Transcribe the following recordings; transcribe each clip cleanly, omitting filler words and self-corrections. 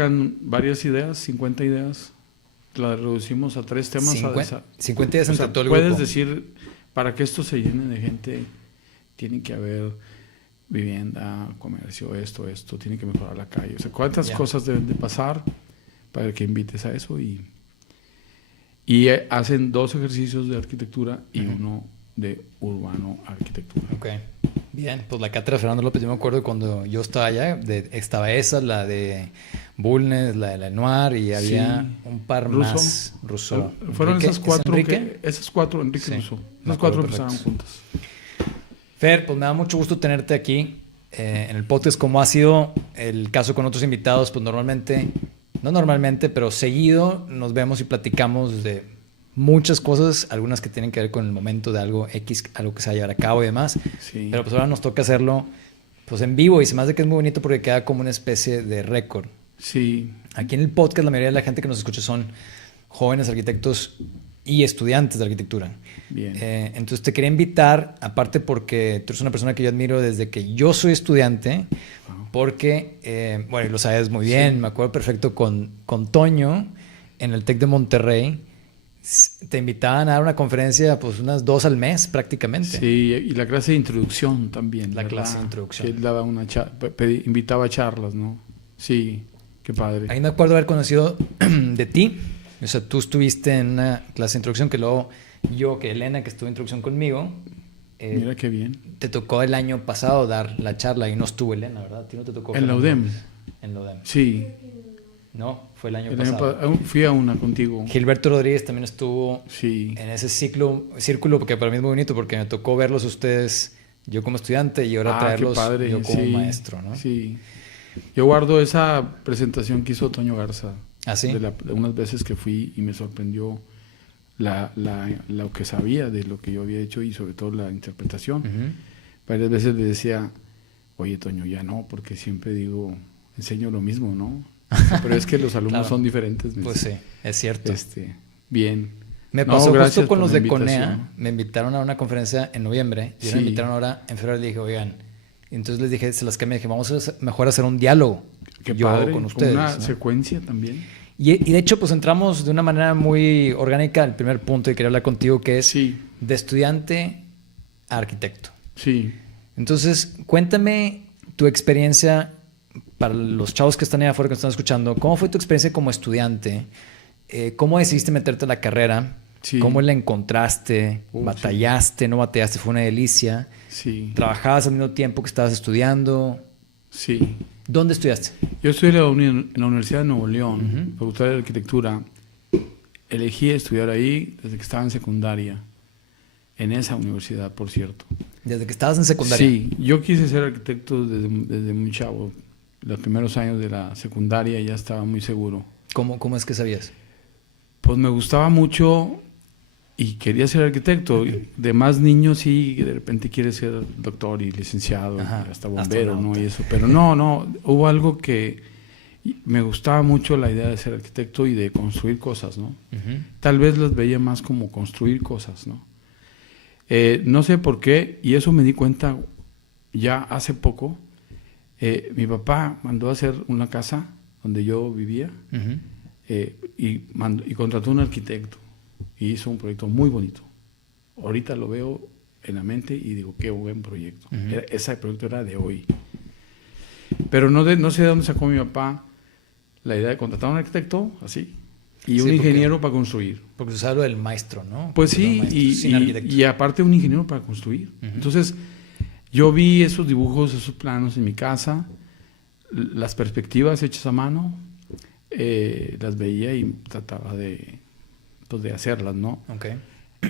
sacan varias ideas, 50 ideas, las reducimos a 3 temas. 50 ideas entre todo el puedes grupo. decir, para que esto se llene de gente, tiene que haber vivienda, comercio, esto, tiene que mejorar la calle. O sea, ¿cuántas cosas deben de pasar para que invites a eso? Y hacen 2 ejercicios de arquitectura y uno de urbano arquitectura. Ok. Bien, pues la cátedra Fernando López, yo me acuerdo cuando yo estaba allá, estaba esa, la de Bulnes, la de Lenoir, y había un par más. Rousseau. Fueron Enrique, esas 4. ¿Enrique? Esas 4, Enrique Sí, Rousseau. me Esas acuerdo 4 empezaron juntas. Fer, pues me da mucho gusto tenerte aquí en el podcast. Como ha sido el caso con otros invitados, pues pero seguido nos vemos y platicamos de muchas cosas, algunas que tienen que ver con el momento de algo X, algo que se va a llevar a cabo y demás. Sí. Pero pues ahora nos toca hacerlo pues en vivo y se me hace que es muy bonito porque queda como una especie de récord. Sí. Aquí en el podcast la mayoría de la gente que nos escucha son jóvenes arquitectos y estudiantes de arquitectura. Bien. Entonces te quería invitar, aparte porque tú eres una persona que yo admiro desde que yo soy estudiante, porque, bueno, y lo sabes muy bien, me acuerdo perfecto con Toño en el TEC de Monterrey. Te invitaban a dar una conferencia, pues unas 2 al mes prácticamente. Sí, y la clase de introducción también. La clase de introducción. Que él daba invitaba a charlas, ¿no? Sí, qué padre. Ahí me acuerdo haber conocido de ti. O sea, tú estuviste en una clase de introducción que luego que Elena, que estuvo en introducción conmigo. Mira qué bien. Te tocó el año pasado dar la charla y no estuvo Elena, ¿verdad? ¿A ti no te tocó? En la UDEM. En la UDEM. Sí. No, fue el año pasado. Fui a una contigo. Gilberto Rodríguez también estuvo en ese círculo, porque para mí es muy bonito porque me tocó verlos ustedes, yo como estudiante y ahora traerlos yo como maestro, ¿no? Sí. Yo guardo esa presentación que hizo Toño Garza. ¿Ah, sí? De unas veces que fui y me sorprendió lo que sabía de lo que yo había hecho y sobre todo la interpretación. Varias veces le decía, oye Toño, ya no, porque siempre enseño lo mismo, ¿no? Pero es que los alumnos son diferentes. Pues sí, es cierto. Bien. Me pasó justo con los de CONEA, me invitaron a una conferencia en noviembre y me invitaron ahora en febrero y le dije, oigan, y entonces les dije, se las cambié, dije, vamos a mejor hacer un diálogo. Qué padre, con ustedes. Una secuencia también. Y de hecho, pues entramos de una manera muy orgánica al primer punto y quería hablar contigo, que es de estudiante a arquitecto. Sí. Entonces, cuéntame tu experiencia para los chavos que están ahí afuera, que están escuchando. ¿Cómo fue tu experiencia como estudiante? ¿Cómo decidiste meterte a la carrera? Sí. ¿Cómo la encontraste? ¿Batallaste? ¿No batallaste? ¿Fue una delicia? Sí. ¿Trabajabas al mismo tiempo que estabas estudiando? Sí. ¿Dónde estudiaste? Yo estudié en la Universidad de Nuevo León, Facultad de Arquitectura. Elegí estudiar ahí desde que estaba en secundaria. En esa universidad, por cierto. ¿Desde que estabas en secundaria? Sí. Yo quise ser arquitecto desde muy chavo. Los primeros años de la secundaria ya estaba muy seguro. ¿Cómo es que sabías? Pues me gustaba mucho y quería ser arquitecto. De más niño sí, de repente quiere ser doctor y licenciado, y hasta bombero, ¿no? Y eso. Pero no, hubo algo que me gustaba mucho, la idea de ser arquitecto y de construir cosas, ¿no? Tal vez las veía más como construir cosas, ¿no? No sé por qué, y eso me di cuenta ya hace poco. Mi papá mandó a hacer una casa donde yo vivía y contrató un arquitecto y hizo un proyecto muy bonito. Ahorita lo veo en la mente y digo, qué buen proyecto. Ese proyecto era de hoy. Pero no sé de dónde sacó mi papá la idea de contratar a un arquitecto así y un ingeniero para construir. Porque se habla del maestro, ¿no? Pues sí, y aparte un ingeniero para construir. Entonces, yo vi esos dibujos, esos planos en mi casa, las perspectivas hechas a mano, las veía y trataba de hacerlas, ¿no? Okay.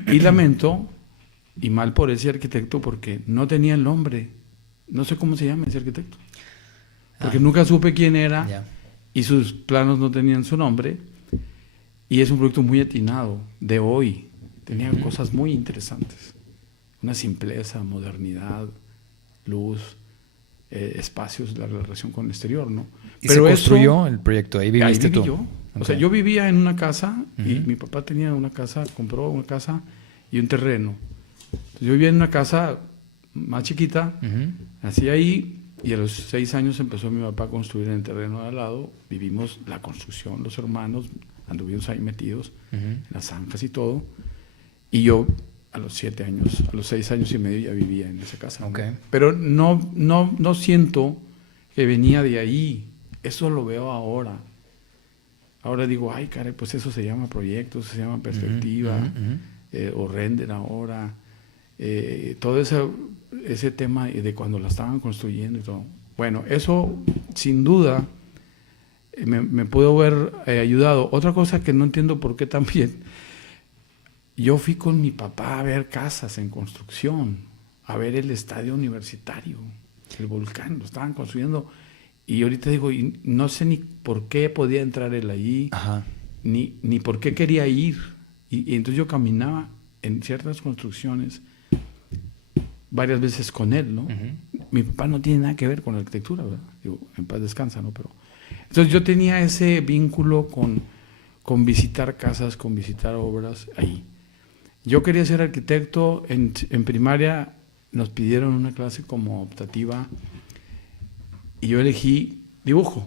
Y lamento, y mal por ese arquitecto, porque no tenía el nombre. No sé cómo se llama ese arquitecto. Porque nunca supe quién era y sus planos no tenían su nombre. Y es un proyecto muy atinado, de hoy. Tenía cosas muy interesantes. Una simpleza, modernidad, luz, espacios, la relación con el exterior, ¿no? ¿Y pero se construyó el proyecto? Ahí viviste ahí viví tú. Yo. O sea, yo vivía en una casa y mi papá tenía una casa, compró una casa y un terreno. Entonces, yo vivía en una casa más chiquita, así ahí, Y a los 6 años empezó mi papá a construir en el terreno de al lado. Vivimos la construcción, los hermanos, anduvimos ahí metidos, en las zanjas y todo. Y yo a los 7 años, a los 6 años y medio ya vivía en esa casa. Okay. Pero no siento que venía de ahí. Eso lo veo ahora. Ahora digo, ay, caray, pues eso se llama proyecto, se llama perspectiva, o render ahora. Todo ese tema de cuando la estaban construyendo y todo. Bueno, eso sin duda me pudo haber ayudado. Otra cosa que no entiendo por qué también, yo fui con mi papá a ver casas en construcción, a ver el estadio universitario, el Volcán, lo estaban construyendo. Y ahorita digo, y no sé ni por qué podía entrar él allí, ni por qué quería ir. Y entonces yo caminaba en ciertas construcciones varias veces con él, ¿no? Mi papá no tiene nada que ver con la arquitectura, ¿verdad? Digo, en paz descansa, ¿no? Pero entonces yo tenía ese vínculo con visitar casas, con visitar obras ahí. Yo quería ser arquitecto. En primaria nos pidieron una clase como optativa y yo elegí dibujo,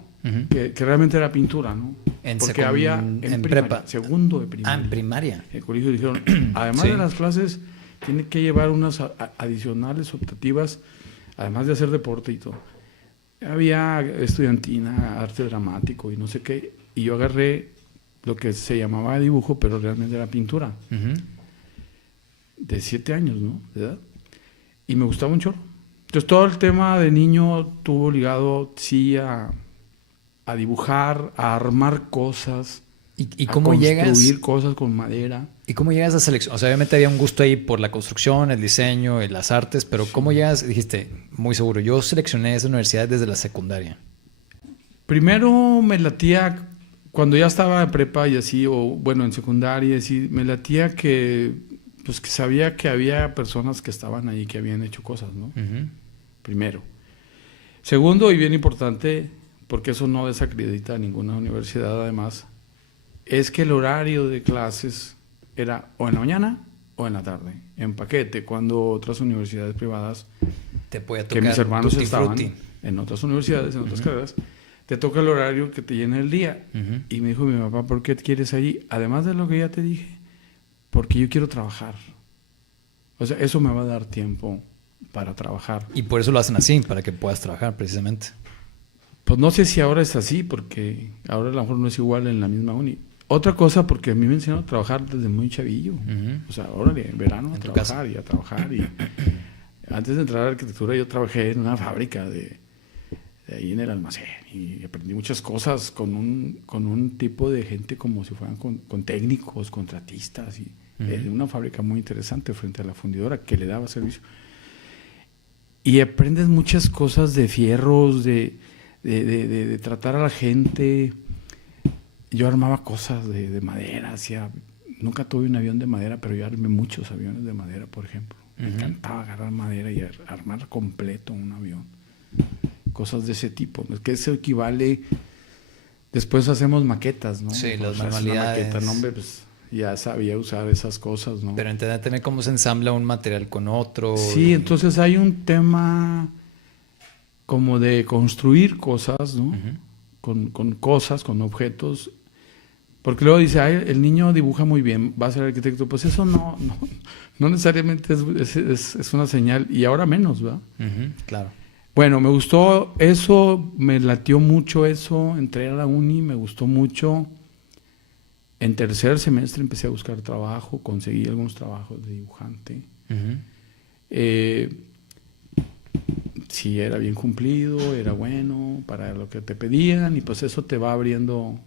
que realmente era pintura, ¿no? Porque había en prepa, segundo de primaria. En primaria. El colegio dijeron, además de las clases, tiene que llevar unas adicionales optativas, además de hacer deporte y todo. Había estudiantina, arte dramático y no sé qué, y yo agarré lo que se llamaba dibujo, pero realmente era pintura. De 7 años, ¿no? De edad. Y me gustaba un chorro. Entonces todo el tema de niño tuvo ligado, sí, a dibujar, a armar cosas, ¿Y a cómo construir cosas con madera. ¿Y cómo llegas a selección? O sea, obviamente había un gusto ahí por la construcción, el diseño, las artes, pero ¿cómo llegas? Dijiste, muy seguro, yo seleccioné esa universidad desde la secundaria. Primero me latía, cuando ya estaba en prepa y así, o bueno, en secundaria, así, me latía que sabía que había personas que estaban ahí, que habían hecho cosas, ¿no? Primero. Segundo, y bien importante, porque eso no desacredita a ninguna universidad además, es que el horario de clases era o en la mañana o en la tarde, en paquete, cuando otras universidades privadas, te puede tocar, que mis hermanos estaban frutti. En otras universidades, en otras carreras, te toca el horario que te llena el día. Y me dijo mi papá, ¿por qué quieres ahí? Además de lo que ya te dije, porque yo quiero trabajar. O sea, eso me va a dar tiempo para trabajar. Y por eso lo hacen así, para que puedas trabajar precisamente. Pues no sé si ahora es así, porque ahora a lo mejor no es igual en la misma uni. Otra cosa, porque a mí me enseñaron a trabajar desde muy chavillo. O sea, ahora en verano a trabajar y a trabajar. Y antes de entrar a la arquitectura yo trabajé en una fábrica de ahí en el almacén y aprendí muchas cosas con un tipo de gente como si fueran con técnicos, contratistas y una fábrica muy interesante frente a la fundidora que le daba servicio. Y aprendes muchas cosas de fierros, de tratar a la gente. Yo armaba cosas de madera, nunca tuve un avión de madera, pero yo armé muchos aviones de madera, por ejemplo. Me encantaba agarrar madera y armar completo un avión. Cosas de ese tipo. Es que eso equivale. Después hacemos maquetas, ¿no? Sí, las manualidades. Una maqueta, no, hombre, pues ya sabía usar esas cosas, ¿no? Pero entender también cómo se ensambla un material con otro. Sí, entonces hay un tema como de construir cosas, ¿no? Con cosas, con objetos. Porque luego dice, ay, el niño dibuja muy bien, va a ser arquitecto. Pues eso no necesariamente es una señal, y ahora menos, ¿verdad? Claro. Bueno, me gustó eso, me latió mucho eso, entré a la uni, me gustó mucho. En tercer semestre empecé a buscar trabajo, conseguí algunos trabajos de dibujante. Sí, era bien cumplido, era bueno para lo que te pedían, y pues eso te va abriendo.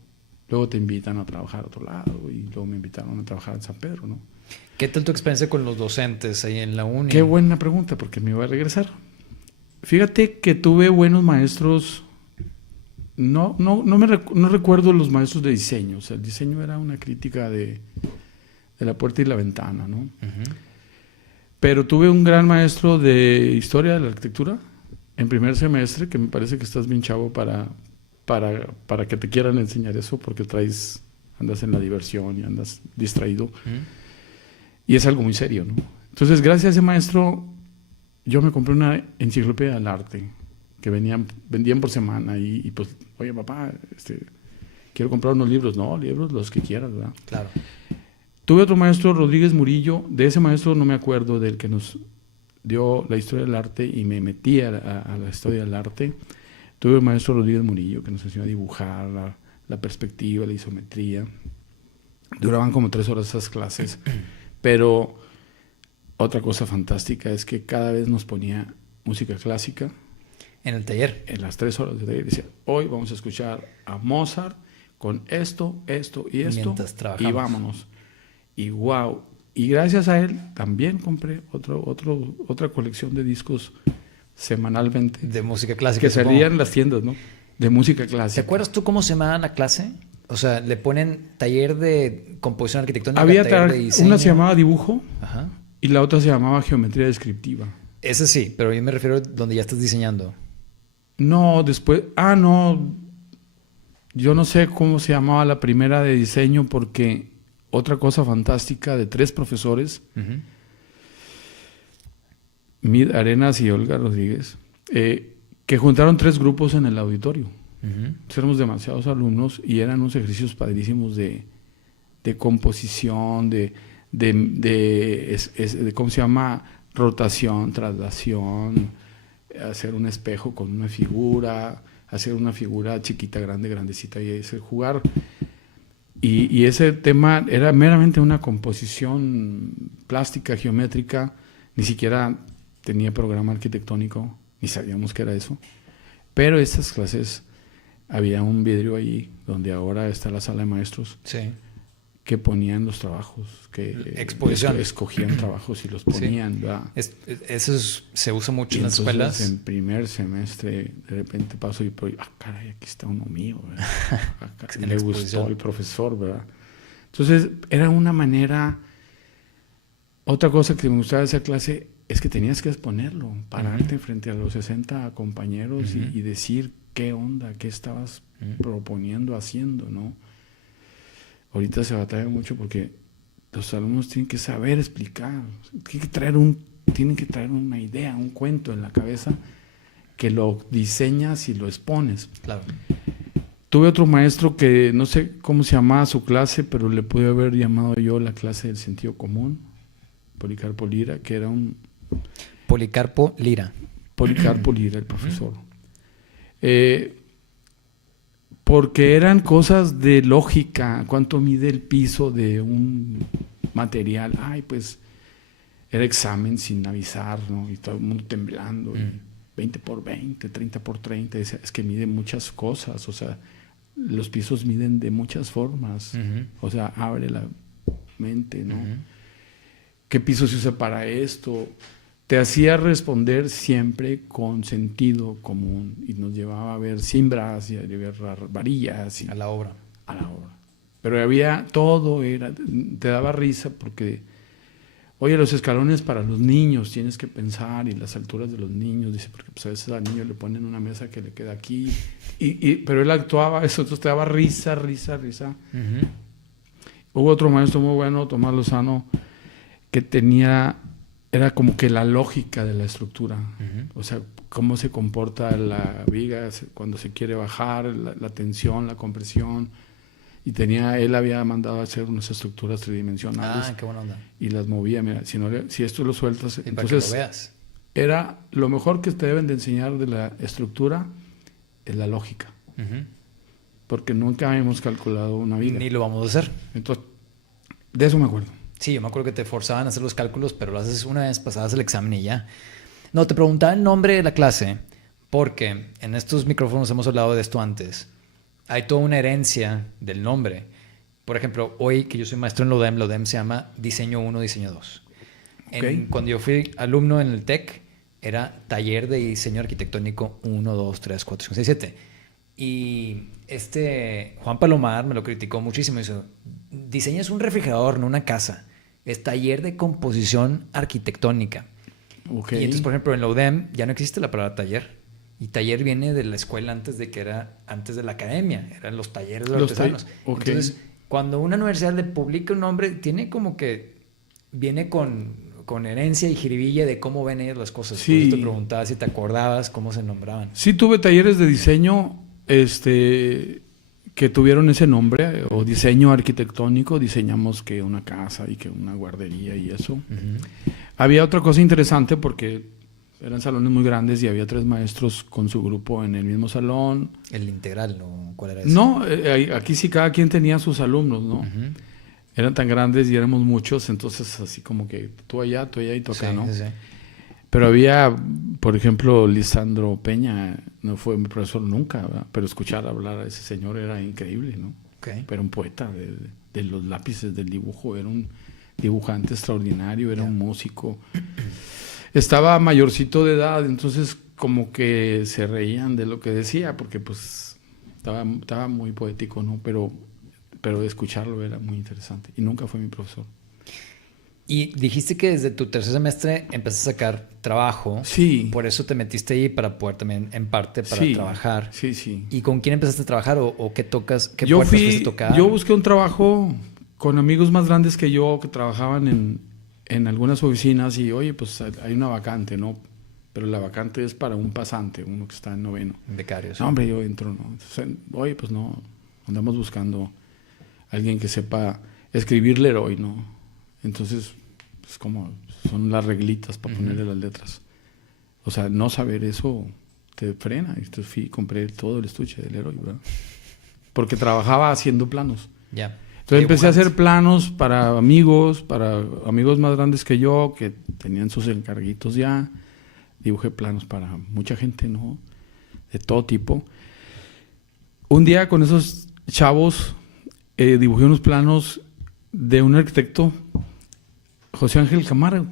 Luego te invitan a trabajar a otro lado, y luego me invitaron a trabajar en San Pedro, ¿no? ¿Qué tal tu experiencia con los docentes ahí en la uni? Qué buena pregunta, porque me iba a regresar. Fíjate que tuve buenos maestros. No recuerdo los maestros de diseño. O sea, el diseño era una crítica de la puerta y la ventana, ¿no? Pero tuve un gran maestro de historia de la arquitectura en primer semestre, que me parece que estás bien chavo para que te quieran enseñar eso, porque andas en la diversión y andas distraído. Y es algo muy serio, ¿no? Entonces, gracias a ese maestro, yo me compré una enciclopedia del arte, que vendían por semana y pues, oye papá, quiero comprar unos libros. No, libros los que quieras, ¿verdad? Claro. Tuve otro maestro, Rodríguez Murillo. De ese maestro no me acuerdo, del que nos dio la historia del arte y me metí a la historia del arte. Tuve el maestro Rodríguez Murillo que nos enseñó a dibujar la perspectiva, la isometría. Duraban como 3 horas esas clases, pero otra cosa fantástica es que cada vez nos ponía música clásica. En el taller. En las 3 horas de taller decía, hoy vamos a escuchar a Mozart con esto y esto, y vámonos. Y wow, y gracias a él también compré otra colección de discos semanalmente. De música clásica. Que salían en las tiendas, ¿no? De música clásica. ¿Te acuerdas tú cómo se llamaba la clase? O sea, le ponen taller de composición arquitectónica, había taller de diseño. Una se llamaba dibujo. Ajá. Y la otra se llamaba geometría descriptiva. Ese sí, pero yo me refiero a donde ya estás diseñando. No, después... no. Yo no sé cómo se llamaba la primera de diseño porque otra cosa fantástica de 3 profesores, Mid Arenas y Olga Rodríguez, que juntaron 3 grupos en el auditorio. Éramos demasiados alumnos y eran unos ejercicios padrísimos de composición, de ¿cómo se llama? Rotación, traslación, hacer un espejo con una figura, hacer una figura chiquita, grande, grandecita y ese jugar. Y ese tema era meramente una composición plástica, geométrica, ni siquiera tenía programa arquitectónico, ni sabíamos qué era eso. Pero estas clases, había un vidrio ahí, donde ahora está la sala de maestros, sí, que ponían los trabajos, que escogían trabajos y los ponían. Sí. Eso se usa mucho en las escuelas. En primer semestre, de repente paso y caray, aquí está uno mío, le gustó el profesor, ¿verdad? Entonces, era una manera... Otra cosa que me gustaba de esa clase es que tenías que exponerlo, pararte frente a los 60 compañeros y decir qué onda, qué estabas proponiendo, haciendo, ¿no? Ahorita se batalla mucho porque los alumnos tienen que saber explicar, tienen que traer una idea, un cuento en la cabeza que lo diseñas y lo expones. Claro. Tuve otro maestro que no sé cómo se llamaba su clase, pero le pude haber llamado yo la clase del sentido común, Policarpo Lira, que era un... Policarpo Lira, el profesor. Porque eran cosas de lógica, cuánto mide el piso de un material. Pues era examen sin avisar, ¿no? Y todo el mundo temblando. 20 por 20, 30 por 30. Es que mide muchas cosas. O sea, los pisos miden de muchas formas. O sea, abre la mente, ¿no? ¿Qué piso se usa para esto? Te hacía responder siempre con sentido común y nos llevaba a ver cimbras y a ver varillas. A la obra. Pero te daba risa porque, oye, los escalones para los niños tienes que pensar y las alturas de los niños, dice, porque pues a veces al niño le ponen una mesa que le queda aquí, pero él actuaba eso, entonces te daba risa. Hubo otro maestro muy bueno, Tomás Lozano, que era como que la lógica de la estructura, o sea, cómo se comporta la viga cuando se quiere bajar, la tensión, la compresión, y él había mandado a hacer unas estructuras tridimensionales. Qué buena onda. Y las movía, mira, si esto lo sueltas, entonces para que lo veas. Era lo mejor que te deben de enseñar de la estructura, es la lógica, porque nunca hemos calculado una viga. Ni lo vamos a hacer. Entonces, de eso me acuerdo. Sí, yo me acuerdo que te forzaban a hacer los cálculos, pero lo haces una vez, pasabas el examen y ya. No, te preguntaba el nombre de la clase, porque en estos micrófonos hemos hablado de esto antes. Hay toda una herencia del nombre. Por ejemplo, hoy que yo soy maestro en LODEM se llama Diseño 1, Diseño 2. Okay. Cuando yo fui alumno en el TEC, era Taller de Diseño Arquitectónico 1, 2, 3, 4, 5, 6, 7. Y Juan Palomar me lo criticó muchísimo. Dice, diseñas un refrigerador, no una casa. Es taller de composición arquitectónica. Okay. Y entonces, por ejemplo, en la UDEM ya no existe la palabra taller. Y taller viene de la escuela antes de la academia. Eran los talleres de los artesanos. Okay. Entonces, cuando una universidad le publica un nombre, tiene como que viene con con herencia y jiribilla de cómo ven ellos las cosas. Sí. Por eso te preguntaba si te acordabas cómo se nombraban. Sí tuve talleres de diseño que tuvieron ese nombre, o diseño arquitectónico. Diseñamos que una casa y que una guardería y eso. Había otra cosa interesante porque eran salones muy grandes y había 3 maestros con su grupo en el mismo salón. El integral, ¿no? ¿Cuál era ese? No, aquí sí cada quien tenía sus alumnos, ¿no? Eran tan grandes y éramos muchos, entonces así como que tú allá y tú acá, Sí, ¿no? sí. Pero había, por ejemplo, Lisandro Peña, no fue mi profesor nunca, ¿verdad? Pero escuchar hablar a ese señor era increíble, ¿no? Okay. Era un poeta de los lápices, del dibujo, era un dibujante extraordinario, era un músico. Estaba mayorcito de edad, entonces como que se reían de lo que decía, porque pues estaba muy poético, ¿no? Pero escucharlo era muy interesante y nunca fue mi profesor. Y dijiste que desde tu tercer semestre empezaste a sacar trabajo. Sí. Por eso te metiste ahí para poder también, en parte, para trabajar. Sí, sí. ¿Y con quién empezaste a trabajar o qué tocas? ¿Qué puertas fuiste a tocar? Yo busqué un trabajo con amigos más grandes que yo que trabajaban en algunas oficinas y, oye, pues hay una vacante, ¿no? Pero la vacante es para un pasante, uno que está en 9º. Becario, sí. No, hombre, yo entro, ¿no? Entonces, oye, pues no, andamos buscando alguien que sepa escribir Leroy, ¿no? Entonces, pues como son las reglitas para ponerle las letras. O sea, no saber eso te frena. Entonces fui y compré todo el estuche de Leroy, ¿verdad? Porque trabajaba haciendo planos. Ya. Entonces empecé a hacer planos para amigos más grandes que yo, que tenían sus encarguitos ya. Dibujé planos para mucha gente, ¿no? De todo tipo. Un día con esos chavos dibujé unos planos de un arquitecto, José Ángel Camargo.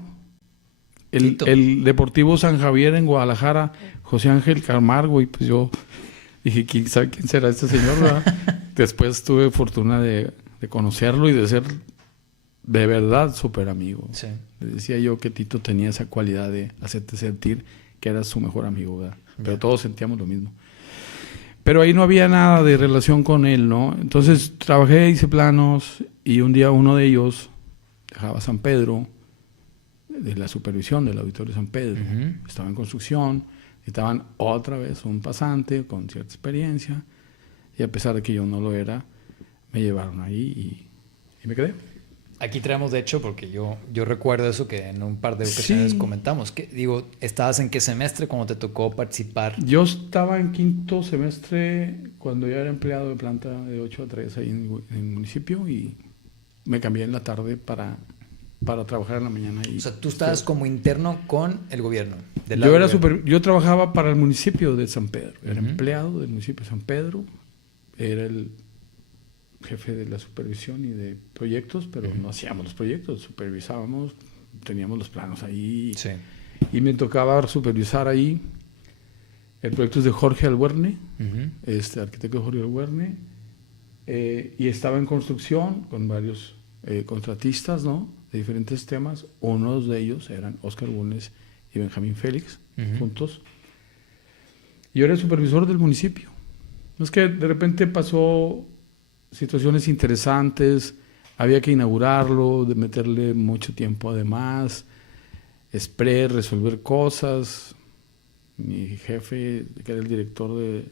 El Deportivo San Javier en Guadalajara, José Ángel Camargo, y pues yo dije, ¿quién sabe quién será este señor, verdad? Después tuve fortuna de conocerlo y de ser de verdad súper amigo. Sí. Le decía yo que Tito tenía esa cualidad de hacerte sentir que eras su mejor amigo, ¿verdad? Pero todos sentíamos lo mismo. Pero ahí no había nada de relación con él, ¿no? Entonces trabajé, hice planos y un día uno de ellos dejaba San Pedro, de la supervisión del Auditorio San Pedro. Estaba en construcción, necesitaban otra vez un pasante con cierta experiencia y a pesar de que yo no lo era, me llevaron ahí y me quedé. Aquí traemos, de hecho, porque yo recuerdo eso que en un par de ocasiones comentamos. Que, digo, ¿estabas en qué semestre cuando te tocó participar? Yo estaba en 5º semestre cuando ya era empleado de planta de 8 a 3 ahí en el municipio y me cambié en la tarde para trabajar en la mañana. O sea, tú estabas como interno con el gobierno. Yo trabajaba para el municipio de San Pedro. Era empleado del municipio de San Pedro. Era el jefe de la supervisión y de proyectos, pero no hacíamos los proyectos, supervisábamos, teníamos los planos ahí. Sí. Y me tocaba supervisar ahí el proyecto de Jorge Albuerne, arquitecto Jorge Albuerne, y estaba en construcción con varios contratistas, ¿no? De diferentes temas. Uno de ellos eran Óscar Bulnes y Benjamín Félix, juntos. Yo era el supervisor del municipio. Es que de repente pasó situaciones interesantes, había que inaugurarlo, de meterle mucho tiempo además, resolver cosas. Mi jefe, que era el director de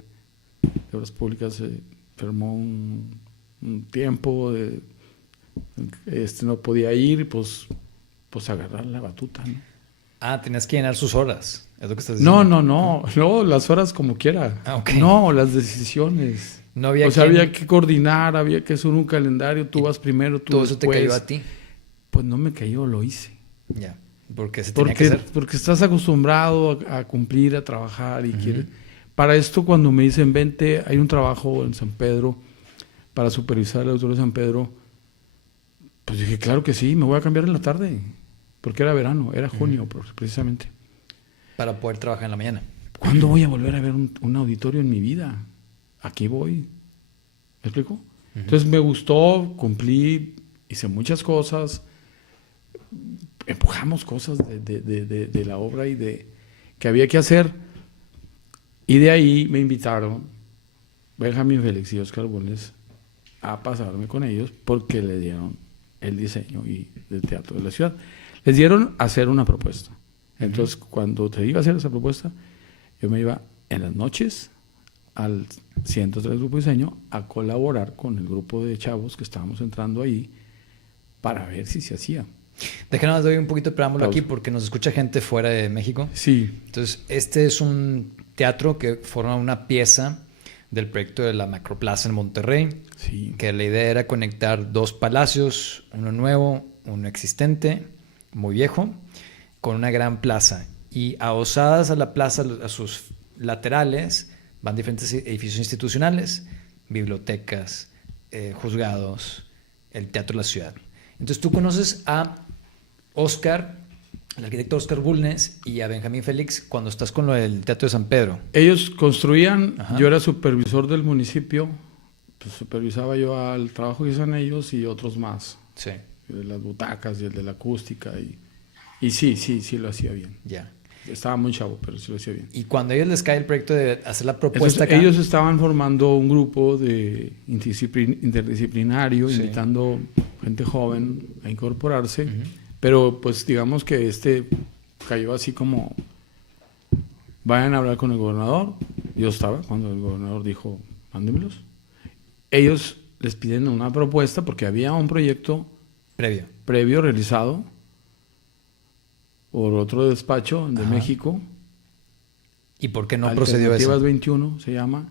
Obras Públicas, se enfermó un tiempo, no podía ir, pues agarrar la batuta, ¿no? Tenías que llenar sus horas, es lo que estás diciendo. No, las horas como quiera. Okay. No, las decisiones. No había había que coordinar, había que hacer un calendario, tú vas primero, tú todo después. ¿Todo eso te cayó a ti? Pues no me cayó, lo hice. Ya, porque se tenía que hacer. Porque estás acostumbrado a cumplir, a trabajar y quieres. Para esto, cuando me dicen, vente, hay un trabajo en San Pedro para supervisar el Auditorio de San Pedro, pues dije, claro que sí, me voy a cambiar en la tarde, porque era verano, era junio precisamente. Para poder trabajar en la mañana. ¿Cuándo voy a volver a ver un auditorio en mi vida? Aquí voy. ¿Me explico? Entonces me gustó, cumplí, hice muchas cosas, empujamos cosas de la obra y que había que hacer. Y de ahí me invitaron Benjamín Félix y Óscar Bulnes a pasarme con ellos porque le dieron el diseño y del teatro de la ciudad. Les dieron a hacer una propuesta. Entonces, cuando te iba a hacer esa propuesta, yo me iba en las noches al 103 Grupo Diseño a colaborar con el grupo de chavos que estábamos entrando ahí para ver si se hacía. Déjanos doy un poquito de preámbulo aquí porque nos escucha gente fuera de México. Sí. Entonces, este es un teatro que forma una pieza del proyecto de la Macroplaza en Monterrey. Sí. Que la idea era conectar dos palacios, uno nuevo, uno existente, muy viejo, con una gran plaza. Y adosadas a la plaza, a sus laterales, van diferentes edificios institucionales, bibliotecas, juzgados, el Teatro de la Ciudad. Entonces tú conoces a Oscar, el arquitecto Oscar Bulnes, y a Benjamín Félix cuando estás con lo del Teatro de San Pedro. Ellos construían, Ajá. Yo era supervisor del municipio, pues supervisaba yo al trabajo que hacían ellos y otros más. Sí. El de las butacas y el de la acústica. Y sí lo hacía bien. Ya. Estaba muy chavo, pero sí lo hacía bien. Y cuando a ellos les cae el proyecto de hacer la propuesta Entonces, acá, ellos estaban formando un grupo de interdisciplinario, sí. invitando gente joven a incorporarse, uh-huh. Pero pues digamos que cayó así como, vayan a hablar con el gobernador. Yo estaba cuando el gobernador dijo, mándenmelos. Ellos les piden una propuesta porque había un proyecto previo realizado por otro despacho de Ajá. México. ¿Y por qué no procedió eso? Alternativas 21 se llama.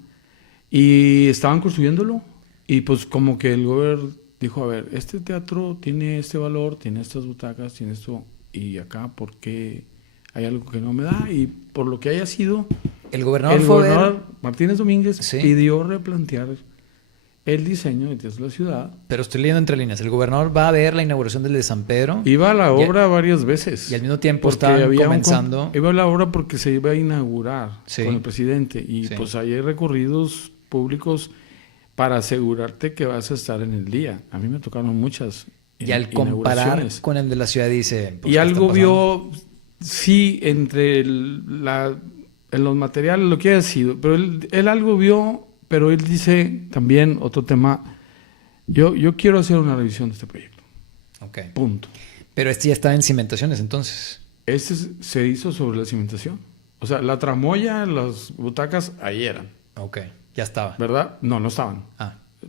Y estaban construyéndolo. Y pues como que el gobierno dijo, a ver, este teatro tiene este valor, tiene estas butacas, tiene esto. Y acá, ¿por qué hay algo que no me da? Y por lo que haya sido, el gobernador Martínez Domínguez ¿sí? pidió replantear el diseño del Teatro de la Ciudad. Pero estoy leyendo entre líneas. El gobernador va a ver la inauguración del de San Pedro. Iba a la obra varias veces. Y al mismo tiempo estaban comenzando. Iba a la obra porque se iba a inaugurar sí. con el presidente. Y sí. pues ahí hay recorridos públicos para asegurarte que vas a estar en el día. A mí me tocaron muchas y al comparar con el de la ciudad dice... Pues, y algo vio, sí, entre en los materiales, lo que haya sido, pero él algo vio, pero él dice también otro tema, yo quiero hacer una revisión de este proyecto. Okay. Punto. Pero este ya estaba en cimentaciones entonces. Este se hizo sobre la cimentación. O sea, la tramoya, las butacas, ahí eran. Ok. Ya estaba. ¿Verdad? No estaban.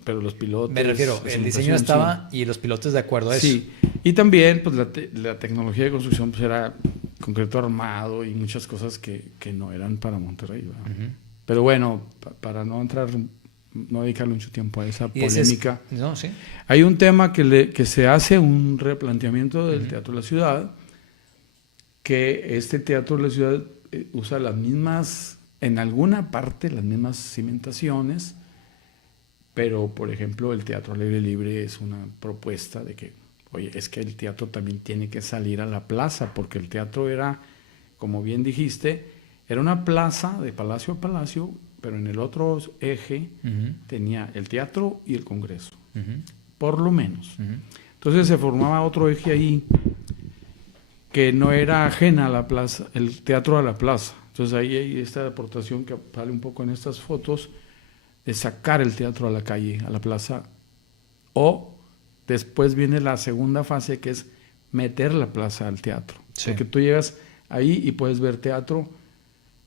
Pero los pilotes... Me refiero, el diseño estaba sí. Y los pilotes de acuerdo a eso. Sí. Y también pues la tecnología de construcción pues era concreto armado y muchas cosas que no eran para Monterrey. Uh-huh. Pero bueno, para no dedicarle mucho tiempo a esa polémica. No, sí. Hay un tema que se hace un replanteamiento del uh-huh. Teatro de la Ciudad, que este Teatro de la Ciudad usa las mismas... En alguna parte las mismas cimentaciones, pero por ejemplo el teatro al aire libre es una propuesta de que, oye, es que el teatro también tiene que salir a la plaza, porque el teatro era, como bien dijiste, era una plaza de palacio a palacio, pero en el otro eje uh-huh. tenía el teatro y el Congreso, uh-huh. por lo menos. Uh-huh. Entonces se formaba otro eje ahí que no era ajena a la plaza, el teatro a la plaza. Entonces ahí hay esta aportación que sale un poco en estas fotos de sacar el teatro a la calle, a la plaza. O después viene la segunda fase que es meter la plaza al teatro. Sí. Porque tú llegas ahí y puedes ver teatro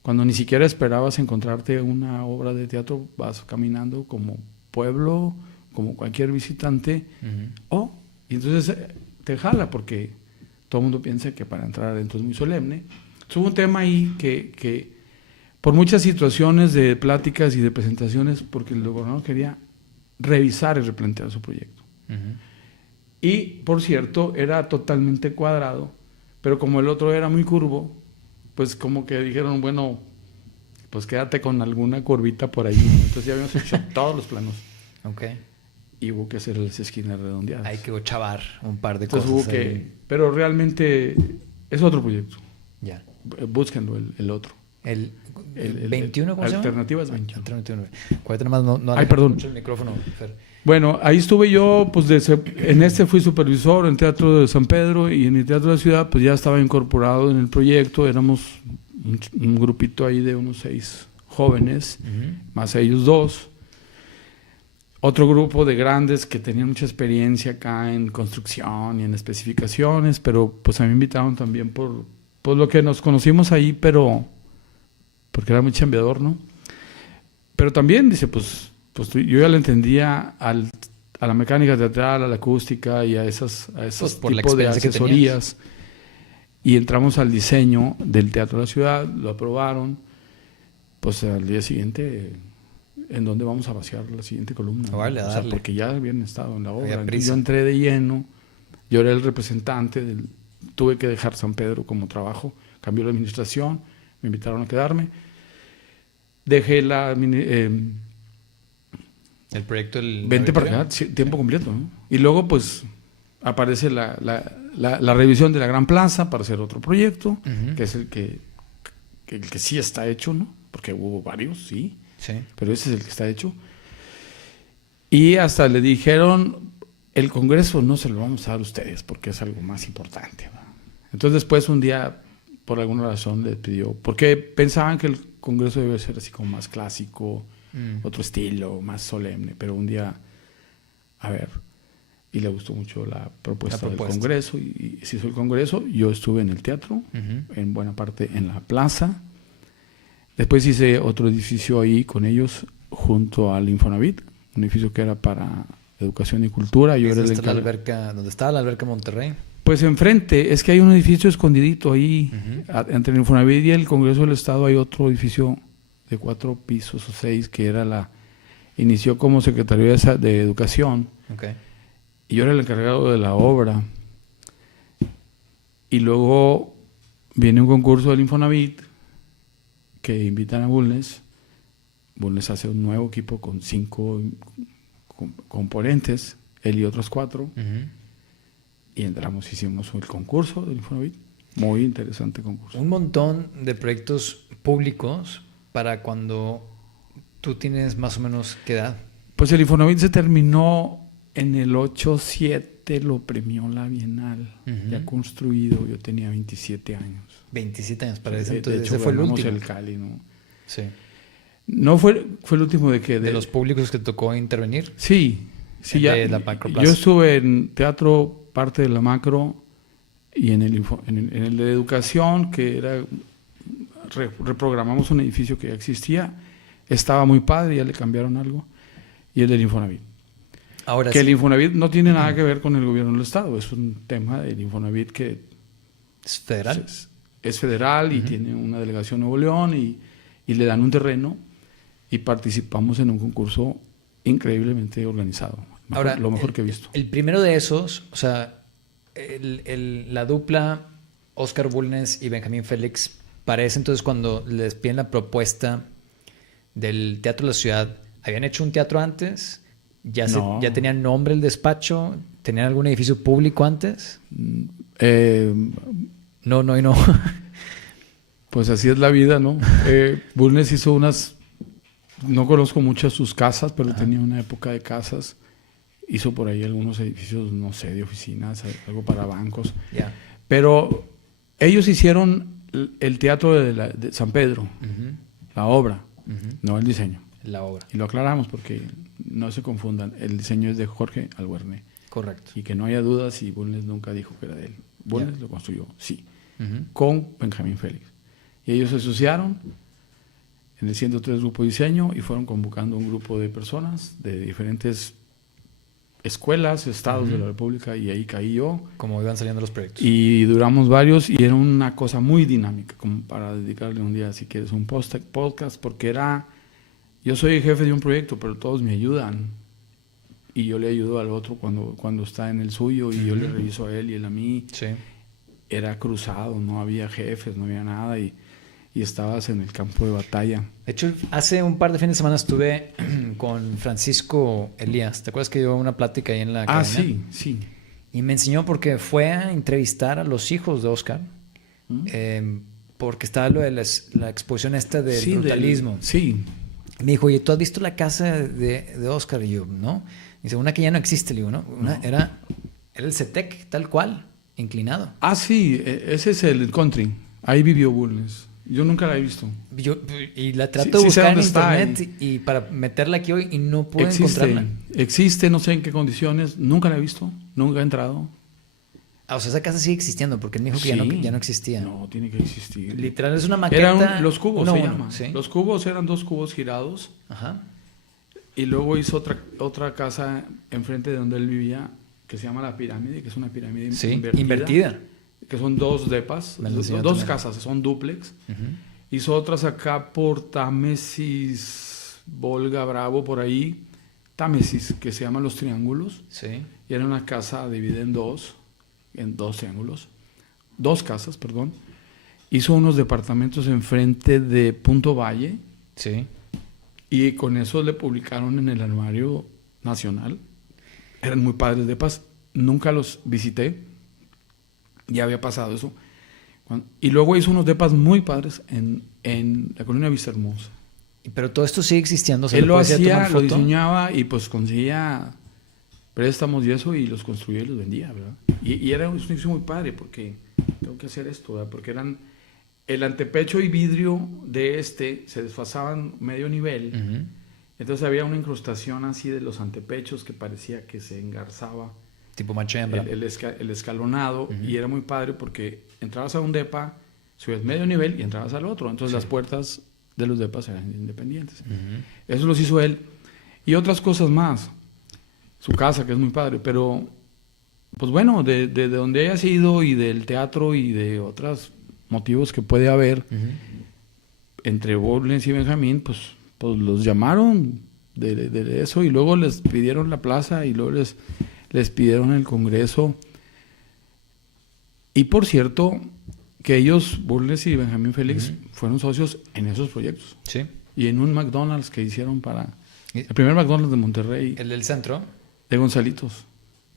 cuando ni siquiera esperabas encontrarte una obra de teatro, vas caminando como pueblo, como cualquier visitante. Uh-huh. Y entonces te jala porque todo el mundo piensa que para entrar adentro es muy solemne. Hubo un tema ahí que por muchas situaciones de pláticas y de presentaciones, porque el gobernador quería revisar y replantear su proyecto. Uh-huh. Y, por cierto, era totalmente cuadrado, pero como el otro era muy curvo, pues como que dijeron, bueno, pues quédate con alguna curvita por ahí. Entonces ya habíamos hecho todos los planos. Okay. Y hubo que hacer las esquinas redondeadas. Hay que chavar un par de entonces cosas. Hubo que, pero realmente es otro proyecto. Ya. Búsquenlo, el otro. El 21, ¿cómo se llama? Alternativas 21. Alternativas 21. Ahorita nomás no Ay, perdón. El micrófono, Fer. Bueno, ahí estuve yo, pues en fui supervisor, en Teatro de San Pedro, y en el Teatro de la Ciudad, pues ya estaba incorporado en el proyecto. Éramos un grupito ahí de unos 6 jóvenes, uh-huh. más ellos 2. otro grupo de grandes que tenían mucha experiencia acá en construcción y en especificaciones, pero pues a mí me invitaron también por lo que nos conocimos ahí, pero porque era muy chambeador, ¿no? Pero también, dice, pues yo ya le entendía a la mecánica teatral, a la acústica y a esos pues tipos de asesorías. Y entramos al diseño del Teatro de la Ciudad, lo aprobaron. Pues al día siguiente, ¿en dónde vamos a vaciar la siguiente columna? Vale, ¿no? O sea, porque ya habían estado en la obra. Entonces, yo entré de lleno, yo era el representante, tuve que dejar San Pedro como trabajo, cambió la administración, me invitaron a quedarme. Dejé el proyecto del... Vente para acá, tiempo completo, ¿no? Y luego pues aparece la revisión de la Gran Plaza para hacer otro proyecto, que es el que sí está hecho, ¿no? Porque hubo varios, sí, pero ese es el que está hecho. Y hasta le dijeron, el Congreso no se lo vamos a dar a ustedes porque es algo más importante, ¿no? Entonces después un día, por alguna razón, le pidió, porque pensaban que el Congreso debe ser así como más clásico, otro estilo, más solemne, pero un día, a ver, y le gustó mucho la propuesta del Congreso, y se hizo el Congreso. Yo estuve en el teatro, en buena parte en la plaza. Después hice otro edificio ahí con ellos, junto al Infonavit, un edificio que era para educación y cultura. Yo era ¿Dónde estaba la alberca Monterrey? Pues enfrente, es que hay un edificio escondidito ahí, entre el Infonavit y el Congreso del Estado hay otro edificio de 4 pisos o 6 que inició como Secretaría de Educación. Okay. Y yo era el encargado de la obra. Y luego viene un concurso del Infonavit que invitan a Bulnes. Bulnes hace un nuevo equipo con 5 componentes, él y otros 4. Y entramos, hicimos el concurso del Infonavit. Muy interesante concurso. Un montón de proyectos públicos para cuando tú tienes más o menos ¿qué edad? Pues el Infonavit se terminó en el 8-7, lo premió la Bienal, ya construido. Yo tenía 27 años. 27 años, para ese entonces. De hecho, ese fue el último. El Cali, ¿no? Sí. ¿No fue el último de qué? ¿De los públicos que tocó intervenir? Sí, ya. De la Macroplaza. Yo estuve en teatro, parte de la Macro, y en el de educación, que era... reprogramamos un edificio que ya existía, estaba muy padre, ya le cambiaron algo, y el del Infonavit. Ahora que sí. El Infonavit no tiene nada que ver con el gobierno del Estado, es un tema del Infonavit que es federal. Es federal y tiene una delegación en Nuevo León y le dan un terreno y participamos en un concurso increíblemente organizado. Ahora, lo mejor que he visto. El primero de esos, o sea, la dupla Oscar Bulnes y Benjamín Félix, para ese entonces cuando les piden la propuesta del Teatro de la Ciudad, ¿habían hecho un teatro antes? ¿Ya tenían nombre el despacho? ¿Tenían algún edificio público antes? No. Pues así es la vida, ¿no? Bulnes hizo unas... No conozco muchas sus casas, pero tenía una época de casas. Hizo por ahí algunos edificios, no sé, de oficinas, algo para bancos. Yeah. Pero ellos hicieron el teatro de San Pedro, la obra, no el diseño. La obra. Y lo aclaramos porque no se confundan. El diseño es de Jorge Albuerne. Correcto. Y que no haya dudas y Bulnes nunca dijo que era de él. Bulnes lo construyó, sí, con Benjamín Félix. Y ellos se asociaron en el 103 Grupo de Diseño y fueron convocando un grupo de personas de diferentes escuelas, estados de la República, y ahí caí yo. Como iban saliendo los proyectos. Y duramos varios y era una cosa muy dinámica, como para dedicarle un día, si quieres, un podcast, porque era... Yo soy el jefe de un proyecto, pero todos me ayudan. Y yo le ayudo al otro cuando está en el suyo, y yo le reviso a él y él a mí. Sí. Era cruzado, no había jefes, no había nada, y estabas en el campo de batalla. De hecho, hace un par de fines de semana estuve con Francisco Elías. ¿Te acuerdas que dio una plática ahí en la academia? Sí. Y me enseñó porque fue a entrevistar a los hijos de Oscar, porque estaba lo de la exposición esta del brutalismo. Sí. Me dijo, oye, ¿tú has visto la casa de Oscar? Y yo, ¿no? Dice, una que ya no existe, le digo, ¿no? Era el CETEC, tal cual, inclinado. Sí, ese es el country. Ahí vivió Bulnes. Yo nunca la he visto. Y la trato de buscar en internet y para meterla aquí hoy y no puedo encontrarla. Existe, no sé en qué condiciones. Nunca la he visto. Nunca he entrado. O sea, esa casa sigue existiendo porque él me dijo que ya no existía. No, tiene que existir. Literal, es una maqueta. Los cubos se llama. ¿Sí? Los cubos eran 2 cubos girados. Ajá. Y luego hizo otra casa enfrente de donde él vivía que se llama La Pirámide, que es una pirámide invertida. Que son 2 depas, 2 casas, son dúplex. Hizo otras acá por Támesis, Volga, Bravo, por ahí. Támesis, que se llaman Los Triángulos. Sí. Y era una casa dividida en 2 triángulos. 2 casas, perdón. Hizo unos departamentos enfrente de Punto Valle. Sí. Y con eso le publicaron en el Anuario Nacional. Eran muy padres depas. Nunca los visité. Ya había pasado eso. Y luego hizo unos depas muy padres en la colonia Vista Hermosa. Pero todo esto sigue existiendo. Él lo hacía, lo diseñaba y pues conseguía préstamos y eso y los construía y los vendía, ¿verdad? Y era un edificio muy padre porque tengo que hacer esto, ¿verdad? Porque eran el antepecho y vidrio de se desfasaban medio nivel. Entonces había una incrustación así de los antepechos que parecía que se engarzaba. Tipo macho y hembra. El escalonado. Y era muy padre porque entrabas a un depa, subías medio nivel y entrabas al otro. Entonces las puertas de los depas eran independientes. Eso los hizo él. Y otras cosas más. Su casa, que es muy padre. Pero, pues bueno, de donde haya sido y del teatro y de otros motivos que puede haber entre Bulnes y Benjamín, pues los llamaron de eso y luego les pidieron la plaza y luego les pidieron el Congreso. Y por cierto, que ellos, Bulnes y Benjamín Félix, fueron socios en esos proyectos. Sí. Y en un McDonald's que hicieron el primer McDonald's de Monterrey. ¿El del centro? De Gonzalitos.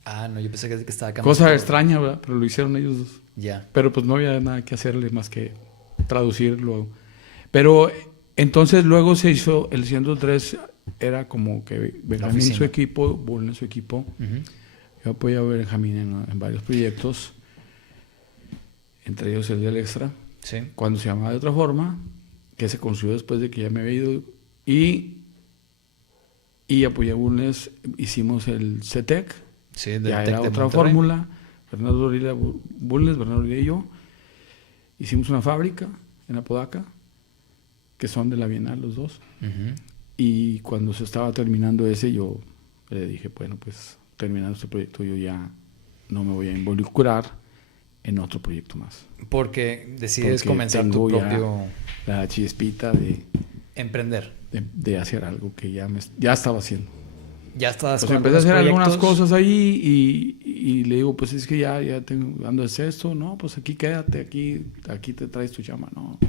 Ah, no, yo pensé que estaba acá. Cosa extraña, ¿verdad? Pero lo hicieron ellos 2. Ya. Pero pues no había nada que hacerle más que traducirlo. Pero entonces luego se hizo el 103, era como que Benjamín su equipo, Bulnes su equipo. Yo apoyaba a Benjamín en varios proyectos, entre ellos el del Extra, cuando se llamaba de otra forma, que se construyó después de que ya me había ido, y apoyé a Bulnes, hicimos el CETEC, ya era otra fórmula, Bernardo Orilla, Bulnes, Bernardo Orilla y yo, hicimos una fábrica en Apodaca, que son de la Bienal los 2, y cuando se estaba terminando ese, yo le dije, bueno, pues terminando este proyecto yo ya no me voy a involucrar en otro proyecto más. Porque decides comenzar tu propio... La chispita de... Emprender. De hacer algo que ya estaba haciendo. Ya estabas pues empecé a hacer algunas cosas ahí y le digo, pues es que ya tengo dando esto, no, pues aquí quédate, aquí te traes tu chamba, no.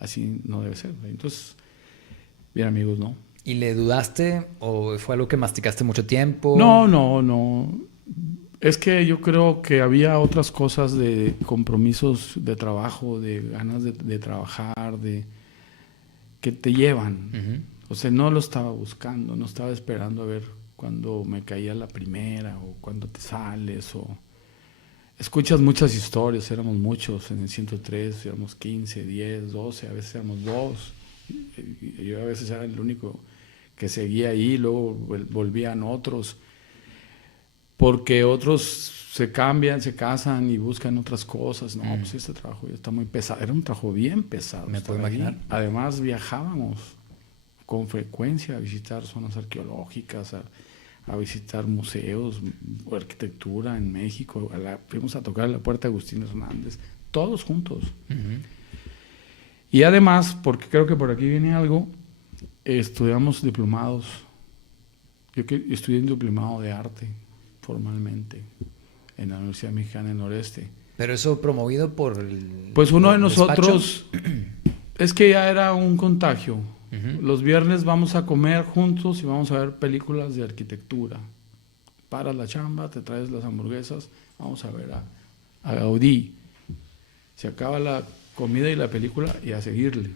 Así no debe ser. Entonces, bien amigos, ¿no? ¿Y le dudaste o fue algo que masticaste mucho tiempo? No. Es que yo creo que había otras cosas de compromisos de trabajo, de ganas de trabajar, que te llevan. O sea, no lo estaba buscando, no estaba esperando a ver cuando me caía la primera o cuando te sales o... Escuchas muchas historias, éramos muchos en el 103, éramos 15, 10, 12, a veces éramos 2. Yo a veces era el único que seguía ahí, luego volvían otros. Porque otros se cambian, se casan y buscan otras cosas. No, pues este trabajo ya está muy pesado. Era un trabajo bien pesado. Me puedo imaginar. Además viajábamos con frecuencia a visitar zonas arqueológicas, a visitar museos o arquitectura en México. Fuimos a tocar la puerta de Agustín Hernández, todos juntos. Y además, porque creo que por aquí viene algo, estudiamos diplomados. Yo estudié un diplomado de arte formalmente en la Universidad Mexicana del Noreste. Pero eso promovido por pues uno de nosotros es que ya era un contagio. Los viernes vamos a comer juntos y vamos a ver películas de arquitectura. Paras la chamba, te traes las hamburguesas, vamos a ver a Gaudí. Se acaba la comida y la película y a seguirle.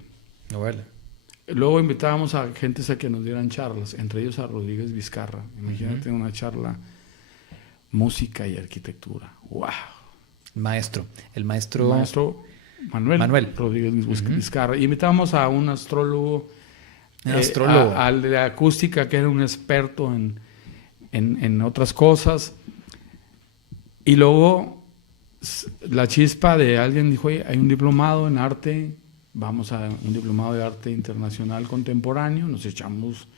Bueno. Luego invitábamos a gentes a que nos dieran charlas, entre ellos a Rodríguez Vizcarra. Imagínate una charla, música y arquitectura. ¡Wow! El maestro Manuel Rodríguez Vizcarra. Y invitábamos a un astrólogo, al de acústica, que era un experto en otras cosas. Y luego la chispa de alguien dijo, oye, hay un diplomado en arte, vamos a un diplomado de arte internacional contemporáneo, nos echamos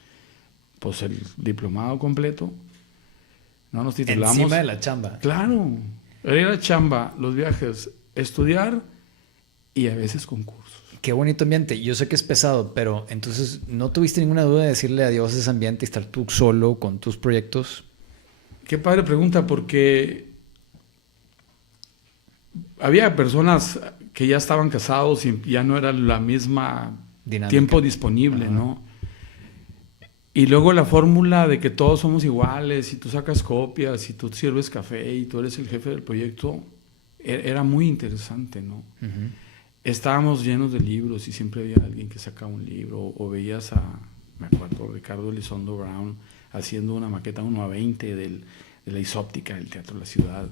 pues el diplomado completo, no nos titulamos. Encima de la chamba. Claro, era la chamba, los viajes, estudiar y a veces concursos. Qué bonito ambiente. Yo sé que es pesado, pero entonces ¿no tuviste ninguna duda de decirle adiós a ese ambiente y estar tú solo con tus proyectos? Qué padre pregunta, porque había personas que ya estaban casados y ya no era la misma dinámica, tiempo disponible, ¿no? Y luego la fórmula de que todos somos iguales y tú sacas copias y tú sirves café y tú eres el jefe del proyecto, era muy interesante, ¿no? Estábamos llenos de libros y siempre había alguien que sacaba un libro, o veías me acuerdo, Ricardo Elizondo Brown haciendo una maqueta 1:20 de la isóptica del Teatro de la Ciudad,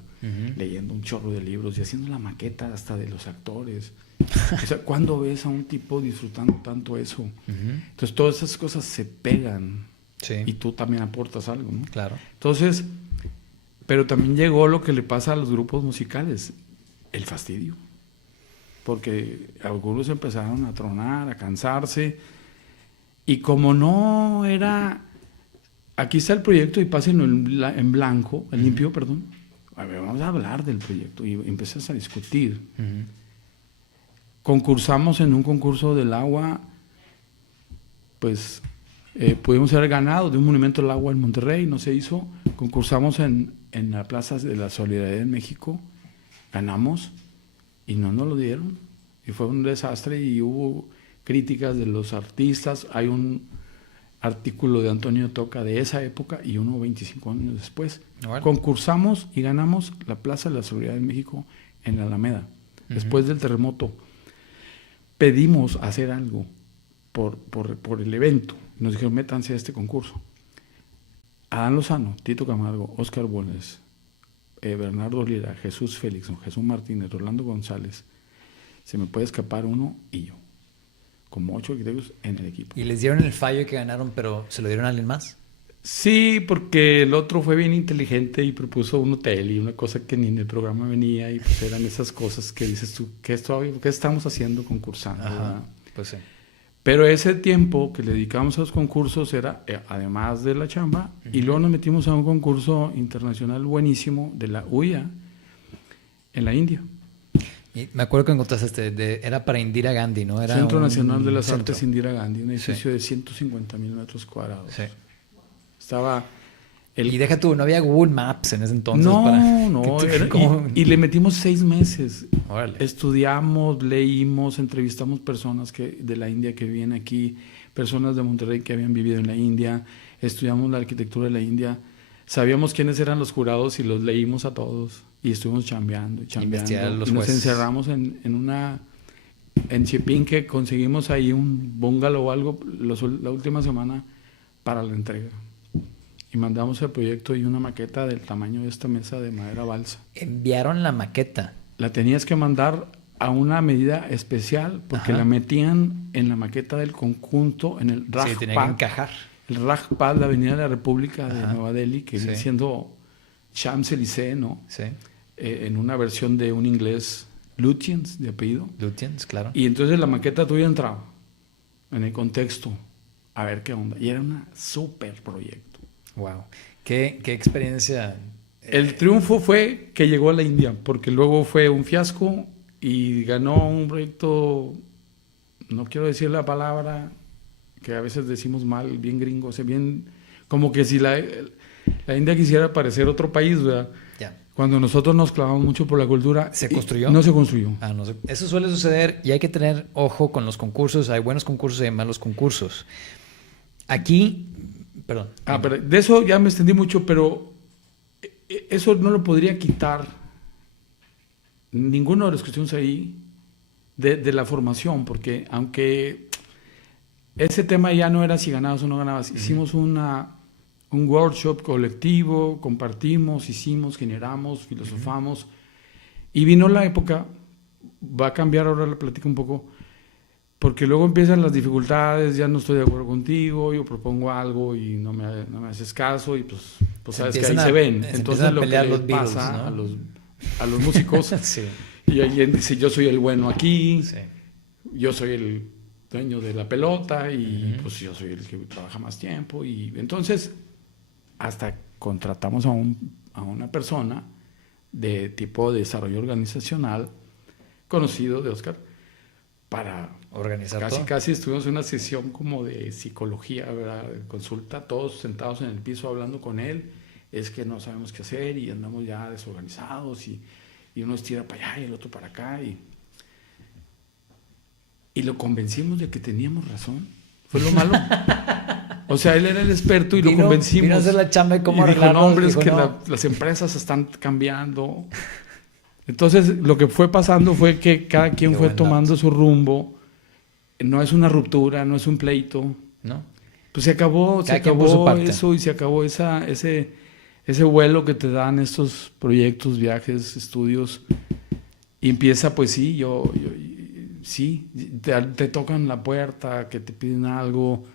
leyendo un chorro de libros y haciendo la maqueta hasta de los actores. O sea, ¿cuándo ves a un tipo disfrutando tanto eso? Entonces todas esas cosas se pegan, y tú también aportas algo, ¿no? Claro. Entonces, pero también llegó lo que le pasa a los grupos musicales, el fastidio. Porque algunos empezaron a tronar, a cansarse, y como no era... Aquí está el proyecto y pásenlo en blanco, en limpio, perdón. A ver, vamos a hablar del proyecto. Y empezás a discutir. Concursamos en un concurso del agua, pues pudimos haber ganado de un monumento al agua en Monterrey, no se hizo. Concursamos en la Plaza de la Solidaridad en México, ganamos y no nos lo dieron. Y fue un desastre y hubo críticas de los artistas. Hay un artículo de Antonio Toca de esa época y uno 25 años después. Bueno. Concursamos y ganamos la Plaza de la Seguridad de México en la Alameda, después del terremoto. Pedimos hacer algo por el evento. Nos dijeron, métanse a este concurso. Adán Lozano, Tito Camargo, Óscar Bones, Bernardo Lira, Jesús Félix, Jesús Martínez, Rolando González, se me puede escapar uno y yo. Como 8 arquitectos en el equipo. ¿Y les dieron el fallo que ganaron, pero se lo dieron a alguien más? Sí, porque el otro fue bien inteligente y propuso un hotel y una cosa que ni en el programa venía, y pues eran esas cosas que dices tú, ¿qué estamos haciendo concursando? Pues sí. Pero ese tiempo que le dedicábamos a los concursos era, además de la chamba, y luego nos metimos a un concurso internacional buenísimo de la UIA en la India. Y me acuerdo que encontraste era para Indira Gandhi, ¿no? Era Centro Nacional de las Artes Indira Gandhi, un edificio de 150,000 metros cuadrados. Sí. Estaba... Y deja tú, no había Google Maps en ese entonces. No, y le metimos 6 meses. Órale. Estudiamos, leímos, entrevistamos personas de la India que vivían aquí, personas de Monterrey que habían vivido en la India, estudiamos la arquitectura de la India, sabíamos quiénes eran los jurados y los leímos a todos. Y estuvimos chambeando. Y nos encerramos en Chipín, que conseguimos ahí un bungalow o algo la última semana para la entrega. Y mandamos el proyecto y una maqueta del tamaño de esta mesa de madera balsa. ¿Enviaron la maqueta? La tenías que mandar a una medida especial porque la metían en la maqueta del conjunto, en el Rajpad. Sí, tenía que encajar. El Rajpad, la Avenida de la República de Nueva Delhi, que viene siendo Champs-Élysées, ¿no? Sí. En una versión de un inglés, Lutyens, de apellido. Lutyens, claro. Y entonces la maqueta tuya entraba en el contexto, a ver qué onda. Y era un súper proyecto. Wow. ¿Qué experiencia? El triunfo fue que llegó a la India, porque luego fue un fiasco y ganó un proyecto, no quiero decir la palabra, que a veces decimos mal, bien gringo, o sea, bien, como que si la India quisiera parecer otro país, ¿verdad? Ya. Cuando nosotros nos clavamos mucho por la cultura... ¿Se construyó? No se construyó. Eso suele suceder y hay que tener ojo con los concursos. Hay buenos concursos y hay malos concursos. Aquí... Perdón. Pero de eso ya me extendí mucho, pero eso no lo podría quitar ninguno de los que estuvimos ahí de la formación, porque aunque ese tema ya no era si ganabas o no ganabas, hicimos un workshop colectivo, compartimos, hicimos, generamos, filosofamos, y vino la época, va a cambiar ahora la plática un poco, porque luego empiezan las dificultades, ya no estoy de acuerdo contigo, yo propongo algo y no me haces caso y pues sabes que ahí se ven. Entonces lo que le pasa, ¿no?, a los músicos, sí. Y alguien dice, yo soy el bueno aquí, sí, yo soy el dueño de la pelota y pues yo soy el que trabaja más tiempo, y entonces hasta contratamos a una persona de tipo de desarrollo organizacional conocido de Oscar para organizar casi estuvimos en una sesión como de psicología, ¿verdad?, consulta, todos sentados en el piso hablando con él. Es que no sabemos qué hacer y andamos ya desorganizados y uno estira para allá y el otro para acá y lo convencimos de que teníamos razón. Fue lo malo. O sea, él era el experto y lo convencimos. Vino a hacer la chamba de cómo arreglarlo. Dijo, no, hombre, es que no, las empresas están cambiando. Entonces, lo que fue pasando fue que cada quien fue tomando su rumbo. No es una ruptura, no es un pleito. ¿No? Pues se acabó eso y se acabó ese vuelo que te dan estos proyectos, viajes, estudios. Y empieza, pues sí, sí, te tocan la puerta, que te piden algo,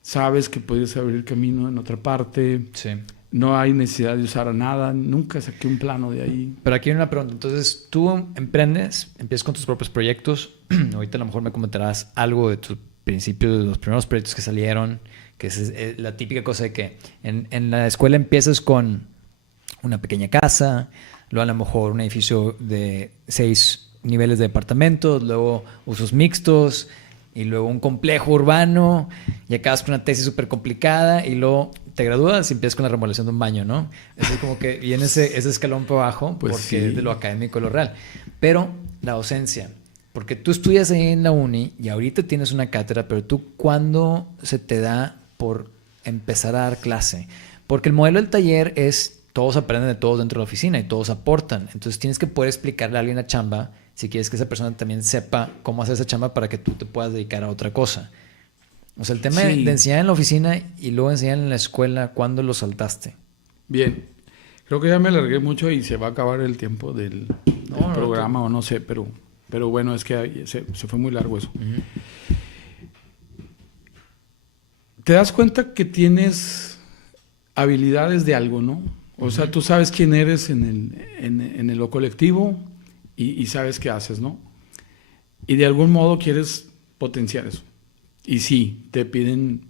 sabes que puedes abrir camino en otra parte. Sí. No hay necesidad de usar a nada, nunca saqué un plano de ahí. Pero aquí hay una pregunta. Entonces, tú emprendes, empiezas con tus propios proyectos. Ahorita a lo mejor me comentarás algo de tus principios, de los primeros proyectos que salieron, que es la típica cosa de que en la escuela empiezas con una pequeña casa, luego a lo mejor un edificio de 6 niveles de departamentos, luego usos mixtos y luego un complejo urbano y acabas con una tesis súper complicada y luego te gradúas y empiezas con la remodelación de un baño, ¿no? Es como que viene ese escalón para abajo, pues porque sí, es de lo académico y lo real. Pero la docencia, porque tú estudias ahí en la uni y ahorita tienes una cátedra, pero tú, ¿cuándo se te da por empezar a dar clase? Porque el modelo del taller es todos aprenden de todos dentro de la oficina y todos aportan. Entonces tienes que poder explicarle a alguien la chamba si quieres que esa persona también sepa cómo hacer esa chamba para que tú te puedas dedicar a otra cosa. O sea, el tema de enseñar en la oficina y luego enseñar en la escuela, ¿cuándo lo saltaste? Bien, creo que ya me alargué mucho y se va a acabar el tiempo del programa o no sé, pero bueno, es que se fue muy largo eso. Uh-huh. Te das cuenta que tienes habilidades de algo, ¿no? O sea, tú sabes quién eres en lo colectivo y sabes qué haces, ¿no? Y de algún modo quieres potenciar eso. Y sí, te piden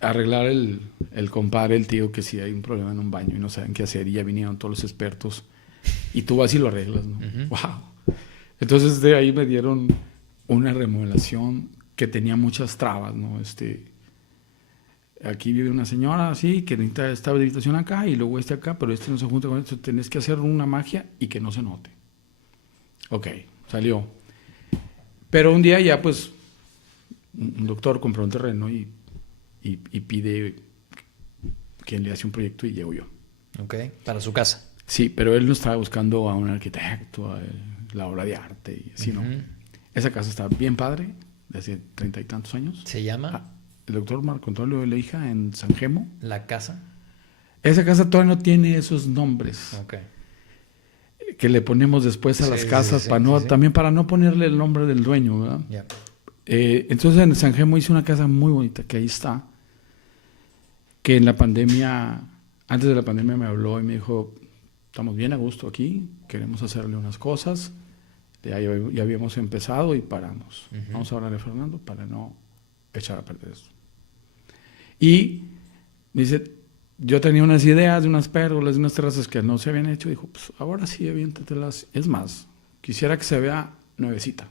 arreglar el compadre, el tío, que si hay un problema en un baño y no saben qué hacer y ya vinieron todos los expertos y tú vas y lo arreglas, ¿no? Uh-huh. ¡Wow! Entonces de ahí me dieron una remodelación que tenía muchas trabas, ¿no? Aquí vive una señora así que necesita esta habitación acá y luego acá, pero no se junta con esto. Tienes que hacer una magia y que no se note. Ok, salió. Pero un día ya pues un doctor compró un terreno y pide quien le hace un proyecto y llego yo. Ok, para su casa. Sí, pero él no estaba buscando a un arquitecto, a la obra de arte y así, ¿no? Esa casa está bien padre, de hace 30 y tantos años. ¿Se llama? El doctor Marco Antonio Leija en San Gemo. ¿La casa? Esa casa todavía no tiene esos nombres. Ok. Que le ponemos después a las casas también para no ponerle el nombre del dueño, ¿verdad? Yeah. Entonces en San Gemo hice una casa muy bonita que ahí está, que en la pandemia, antes de la pandemia me habló y me dijo, estamos bien a gusto aquí, queremos hacerle unas cosas, ya habíamos empezado y paramos. Uh-huh. Vamos a hablarle a Fernando para no echar a perder esto. Y me dice, yo tenía unas ideas de unas pérgolas, de unas terrazas que no se habían hecho. Dijo, pues ahora sí, aviéntatelas. Es más, quisiera que se vea nuevecita.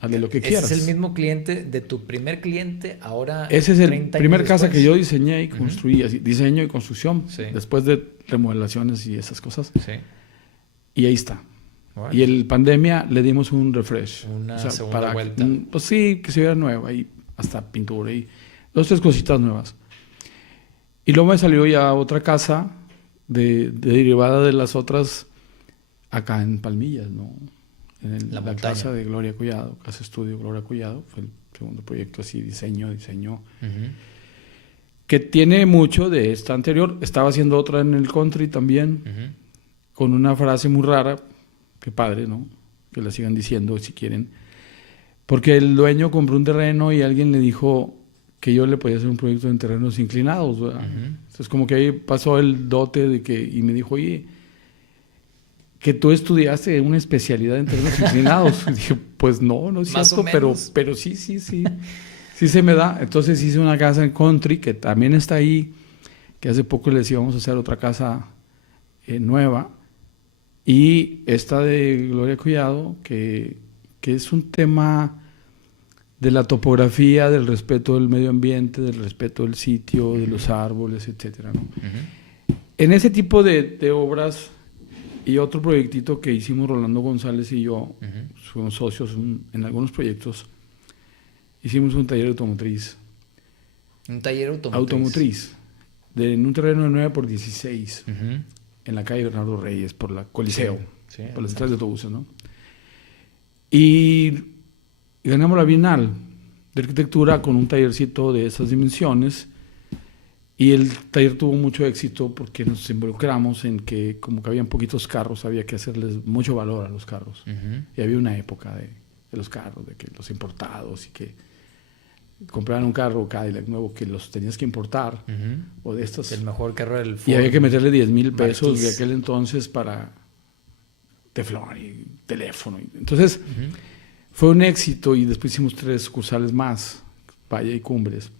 Hazle lo que quieras. ¿Ese es el mismo cliente de tu primer cliente ahora? Ese es el primer casa que yo diseñé y construí. Así, diseño y construcción. Sí. Después de remodelaciones y esas cosas. Sí. Y ahí está. Bueno. Y en pandemia le dimos un refresh. Una segunda vuelta. Pues sí, que se viera nueva. Y hasta pintura y 2, 3 cositas nuevas. Y luego me salió ya otra casa derivada de las otras acá en Palmillas, ¿no? En la casa de Gloria Collado, Casa Estudio Gloria Collado, fue el segundo proyecto así, diseño, uh-huh. Que tiene mucho de esta anterior. Estaba haciendo otra en el country también, uh-huh. Con una frase muy rara, qué padre, ¿no? que la sigan diciendo si quieren. Porque el dueño compró un terreno y alguien le dijo que yo le podía hacer un proyecto en terrenos inclinados, ¿verdad? Entonces como que ahí pasó el dote y me dijo, oye, que tú estudiaste una especialidad en terrenos inclinados. Y dije, pues no es cierto, pero sí se me da. Entonces hice una casa en Country, que también está ahí, que hace poco les íbamos a hacer otra casa nueva, y esta de Gloria Collado, que es un tema de la topografía, del respeto del medio ambiente, del respeto del sitio, de los árboles, etcétera, ¿no? En ese tipo de obras, y otro proyectito que hicimos Rolando González y yo, fuimos socios en algunos proyectos, hicimos un taller automotriz. ¿Un taller automotriz? Automotriz, en un terreno de 9x16, en la calle Bernardo Reyes, por la Coliseo, por las entradas de autobuses, ¿no? Y ganamos la Bienal de Arquitectura con un tallercito de esas dimensiones, y el taller tuvo mucho éxito porque nos involucramos en que, como que habían poquitos carros, había que hacerles mucho valor a los carros. Y había una época de los carros, de que los importados, y que compraban un carro Cadillac nuevo que los tenías que importar, o de estos. El mejor carro del Ford. Y había que meterle 10,000 pesos de aquel entonces para teflón y teléfono. Entonces, fue un éxito, y después hicimos 3 sucursales más, Valle y Cumbres.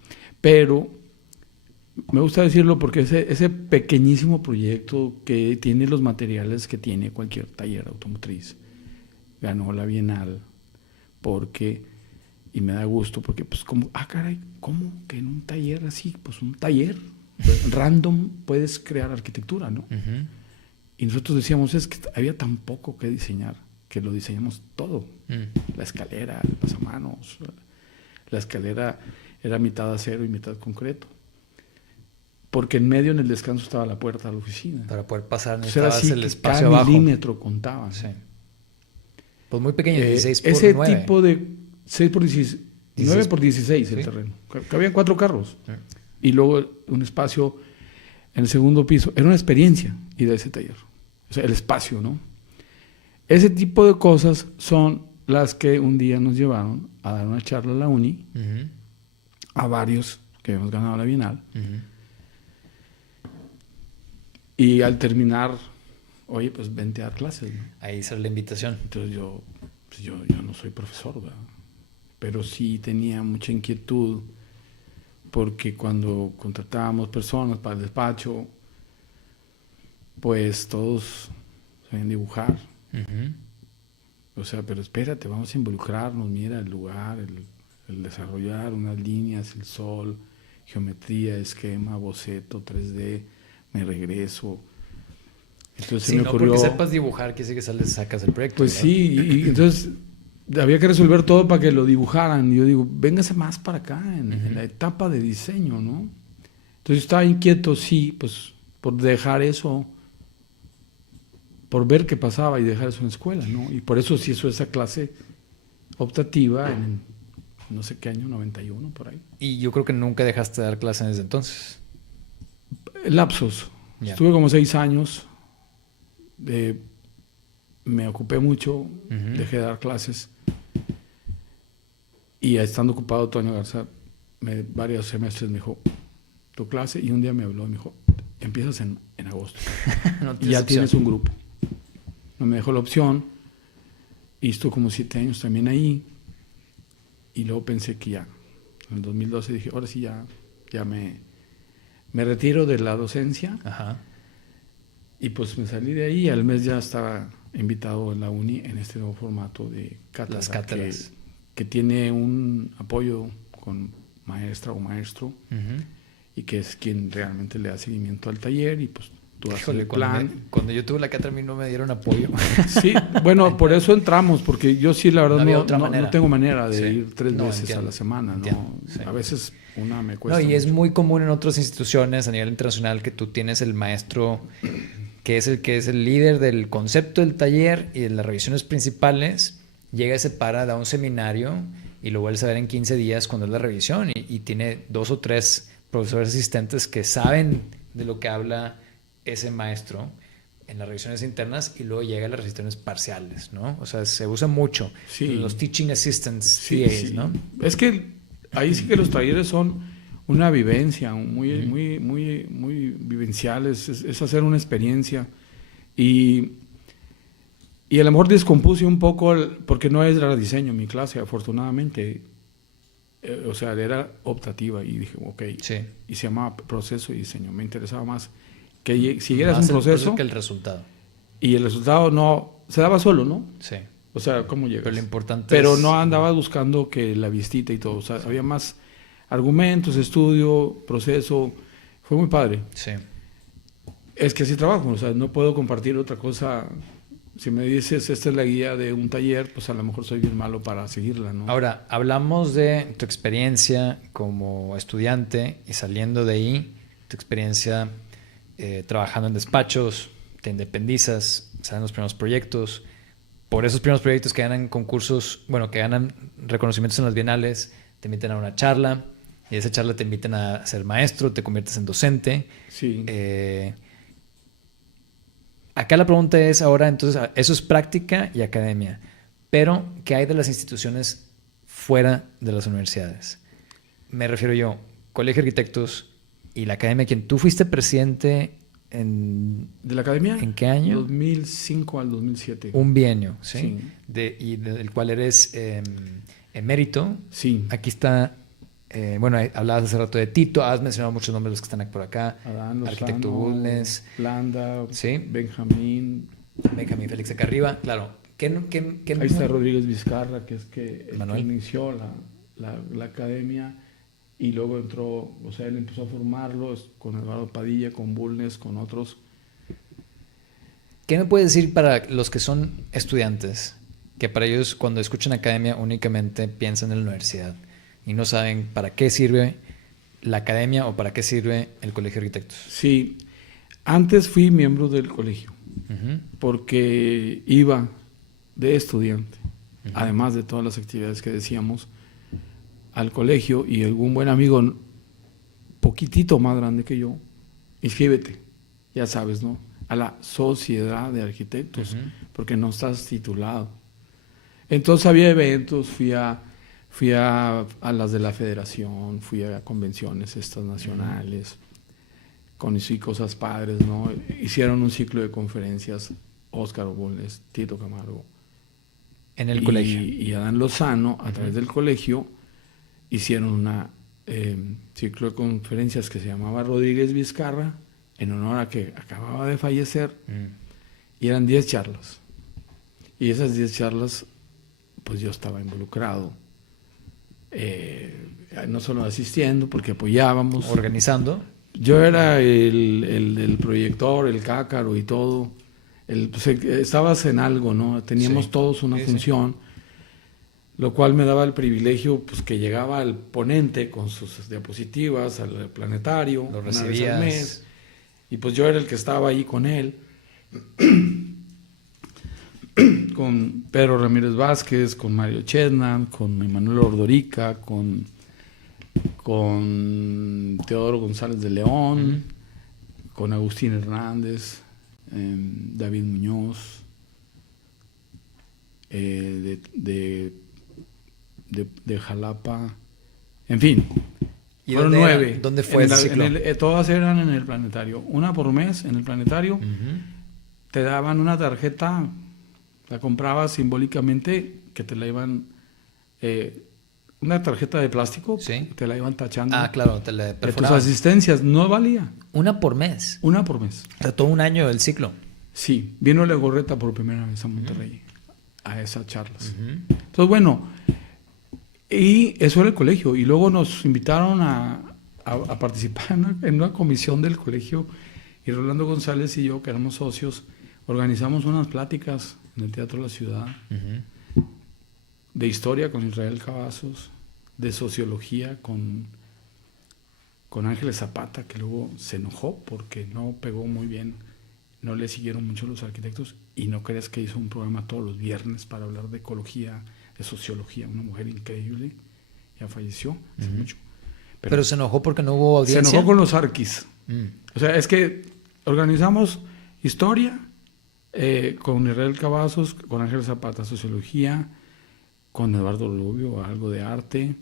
Pero me gusta decirlo porque ese pequeñísimo proyecto que tiene los materiales que tiene cualquier taller automotriz ganó la Bienal, y me da gusto porque pues como, caray, ¿cómo que en un taller así? Pues un taller random puedes crear arquitectura, ¿no? Y nosotros decíamos, es que había tan poco que diseñar, que lo diseñamos todo. La escalera, el pasamanos, la escalera era mitad acero y mitad concreto. Porque en medio, en el descanso, estaba la puerta a la oficina. Para poder pasar, necesitabas el espacio abajo. Cada milímetro contaba. Sí. Pues muy pequeño, 16 por ese 9. Tipo de 6 por 16, 9 por 16 el terreno. Cabían 4 carros. Y luego un espacio en el segundo piso. Era una experiencia ir a ese taller. O sea, el espacio, ¿no? Ese tipo de cosas son las que un día nos llevaron a dar una charla a la uni, a varios que habíamos ganado la Bienal. Y al terminar, oye, pues vente a dar clases, ¿no? Ahí sale la invitación. Entonces yo no soy profesor, ¿verdad? Pero sí tenía mucha inquietud, porque cuando contratábamos personas para el despacho, pues todos sabían dibujar. O sea, pero espérate, vamos a involucrarnos, mira el lugar, el desarrollar unas líneas, el sol, geometría, esquema, boceto, 3D, me regreso. Entonces sí, me ocurrió, porque sepas dibujar, que sí que sacas el proyecto. Pues ¿verdad? sí, y entonces había que resolver todo para que lo dibujaran. Y yo digo, véngase más para acá, en la etapa de diseño, ¿no? Entonces yo estaba inquieto, sí, pues por dejar eso, por ver qué pasaba y dejar eso en la escuela, ¿no? Y por eso sí hizo esa clase optativa en no sé qué año, 91, por ahí. Y yo creo que nunca dejaste de dar clases desde entonces. Lapsos. Estuve como 6 años. Me ocupé mucho, dejé de dar clases. Y estando ocupado, Toño Garza, varios semestres me dijo, tu clase, y un día me habló y me dijo, empiezas en agosto. No y ya tienes un grupo. No me dejó la opción. Y estuve como 7 años también ahí. Y luego pensé que ya, en el 2012 dije, ahora sí ya me retiro de la docencia. Y pues me salí de ahí. Al mes ya estaba invitado en la uni en este nuevo formato de cátedra. Las cátedras. Que tiene un apoyo con maestra o maestro, y que es quien realmente le da seguimiento al taller, y pues tú haces el plan. Cuando yo tuve la cátedra a mí no me dieron apoyo. Sí, bueno, por eso entramos, porque yo sí, la verdad, no tengo manera de ir 3 veces a la semana. ¿No? Sí. A veces una me cuesta. No, y mucho. Es muy común en otras instituciones a nivel internacional que tú tienes el maestro que es el líder del concepto del taller y de las revisiones principales. Llega, se para, da un seminario y lo vuelve a ver en 15 días cuando es la revisión, y tiene 2 o 3 profesores asistentes que saben de lo que habla ese maestro en las revisiones internas y luego llega a las revisiones parciales, ¿no? O sea, se usa mucho. Sí. Los teaching assistants, Sí, TAs, sí. ¿no? Es que ahí sí que los talleres son una vivencia, muy vivenciales, es hacer una experiencia. Y a lo mejor descompuse un poco, porque no era diseño mi clase, afortunadamente. O sea, era optativa y dije, ok. Sí. Y se llamaba proceso y diseño. Me interesaba más que siguieras un proceso que el resultado. Y el resultado no se daba solo, ¿no? Sí. O sea, ¿cómo llegas? Pero lo importante Pero es... no andaba buscando que la vistita y todo. O sea, había más argumentos, estudio, proceso. Fue muy padre. Sí. Es que así trabajo. O sea, no puedo compartir otra cosa. Si me dices, esta es la guía de un taller, pues a lo mejor soy bien malo para seguirla, ¿no? Ahora, hablamos de tu experiencia como estudiante y saliendo de ahí, tu experiencia trabajando en despachos, te independizas, salen los primeros proyectos. Por esos primeros proyectos que ganan concursos, bueno, que ganan reconocimientos en las bienales, te invitan a una charla y de esa charla te invitan a ser maestro, te conviertes en docente. Sí. Acá la pregunta es ahora, entonces, eso es práctica y academia, pero ¿qué hay de las instituciones fuera de las universidades? Me refiero yo, Colegio de Arquitectos y la academia, quien tú fuiste presidente en... ¿De la academia? ¿En qué año? 2005 al 2007. Un bienio, ¿sí? Sí. Del cual eres emérito. Sí. Aquí está... bueno, hablabas hace rato de Tito, has mencionado muchos nombres de los que están por acá. Adán Lozano, Arquitecto Bulnes, Landa, ¿sí? Benjamín Félix acá arriba, claro. Ahí está Rodríguez Vizcarra, que es el Manuel. que inició la academia y luego entró, o sea, él empezó a formarlos con Eduardo Padilla, con Bulnes, con otros. ¿Qué me puedes decir para los que son estudiantes? Que para ellos cuando escuchan academia únicamente piensan en la universidad y no saben para qué sirve la academia o para qué sirve el Colegio de Arquitectos. Sí, antes fui miembro del colegio, Uh-huh. porque iba de estudiante, Uh-huh. además de todas las actividades que decíamos, al colegio, y algún buen amigo poquitito más grande que yo, inscríbete, ya sabes, ¿no? A la Sociedad de Arquitectos, Uh-huh. porque no estás titulado. Entonces había eventos, fui a las de la federación, fui a convenciones estas nacionales, conocí cosas padres, ¿no? Hicieron un ciclo de conferencias, Óscar Bulnes, Tito Camargo. En el colegio. Y Adán Lozano, a través del colegio, hicieron un ciclo de conferencias que se llamaba Rodríguez Vizcarra, en honor a que acababa de fallecer, y eran 10 charlas. Y esas 10 charlas, pues yo estaba involucrado. No solo asistiendo, porque apoyábamos. Organizando. Yo era el proyector, el cácaro y todo. Pues, estabas en algo, ¿no? Teníamos todos una función, lo cual me daba el privilegio, pues, que llegaba el ponente con sus diapositivas al planetario, Lo una vez recibías. al mes, y pues yo era el que estaba ahí con él, con Pedro Ramírez Vázquez, con Mario Chesnan, con Emanuel Ordorica, con Teodoro González de León, con Agustín Hernández, David Muñoz, de Jalapa, en fin. ¿Y fueron 9. ¿Dónde fue ese ciclo? Todas eran en el planetario. Una por mes en el planetario. Te daban una tarjeta, la comprabas simbólicamente, que te la iban... una tarjeta de plástico, te la iban tachando. Ah, claro, te la perforaban. De tus asistencias, no valía. ¿Una por mes? Una por mes. O sea, todo un año el ciclo. Sí, vino Legorreta por primera vez a Monterrey, a esas charlas. Entonces, bueno, y eso era el colegio. Y luego nos invitaron a participar en una comisión del colegio, y Rolando González y yo, que éramos socios, organizamos unas pláticas en el Teatro de la Ciudad, de historia con Israel Cavazos, de sociología con Ángeles Zapata, que luego se enojó porque no pegó muy bien, no le siguieron mucho los arquitectos, y no creas que hizo un programa todos los viernes para hablar de ecología, de sociología, una mujer increíble, ya falleció hace mucho. Pero se enojó porque no hubo audiencia. Se enojó con los arquis. O sea, es que organizamos historia con Israel Cavazos, con Ángel Zapata, sociología, con Eduardo Rubio, algo de arte.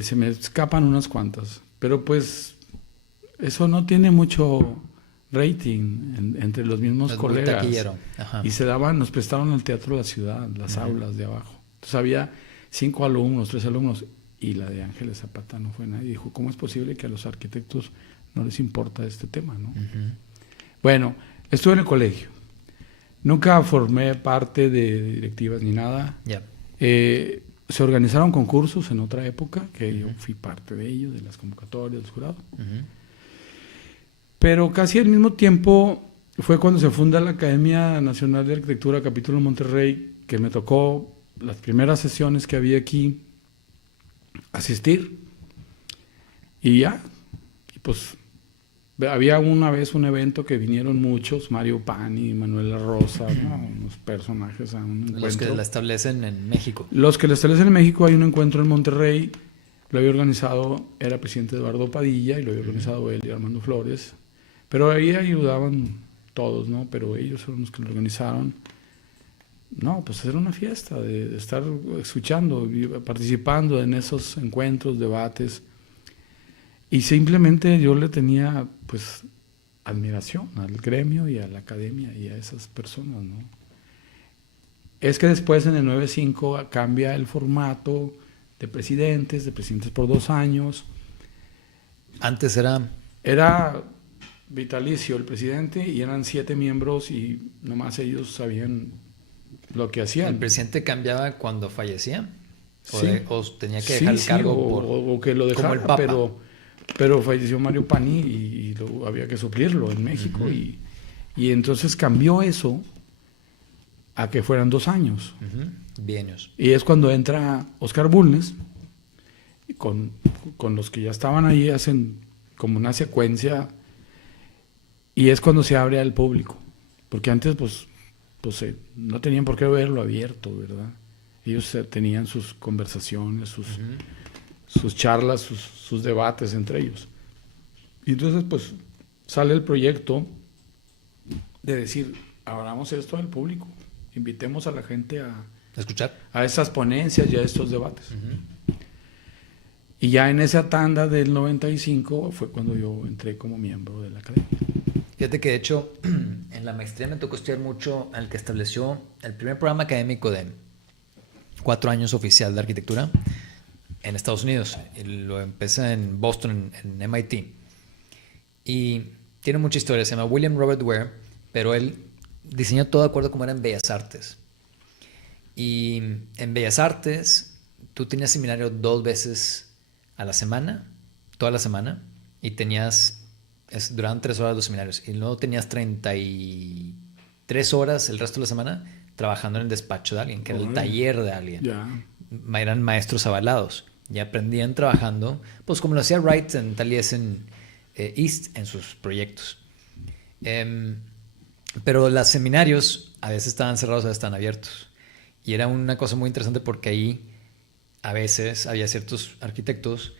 Se me escapan unas cuantas, pero pues eso no tiene mucho rating entre los mismos colegas. Y nos prestaron al Teatro de la Ciudad, las aulas de abajo. Entonces había 5 alumnos, 3 alumnos, y la de Ángeles Zapata no fue nadie. Dijo, ¿cómo es posible que a los arquitectos no les importa este tema, ¿no? Bueno, estuve en el colegio. Nunca formé parte de directivas ni nada. Se organizaron concursos en otra época, que yo fui parte de ellos, de las convocatorias, del jurado. Pero casi al mismo tiempo fue cuando se funda la Academia Nacional de Arquitectura, capítulo Monterrey, que me tocó las primeras sesiones que había aquí asistir. Y ya, y pues había una vez un evento que vinieron muchos, Mario Pani, Manuel La Rosa, ¿no? Unos personajes a un encuentro. Los que la establecen en México. Los que la establecen en México, hay un encuentro en Monterrey, lo había organizado, era presidente Eduardo Padilla, y lo había organizado él y Armando Flores, pero ahí ayudaban todos, ¿no? Pero ellos fueron los que lo organizaron. No, pues hacer una fiesta, de estar escuchando, participando en esos encuentros, debates. Y simplemente yo le tenía, pues, admiración al gremio y a la academia y a esas personas, ¿no? Es que después, en el 95, cambia el formato de presidentes por 2 años. Antes era vitalicio el presidente y eran 7 miembros y nomás ellos sabían lo que hacían. ¿El presidente cambiaba cuando fallecía? Sí. ¿O tenía que dejar el cargo? O que lo dejara, como el Papa. Pero falleció Mario Pani y había que suplirlo en México. Y entonces cambió eso a que fueran 2 años. Bienios. Y es cuando entra Oscar Bulnes, con los que ya estaban ahí, hacen como una secuencia, y es cuando se abre al público. Porque antes, pues no tenían por qué verlo abierto, ¿verdad? Ellos tenían sus conversaciones, sus charlas, sus debates entre ellos. Y entonces, pues, sale el proyecto de decir, abramos esto al público, invitemos a la gente a escuchar a esas ponencias y a estos debates. Y ya en esa tanda del 95 fue cuando yo entré como miembro de la academia. Fíjate que de hecho en la maestría me tocó estudiar mucho al que estableció el primer programa académico de 4 años oficial de arquitectura en Estados Unidos. Lo empecé en Boston, en MIT. Y tiene mucha historia. Se llama William Robert Ware, pero él diseñó todo de acuerdo a cómo era en Bellas Artes. Y en Bellas Artes tú tenías seminario 2 veces a la semana, toda la semana, y duraban 3 horas los seminarios. Y luego tenías 33 horas el resto de la semana trabajando en el despacho de alguien, que era el taller de alguien. Eran maestros avalados. Y aprendían trabajando, pues como lo hacía Wright en Taliesin East en sus proyectos. Pero los seminarios a veces estaban cerrados, a veces estaban abiertos. Y era una cosa muy interesante porque ahí a veces había ciertos arquitectos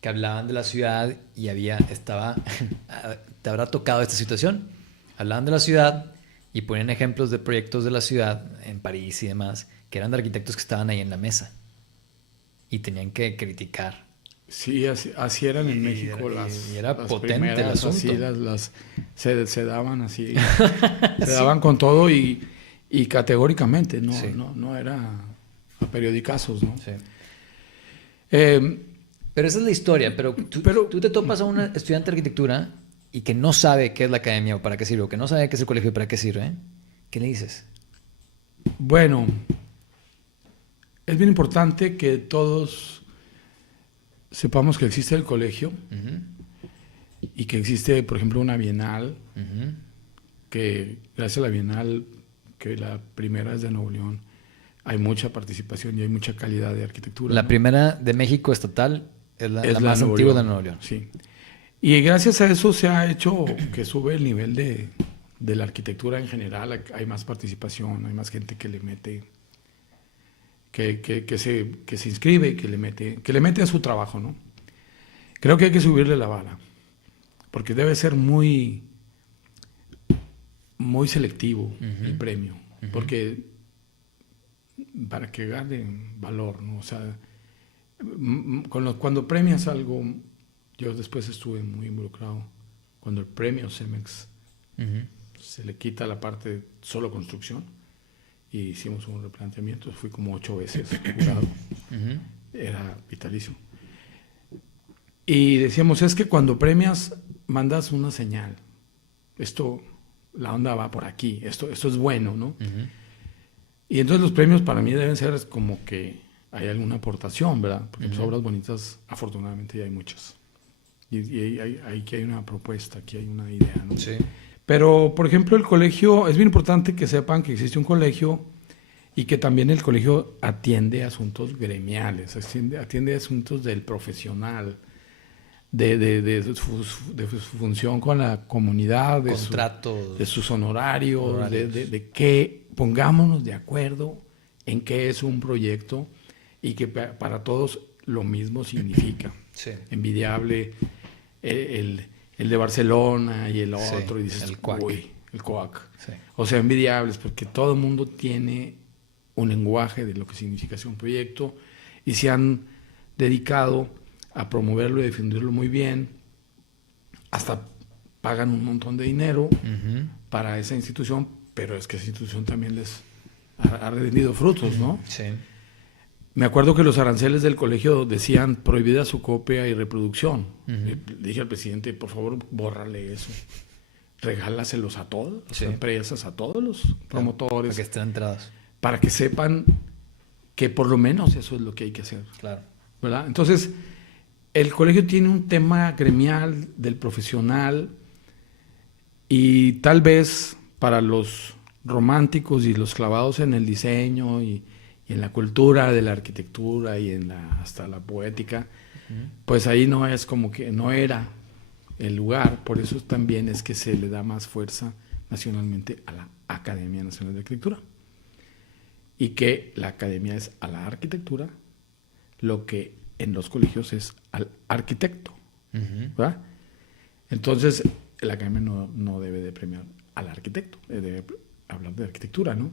que hablaban de la ciudad y te habrá tocado esta situación. Hablaban de la ciudad y ponían ejemplos de proyectos de la ciudad en París y demás, que eran de arquitectos que estaban ahí en la mesa y tenían que criticar. Sí, así eran en México y era potente el asunto. Se daban así, se daban con todo y categóricamente, no era a periodicazos, ¿no? Sí. Pero esa es la historia, pero tú te topas a un estudiante de arquitectura y que no sabe qué es la academia o para qué sirve, o que no sabe qué es el colegio y para qué sirve, ¿qué le dices? Bueno, es bien importante que todos sepamos que existe el colegio y que existe, por ejemplo, una bienal, que gracias a la bienal, que la primera es de Nuevo León, hay mucha participación y hay mucha calidad de arquitectura. La primera de México estatal es la más antigua de Nuevo León. Sí. Y gracias a eso se ha hecho que sube el nivel de la arquitectura en general. Hay más participación, hay más gente que le mete, que se inscribe, que le mete a su trabajo, ¿no? Creo que hay que subirle la vara, porque debe ser muy muy selectivo el premio, porque para que gane valor, ¿no? O sea, cuando premias algo, yo después estuve muy involucrado, cuando el premio Cemex se le quita la parte de solo construcción y hicimos un replanteamiento, fui como 8 veces jurado, era vitalicio. Y decíamos, es que cuando premias, mandas una señal. La onda va por aquí, esto es bueno, ¿no? Y entonces los premios para mí deben ser como que hay alguna aportación, ¿verdad? Porque pues, obras bonitas, afortunadamente, ya hay muchas. Y aquí hay una propuesta, aquí hay una idea, ¿no? Sí. Pero, por ejemplo, el colegio, es bien importante que sepan que existe un colegio y que también el colegio atiende asuntos gremiales, atiende asuntos del profesional, de su función con la comunidad, contratos, de sus honorarios, de que pongámonos de acuerdo en qué es un proyecto y que para todos lo mismo significa. Sí. Envidiable el de Barcelona y el otro, sí, y dices, el COAC. uy, el COAC. Sí. O sea, envidiables porque todo el mundo tiene un lenguaje de lo que significa un proyecto y se han dedicado a promoverlo y defenderlo muy bien, hasta pagan un montón de dinero para esa institución, pero es que esa institución también les ha rendido frutos, ¿no? Sí. Me acuerdo que los aranceles del colegio decían prohibida su copia y reproducción. Le dije al presidente, por favor, bórrale eso. Regálaselos a todas las empresas, a todos los promotores. Para que estén entrados. Para que sepan que por lo menos eso es lo que hay que hacer. Claro. ¿Verdad? Entonces, el colegio tiene un tema gremial del profesional y tal vez para los románticos y los clavados en el diseño y en la cultura de la arquitectura y hasta la poética, pues ahí no es como que no era el lugar, por eso también es que se le da más fuerza nacionalmente a la Academia Nacional de Arquitectura y que la academia es a la arquitectura lo que en los colegios es al arquitecto, ¿verdad? Entonces la academia no debe de premiar al arquitecto, debe hablar de arquitectura, ¿no?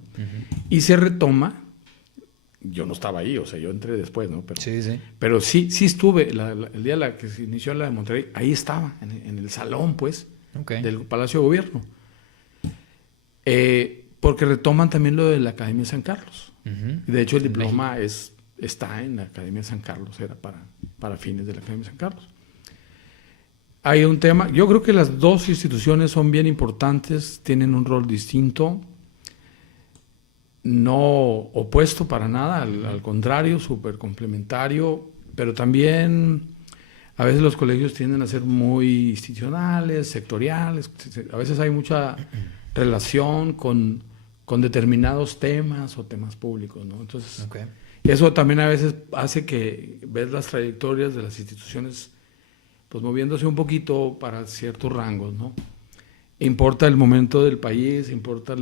Y se retoma. Yo no estaba ahí, o sea, yo entré después, ¿no? Pero sí estuve, el día en la que se inició la de Monterrey, ahí estaba, en el salón, pues, del Palacio de Gobierno. Porque retoman también lo de la Academia de San Carlos. De hecho, el diploma está en la Academia de San Carlos, era para fines de la Academia de San Carlos. Hay un tema, yo creo que las dos instituciones son bien importantes, tienen un rol distinto, no opuesto para nada, al contrario, súper complementario, pero también a veces los colegios tienden a ser muy institucionales, sectoriales, a veces hay mucha relación con determinados temas o temas públicos, ¿no? Entonces, eso también a veces hace que ves las trayectorias de las instituciones pues moviéndose un poquito para ciertos rangos, ¿no? Importa el momento del país, importa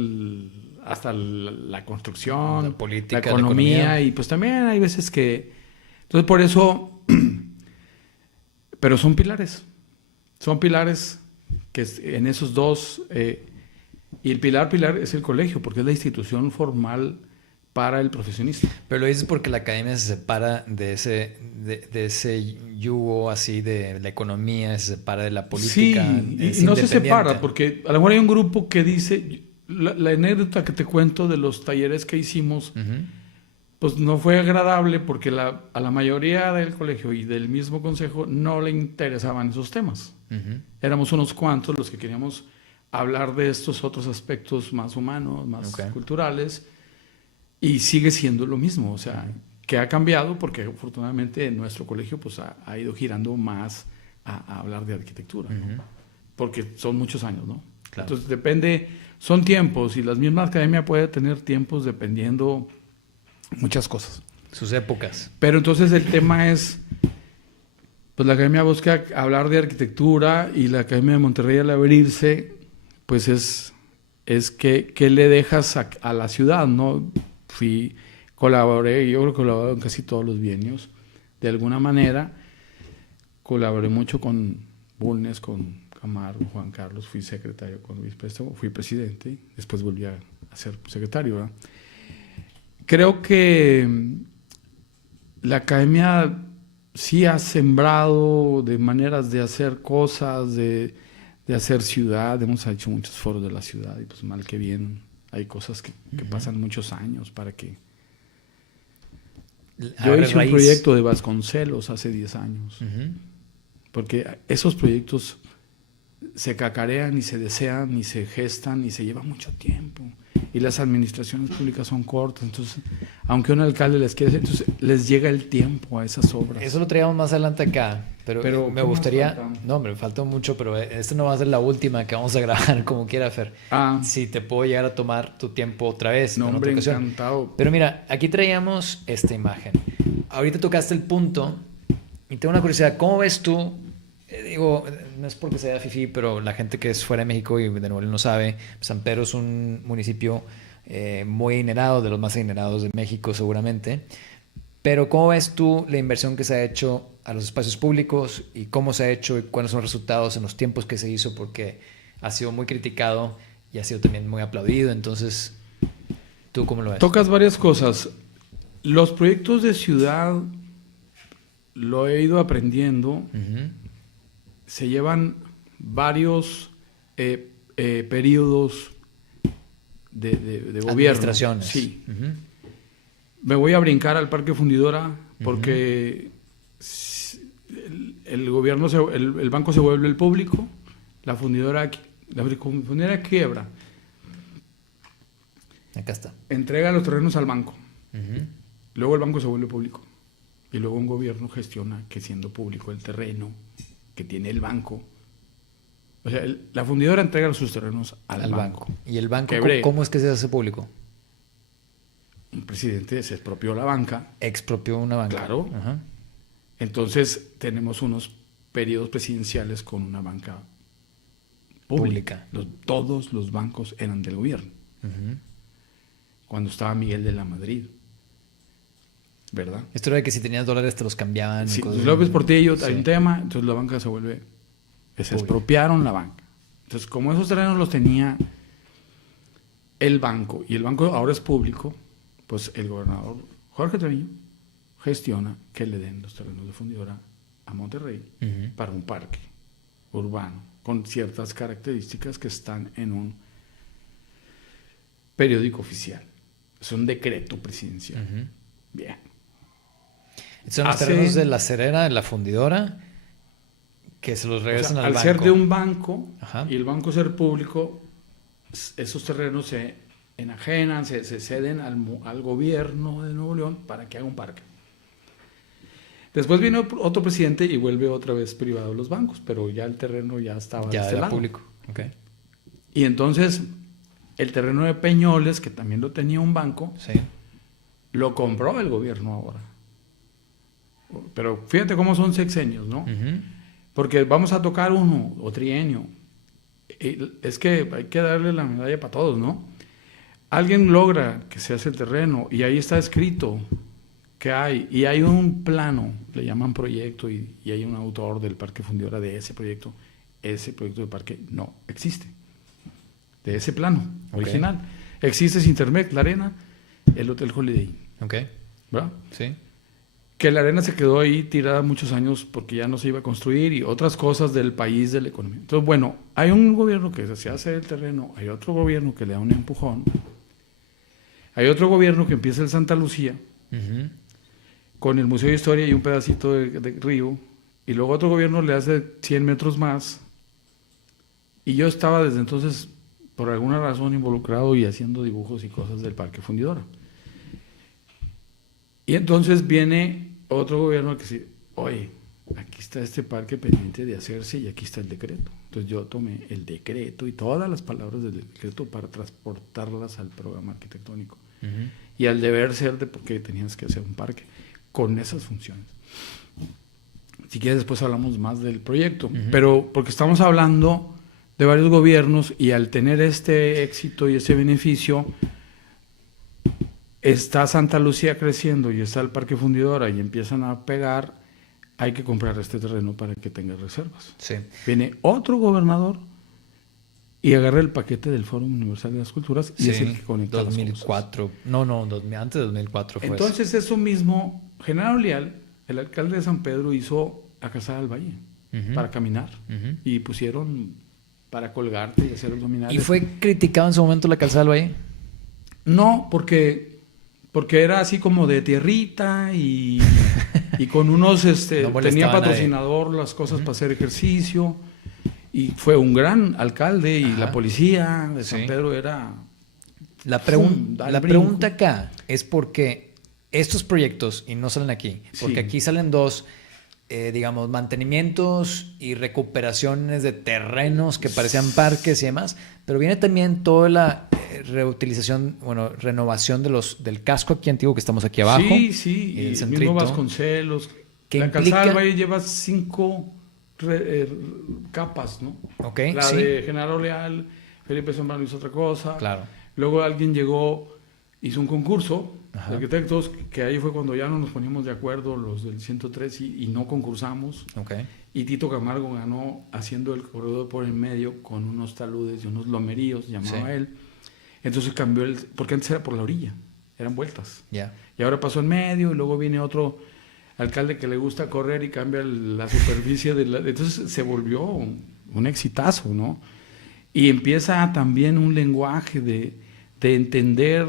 hasta la construcción, la política, la economía, y pues también hay veces que... Entonces por eso... pero son pilares que en esos dos... y el pilar es el colegio, porque es la institución formal para el profesionista. Pero lo dices porque la academia se separa de ese yugo así de la economía, se separa de la política. Sí, y no se separa, porque a lo mejor hay un grupo que dice, la anécdota que te cuento de los talleres que hicimos, pues no fue agradable porque a la mayoría del colegio y del mismo consejo no le interesaban esos temas. Éramos unos cuantos los que queríamos hablar de estos otros aspectos más humanos, más culturales, y sigue siendo lo mismo, o sea, que ha cambiado porque afortunadamente nuestro colegio pues ha ido girando más a hablar de arquitectura, ¿no? Porque son muchos años, ¿no? Claro. Entonces depende, son tiempos, y la misma academia puede tener tiempos dependiendo muchas cosas. Sus épocas. Pero entonces el tema es, pues la academia busca hablar de arquitectura y la Academia de Monterrey al abrirse, pues es que le dejas a la ciudad, ¿no? Colaboré, yo creo que colaboré en casi todos los bienios, de alguna manera. Colaboré mucho con Bulnes, con Camargo, Juan Carlos, fui secretario con Luis Préstamo, fui presidente, después volví a ser secretario, ¿verdad? Creo que la academia sí ha sembrado de maneras de hacer cosas, de hacer ciudad. Hemos hecho muchos foros de la ciudad y pues mal que bien hay cosas que pasan muchos años para que... Yo hice un proyecto de Vasconcelos hace 10 años, porque esos proyectos se cacarean y se desean y se gestan y se lleva mucho tiempo. Y las administraciones públicas son cortas, entonces, aunque un alcalde les quiere hacer, entonces les llega el tiempo a esas obras. Eso lo traíamos más adelante acá, pero me gustaría... No, me faltó mucho, pero esta no va a ser la última que vamos a grabar, como quiera, Fer. Si te puedo llegar a tomar tu tiempo otra vez. No, hombre, encantado. Pero mira, aquí traíamos esta imagen. Ahorita tocaste el punto y tengo una curiosidad. ¿Cómo ves tú? Digo, no es porque sea fifí, pero la gente que es fuera de México y de Nuevo León no sabe, San Pedro es un municipio muy adinerado, de los más adinerados de México seguramente. Pero ¿cómo ves tú la inversión que se ha hecho a los espacios públicos y cómo se ha hecho y cuáles son los resultados en los tiempos que se hizo? Porque ha sido muy criticado y ha sido también muy aplaudido. Entonces, ¿tú cómo lo ves? Tocas varias cosas. Los proyectos de ciudad, lo he ido aprendiendo, se llevan varios periodos de gobierno. Administraciones. Sí. Me voy a brincar al Parque Fundidora porque el gobierno, el banco se vuelve el público, la fundidora quiebra. Acá está. Entrega los terrenos al banco. Luego el banco se vuelve público. Y luego un gobierno gestiona que siendo público el terreno que tiene el banco. O sea, la fundidora entrega sus terrenos al banco. ¿Y el banco cómo es que se hace público? Un presidente se expropió la banca. Expropió una banca. Claro. Entonces tenemos unos periodos presidenciales con una banca pública. Todos los bancos eran del gobierno. Cuando estaba Miguel de la Madrid. ¿Verdad? Esto era de que si tenías dólares te los cambiaban. Sí, López Portillo, hay un tema, entonces la banca se vuelve... Se expropiaron la banca. Entonces, como esos terrenos los tenía el banco, y el banco ahora es público, pues el gobernador Jorge Treviño gestiona que le den los terrenos de fundidora a Monterrey para un parque urbano, con ciertas características que están en un periódico oficial. Es un decreto presidencial. Bien. Son los terrenos de la cerera, de la fundidora, que se los regresan al banco. Al ser de un banco y el banco ser público, esos terrenos se enajenan, se ceden al gobierno de Nuevo León para que haga un parque. Después viene otro presidente y vuelve otra vez privado los bancos, pero ya el terreno ya estaba ya de este era lado. Público. Y entonces el terreno de Peñoles, que también lo tenía un banco, lo compró el gobierno ahora. Pero fíjate cómo son sexenios, ¿no? Porque vamos a tocar uno o trienio. Es que hay que darle la medalla para todos, ¿no? Alguien logra que se hace el terreno y ahí está escrito que hay, y hay un plano, le llaman proyecto, y hay un autor del Parque Fundidora de ese proyecto. Ese proyecto del parque no existe. De ese plano original. Existe Sintermex, La Arena, el Hotel Holiday Inn. ¿Verdad? Sí. Que la arena se quedó ahí tirada muchos años porque ya no se iba a construir y otras cosas del país, de la economía. Entonces, bueno, hay un gobierno que se hace el terreno, hay otro gobierno que le da un empujón, hay otro gobierno que empieza el Santa Lucía con el Museo de Historia y un pedacito de río, y luego otro gobierno le hace 100 metros más, y yo estaba desde entonces, por alguna razón, involucrado y haciendo dibujos y cosas del Parque Fundidora. Y entonces viene otro gobierno que dice, oye, aquí está este parque pendiente de hacerse y aquí está el decreto. Entonces yo tomé el decreto y todas las palabras del decreto para transportarlas al programa arquitectónico y al deber ser de por qué tenías que hacer un parque con esas funciones. Si quieres después hablamos más del proyecto, pero porque estamos hablando de varios gobiernos y al tener este éxito y este beneficio, está Santa Lucía creciendo y está el Parque Fundidora y empiezan a pegar, hay que comprar este terreno para que tenga reservas. Sí. Viene otro gobernador y agarra el paquete del Fórum Universal de las Culturas y es el que conecta 2004. Antes de 2004 fue Entonces eso mismo, Genaro Leal, el alcalde de San Pedro, hizo la Calzada del Valle para caminar y pusieron para colgarte y hacer abdominales. ¿Y fue criticado en su momento la Calzada del Valle? No, porque era así como de tierrita y con unos, tenía patrocinador las cosas para hacer ejercicio y fue un gran alcalde y la policía de San Pedro era... La pregunta acá es porque estos proyectos, y no salen aquí, porque aquí salen dos, digamos, mantenimientos y recuperaciones de terrenos que parecían parques y demás, pero viene también toda la reutilización, renovación del casco aquí antiguo que estamos aquí abajo. Sí, y el mismo Vasconcelos. La Calzada del Valle lleva 5 capas, ¿no? Okay, la de Genaro Leal, Felipe Zambrano hizo otra cosa. Claro. Luego alguien llegó, hizo un concurso de arquitectos, que ahí fue cuando ya no nos poníamos de acuerdo los del 103 y no concursamos. Okay. Y Tito Camargo ganó haciendo el corredor por el medio con unos taludes y unos lomeríos, llamaba él. Entonces cambió porque antes era por la orilla, eran vueltas. Yeah. Y ahora pasó en medio y luego viene otro alcalde que le gusta correr y cambia la superficie entonces se volvió un exitazo, ¿no? Y empieza también un lenguaje de entender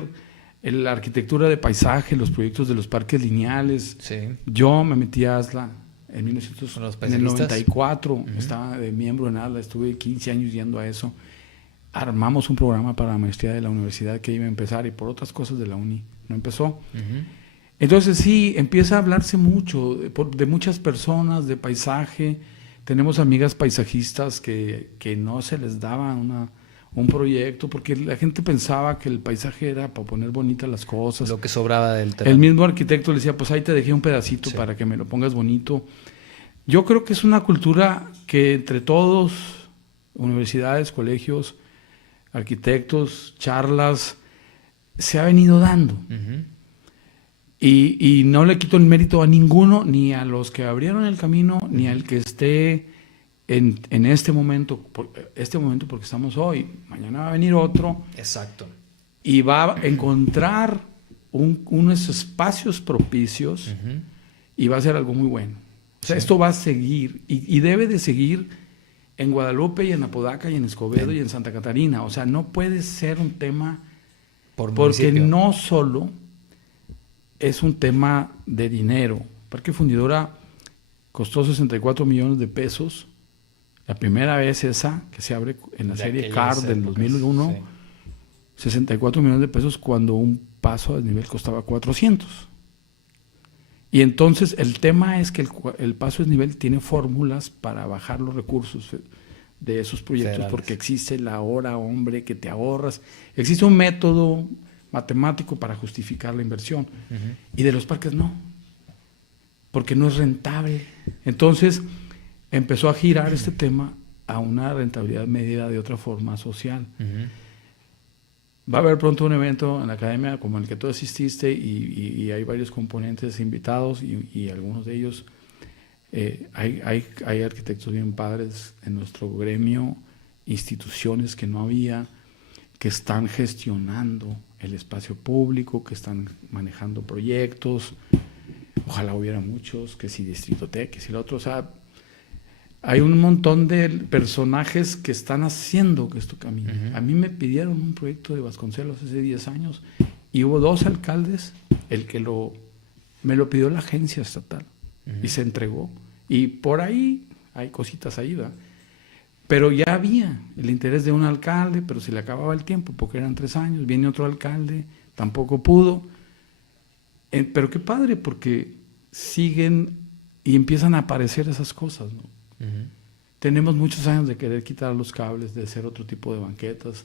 la arquitectura de paisaje, los proyectos de los parques lineales. Sí. Yo me metí a ASLA en el 94, estaba de miembro en ASLA, estuve 15 años yendo a eso. Armamos un programa para la maestría de la universidad que iba a empezar y por otras cosas de la uni no empezó. Entonces sí, empieza a hablarse mucho de muchas personas, de paisaje. Tenemos amigas paisajistas que no se les daba un proyecto porque la gente pensaba que el paisaje era para poner bonitas las cosas. Lo que sobraba del terreno. El mismo arquitecto le decía, pues ahí te dejé un pedacito para que me lo pongas bonito. Yo creo que es una cultura que entre todos, universidades, colegios, arquitectos, charlas, se ha venido dando. Y no le quito el mérito a ninguno, ni a los que abrieron el camino, ni al que esté en este momento porque estamos hoy. Mañana va a venir otro. Exacto. Y va a encontrar unos espacios propicios y va a ser algo muy bueno. O sea, esto va a seguir y debe de seguir en Guadalupe y en Apodaca y en Escobedo y en Santa Catarina. O sea, no puede ser un tema porque no solo es un tema de dinero. Parque Fundidora costó 64 millones de pesos. La primera vez esa que se abre en la serie CAR del 2001, 64 millones de pesos cuando un paso a desnivel costaba 400. Y entonces el tema es que el paso a desnivel tiene fórmulas para bajar los recursos de esos proyectos porque existe la hora hombre que te ahorras. Existe un método matemático para justificar la inversión. Y de los parques no, porque no es rentable. Entonces empezó a girar este tema a una rentabilidad medida de otra forma social. Va a haber pronto un evento en la academia como el que tú asististe y hay varios componentes invitados y algunos de ellos hay arquitectos bien padres en nuestro gremio, instituciones que no había, que están gestionando el espacio público, que están manejando proyectos. Ojalá hubiera muchos, que si Distrito Tech, que si el otro. O sea, hay un montón de personajes que están haciendo que esto camine. A mí me pidieron un proyecto de Vasconcelos hace 10 años y hubo 2 alcaldes, el que me lo pidió la agencia estatal y se entregó. Y por ahí hay cositas ahí, ¿verdad? Pero ya había el interés de un alcalde, pero se le acababa el tiempo porque eran 3 años. Viene otro alcalde, tampoco pudo. Pero qué padre, porque siguen y empiezan a aparecer esas cosas, ¿no? Tenemos muchos años de querer quitar los cables, de hacer otro tipo de banquetas.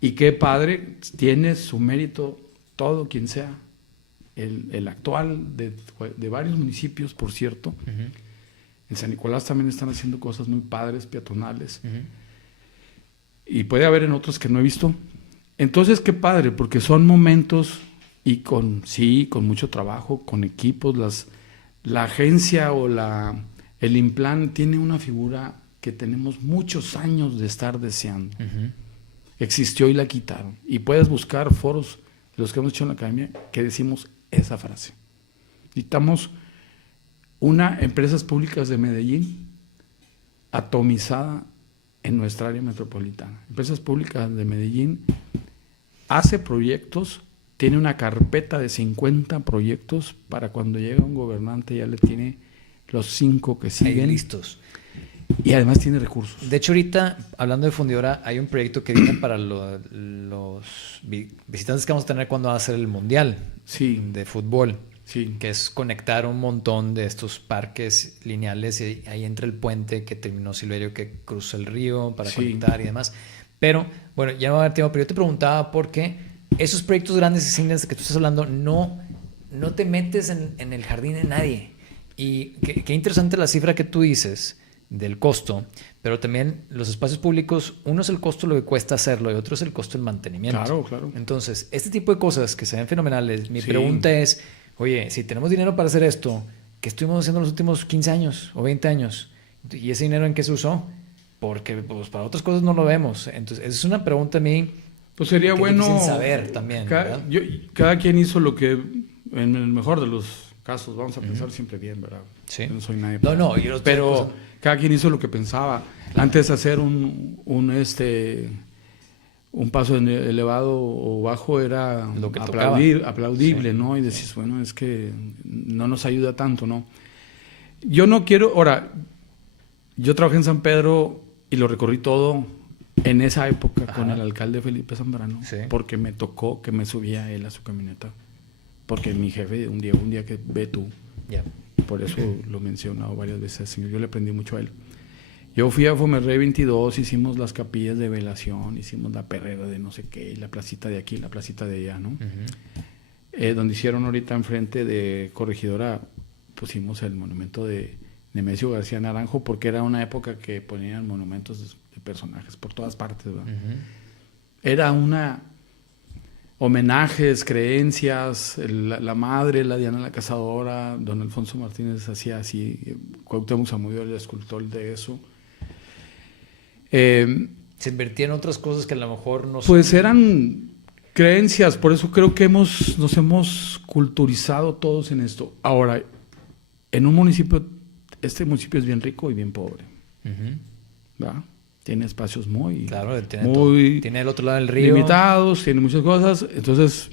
Y qué padre, tiene su mérito todo quien sea. El actual de varios municipios, por cierto. En San Nicolás también están haciendo cosas muy padres, peatonales. Y puede haber en otros que no he visto. Entonces, qué padre, porque son momentos y con mucho trabajo, con equipos, la agencia o el Implan tiene una figura que tenemos muchos años de estar deseando. Existió y la quitaron. Y puedes buscar foros de los que hemos hecho en la academia que decimos esa frase. Necesitamos empresas públicas de Medellín atomizada en nuestra área metropolitana. Empresas públicas de Medellín hace proyectos, tiene una carpeta de 50 proyectos para cuando llega un gobernante ya le tiene los 5 que siguen. Ahí listos. Y además tiene recursos. De hecho, ahorita, hablando de Fundidora, hay un proyecto que viene para los visitantes que vamos a tener cuando va a ser el Mundial de fútbol. Sí. Que es conectar un montón de estos parques lineales y ahí entra el puente que terminó Silverio que cruza el río para conectar y demás. Pero, bueno, ya no va a haber tiempo, pero yo te preguntaba por qué esos proyectos grandes y signos de que tú estás hablando no te metes en el jardín de nadie. Y qué interesante la cifra que tú dices del costo, pero también los espacios públicos, uno es el costo lo que cuesta hacerlo y otro es el costo del mantenimiento. Claro, claro. Entonces, este tipo de cosas que se ven fenomenales, mi pregunta es, oye, si tenemos dinero para hacer esto, ¿qué estuvimos haciendo los últimos 15 años o 20 años? ¿Y ese dinero en qué se usó? Porque pues, para otras cosas no lo vemos. Entonces, esa es una pregunta a mí. Pues sería bueno saber también. Cada quien hizo lo que, en el mejor de los casos, vamos a pensar siempre bien, ¿verdad? Sí. Yo no soy nadie. Pero cada quien hizo lo que pensaba. Claro. Antes de hacer un paso elevado o bajo era lo que aplaudible, sí. ¿no? Y decís, bueno, es que no nos ayuda tanto, ¿no? Yo no quiero, ahora, yo trabajé en San Pedro y lo recorrí todo en esa época con el alcalde Felipe Zambrano, porque me tocó que me subía él a su camioneta, porque mi jefe un día que ve tú, por eso lo he mencionado varias veces, señor, yo le aprendí mucho a él. Yo fui a Fomerrey 22, hicimos las capillas de velación, hicimos la perrera de no sé qué, la placita de aquí, la placita de allá, ¿no? Donde hicieron ahorita enfrente de Corregidora, pusimos el monumento de Nemesio García Naranjo, porque era una época que ponían monumentos de personajes por todas partes, ¿verdad? Era homenajes, creencias, la madre, la Diana la Cazadora, don Alfonso Martínez hacía así, Cuauhtémoc Zamudio, el escultor de eso. Se invertía en otras cosas que a lo mejor no pues eran creencias, por eso creo que nos hemos culturizado todos en esto. Ahora, en un municipio, este municipio es bien rico y bien pobre, ¿verdad? Tiene espacios muy tiene el otro lado del río, limitados, tiene muchas cosas, entonces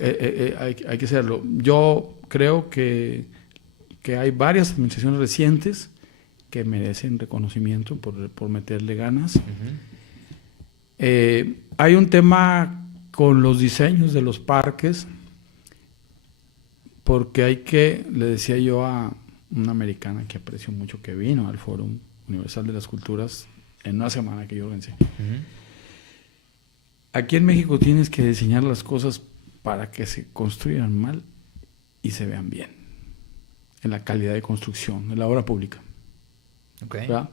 hay que hacerlo. Yo creo que hay varias administraciones recientes que merecen reconocimiento por meterle ganas. Hay un tema con los diseños de los parques, porque le decía yo a una americana que aprecio mucho que vino al Fórum Universal de las Culturas en una semana que yo organicé. Aquí en México tienes que diseñar las cosas para que se construyan mal y se vean bien en la calidad de construcción, en la obra pública. ¿Verdad?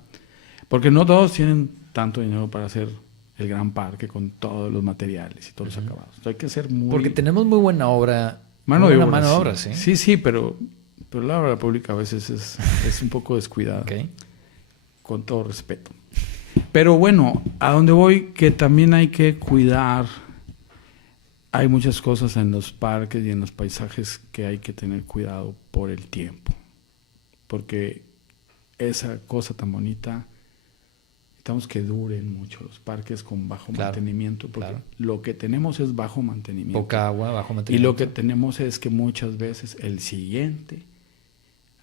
Porque no todos tienen tanto dinero para hacer el gran parque con todos los materiales y todos los acabados. Entonces hay que ser porque tenemos muy buena obra, mano de obra, sí. Sí, pero la obra pública a veces es un poco descuidada, con todo respeto. Pero bueno, a donde voy, que también hay que cuidar. Hay muchas cosas en los parques y en los paisajes que hay que tener cuidado por el tiempo, porque esa cosa tan bonita, necesitamos que duren mucho los parques con bajo mantenimiento, porque lo que tenemos es bajo mantenimiento. Poca agua, bajo mantenimiento. Y lo que tenemos es que muchas veces el siguiente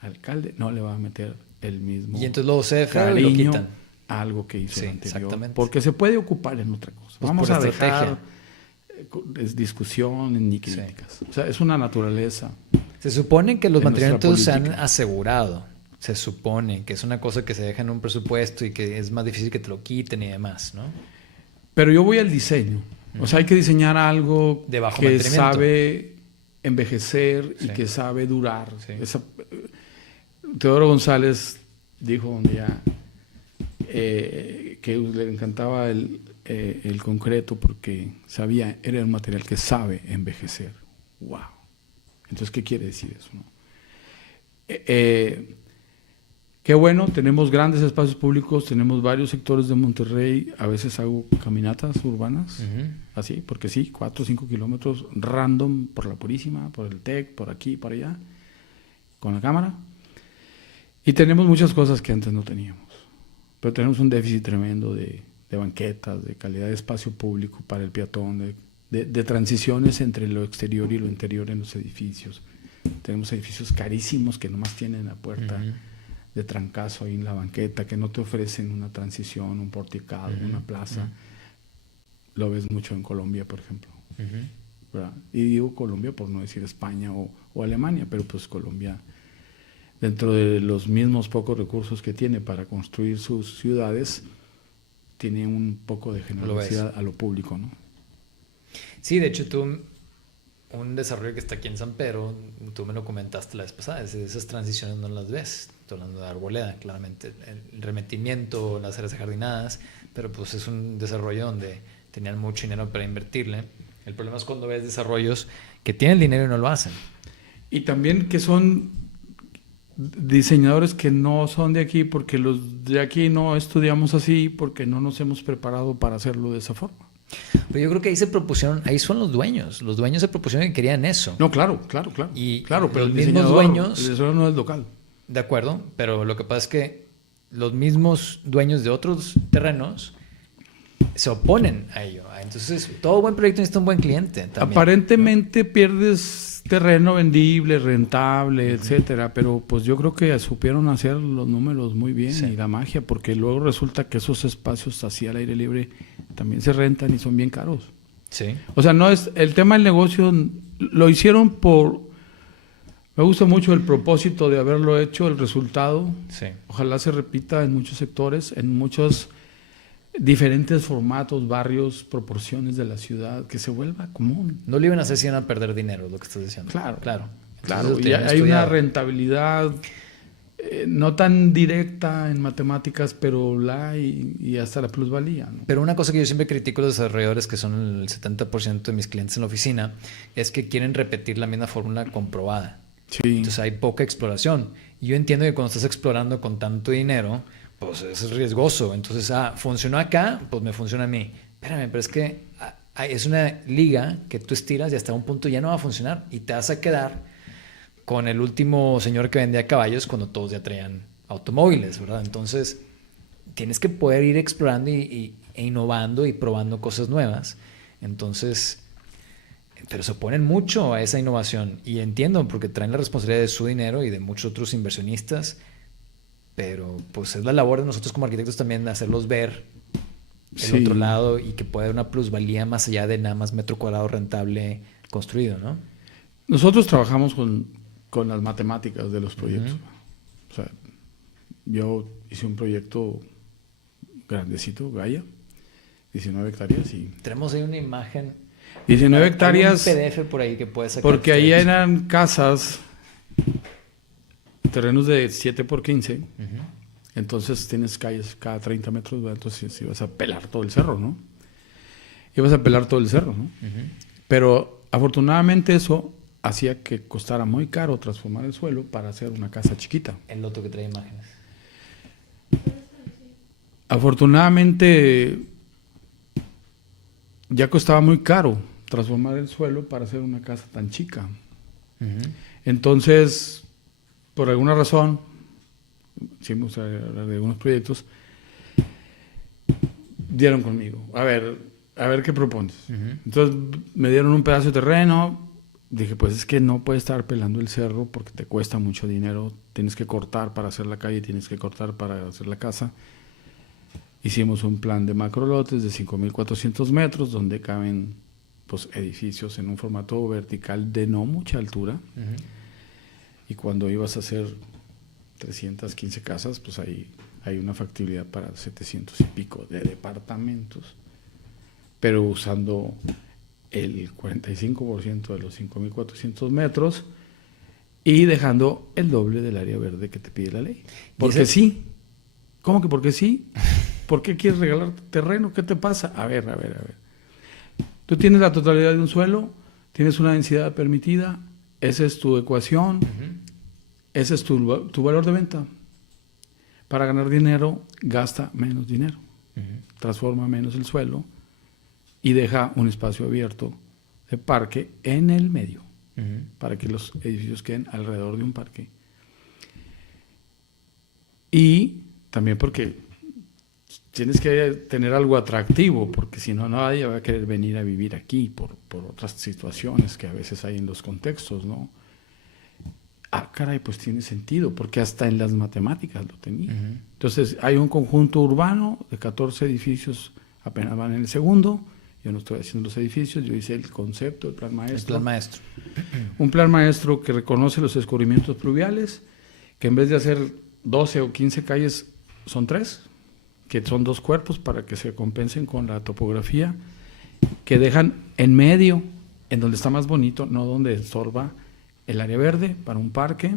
alcalde no le va a meter el mismo y entonces luego se cariño lo quitan a algo que hizo el anterior. Exactamente. Porque se puede ocupar en otra cosa. Pues vamos a dejar discusión ni críticas. O sea, es una naturaleza. Se supone que los mantenimientos se han asegurado. Se supone que es una cosa que se deja en un presupuesto y que es más difícil que te lo quiten y demás, ¿no? Pero yo voy al diseño. O sea, hay que diseñar algo de bajo que sabe envejecer y que sabe durar. Teodoro González dijo un día que le encantaba el concreto porque era un material que sabe envejecer. ¡Wow! Entonces, ¿qué quiere decir eso, no? Qué bueno, tenemos grandes espacios públicos, tenemos varios sectores de Monterrey, a veces hago caminatas urbanas, así, porque sí, 4 o 5 kilómetros random por la Purísima, por el TEC, por aquí, por allá, con la cámara. Y tenemos muchas cosas que antes no teníamos, pero tenemos un déficit tremendo de banquetas, de calidad de espacio público para el peatón, de transiciones entre lo exterior y lo interior en los edificios. Tenemos edificios carísimos que nomás tienen la puerta de trancazo ahí en la banqueta, que no te ofrecen una transición, un porticado, una plaza. Lo ves mucho en Colombia, por ejemplo. ¿Verdad? Y digo Colombia por no decir España o Alemania, pero pues Colombia, dentro de los mismos pocos recursos que tiene para construir sus ciudades, tiene un poco de generosidad a lo público, ¿no? Sí, de hecho un desarrollo que está aquí en San Pedro, tú me lo comentaste la vez pasada, esas transiciones no las ves. Estoy hablando de Arboleda, claramente, el remetimiento, las áreas jardinadas, pero pues es un desarrollo donde tenían mucho dinero para invertirle. El problema es cuando ves desarrollos que tienen dinero y no lo hacen. Y también que son diseñadores que no son de aquí, porque los de aquí no estudiamos así, porque no nos hemos preparado para hacerlo de esa forma. Pero yo creo que ahí se propusieron, ahí son los dueños se propusieron que querían eso. No, claro. Y claro, pero los el mismos dueños, el diseñador no es local. De acuerdo, pero lo que pasa es que los mismos dueños de otros terrenos se oponen a ello. Entonces, todo buen proyecto necesita un buen cliente también, aparentemente, ¿no? Pierdes terreno vendible, rentable, etcétera, pero pues yo creo que supieron hacer los números muy bien y la magia, porque luego resulta que esos espacios así al aire libre también se rentan y son bien caros. Sí. O sea, no es el tema del negocio, lo hicieron por... Me gusta mucho el propósito de haberlo hecho, el resultado. Sí. Ojalá se repita en muchos sectores, en muchos diferentes formatos, barrios, proporciones de la ciudad, que se vuelva común. No le iban a hacer si iban a perder dinero, lo que estás diciendo. Claro. Entonces, Y hay una rentabilidad no tan directa en matemáticas, pero y hasta la plusvalía, ¿no? Pero una cosa que yo siempre critico a los desarrolladores, que son el 70% de mis clientes en la oficina, es que quieren repetir la misma fórmula comprobada. Sí. Entonces hay poca exploración. Y yo entiendo que cuando estás explorando con tanto dinero, pues es riesgoso. Entonces, funcionó acá, pues me funciona a mí. Espérame, pero es que es una liga que tú estiras y hasta un punto ya no va a funcionar. Y te vas a quedar con el último señor que vendía caballos cuando todos ya traían automóviles, ¿verdad? Entonces, tienes que poder ir explorando e innovando y probando cosas nuevas. Entonces... Pero se oponen mucho a esa innovación y entiendo porque traen la responsabilidad de su dinero y de muchos otros inversionistas, pero pues es la labor de nosotros como arquitectos también de hacerlos ver el otro lado y que pueda haber una plusvalía más allá de nada más metro cuadrado rentable construido, ¿no? Nosotros trabajamos con las matemáticas de los proyectos. O sea, yo hice un proyecto grandecito, Gaia, 19 hectáreas y... Tenemos ahí una imagen... 19 hectáreas. Hay un PDF por ahí que puedes sacar. Porque ahí eran casas, terrenos de 7 por 15. Entonces tienes calles cada 30 metros, ¿verdad? Entonces ibas a pelar todo el cerro, ¿no? Pero afortunadamente eso hacía que costara muy caro transformar el suelo para hacer una casa chiquita. El otro que trae imágenes. Afortunadamente ya costaba muy caro transformar el suelo para hacer una casa tan chica. Entonces, por alguna razón, hicimos de algunos proyectos, dieron conmigo. A ver qué propones. Entonces me dieron un pedazo de terreno. Dije, pues es que no puedes estar pelando el cerro porque te cuesta mucho dinero. Tienes que cortar para hacer la calle, tienes que cortar para hacer la casa. Hicimos un plan de macrolotes de 5.400 metros donde caben pues, edificios en un formato vertical de no mucha altura. Y cuando ibas a hacer 315 casas, pues ahí hay una factibilidad para 700 y pico de departamentos, pero usando el 45% de los 5.400 metros y dejando el doble del área verde que te pide la ley. Porque sí. ¿Cómo que porque sí? ¿Por qué quieres regalar terreno? ¿Qué te pasa? A ver. Tú tienes la totalidad de un suelo, tienes una densidad permitida, esa es tu ecuación, ese es tu valor de venta. Para ganar dinero, gasta menos dinero, transforma menos el suelo y deja un espacio abierto de parque en el medio, para que los edificios queden alrededor de un parque. Y también porque tienes que tener algo atractivo, porque si no, nadie va a querer venir a vivir aquí por otras situaciones que a veces hay en los contextos, ¿no? Ah, caray, pues tiene sentido, porque hasta en las matemáticas lo tenía. Entonces, hay un conjunto urbano de 14 edificios, apenas van en el segundo. Yo no estoy haciendo los edificios, yo hice el concepto, el plan maestro. El plan maestro. Un plan maestro que reconoce los escurrimientos pluviales, que en vez de hacer 12 o 15 calles, son 3, que son 2 cuerpos para que se compensen con la topografía, que dejan en medio, en donde está más bonito, no donde estorba el área verde para un parque.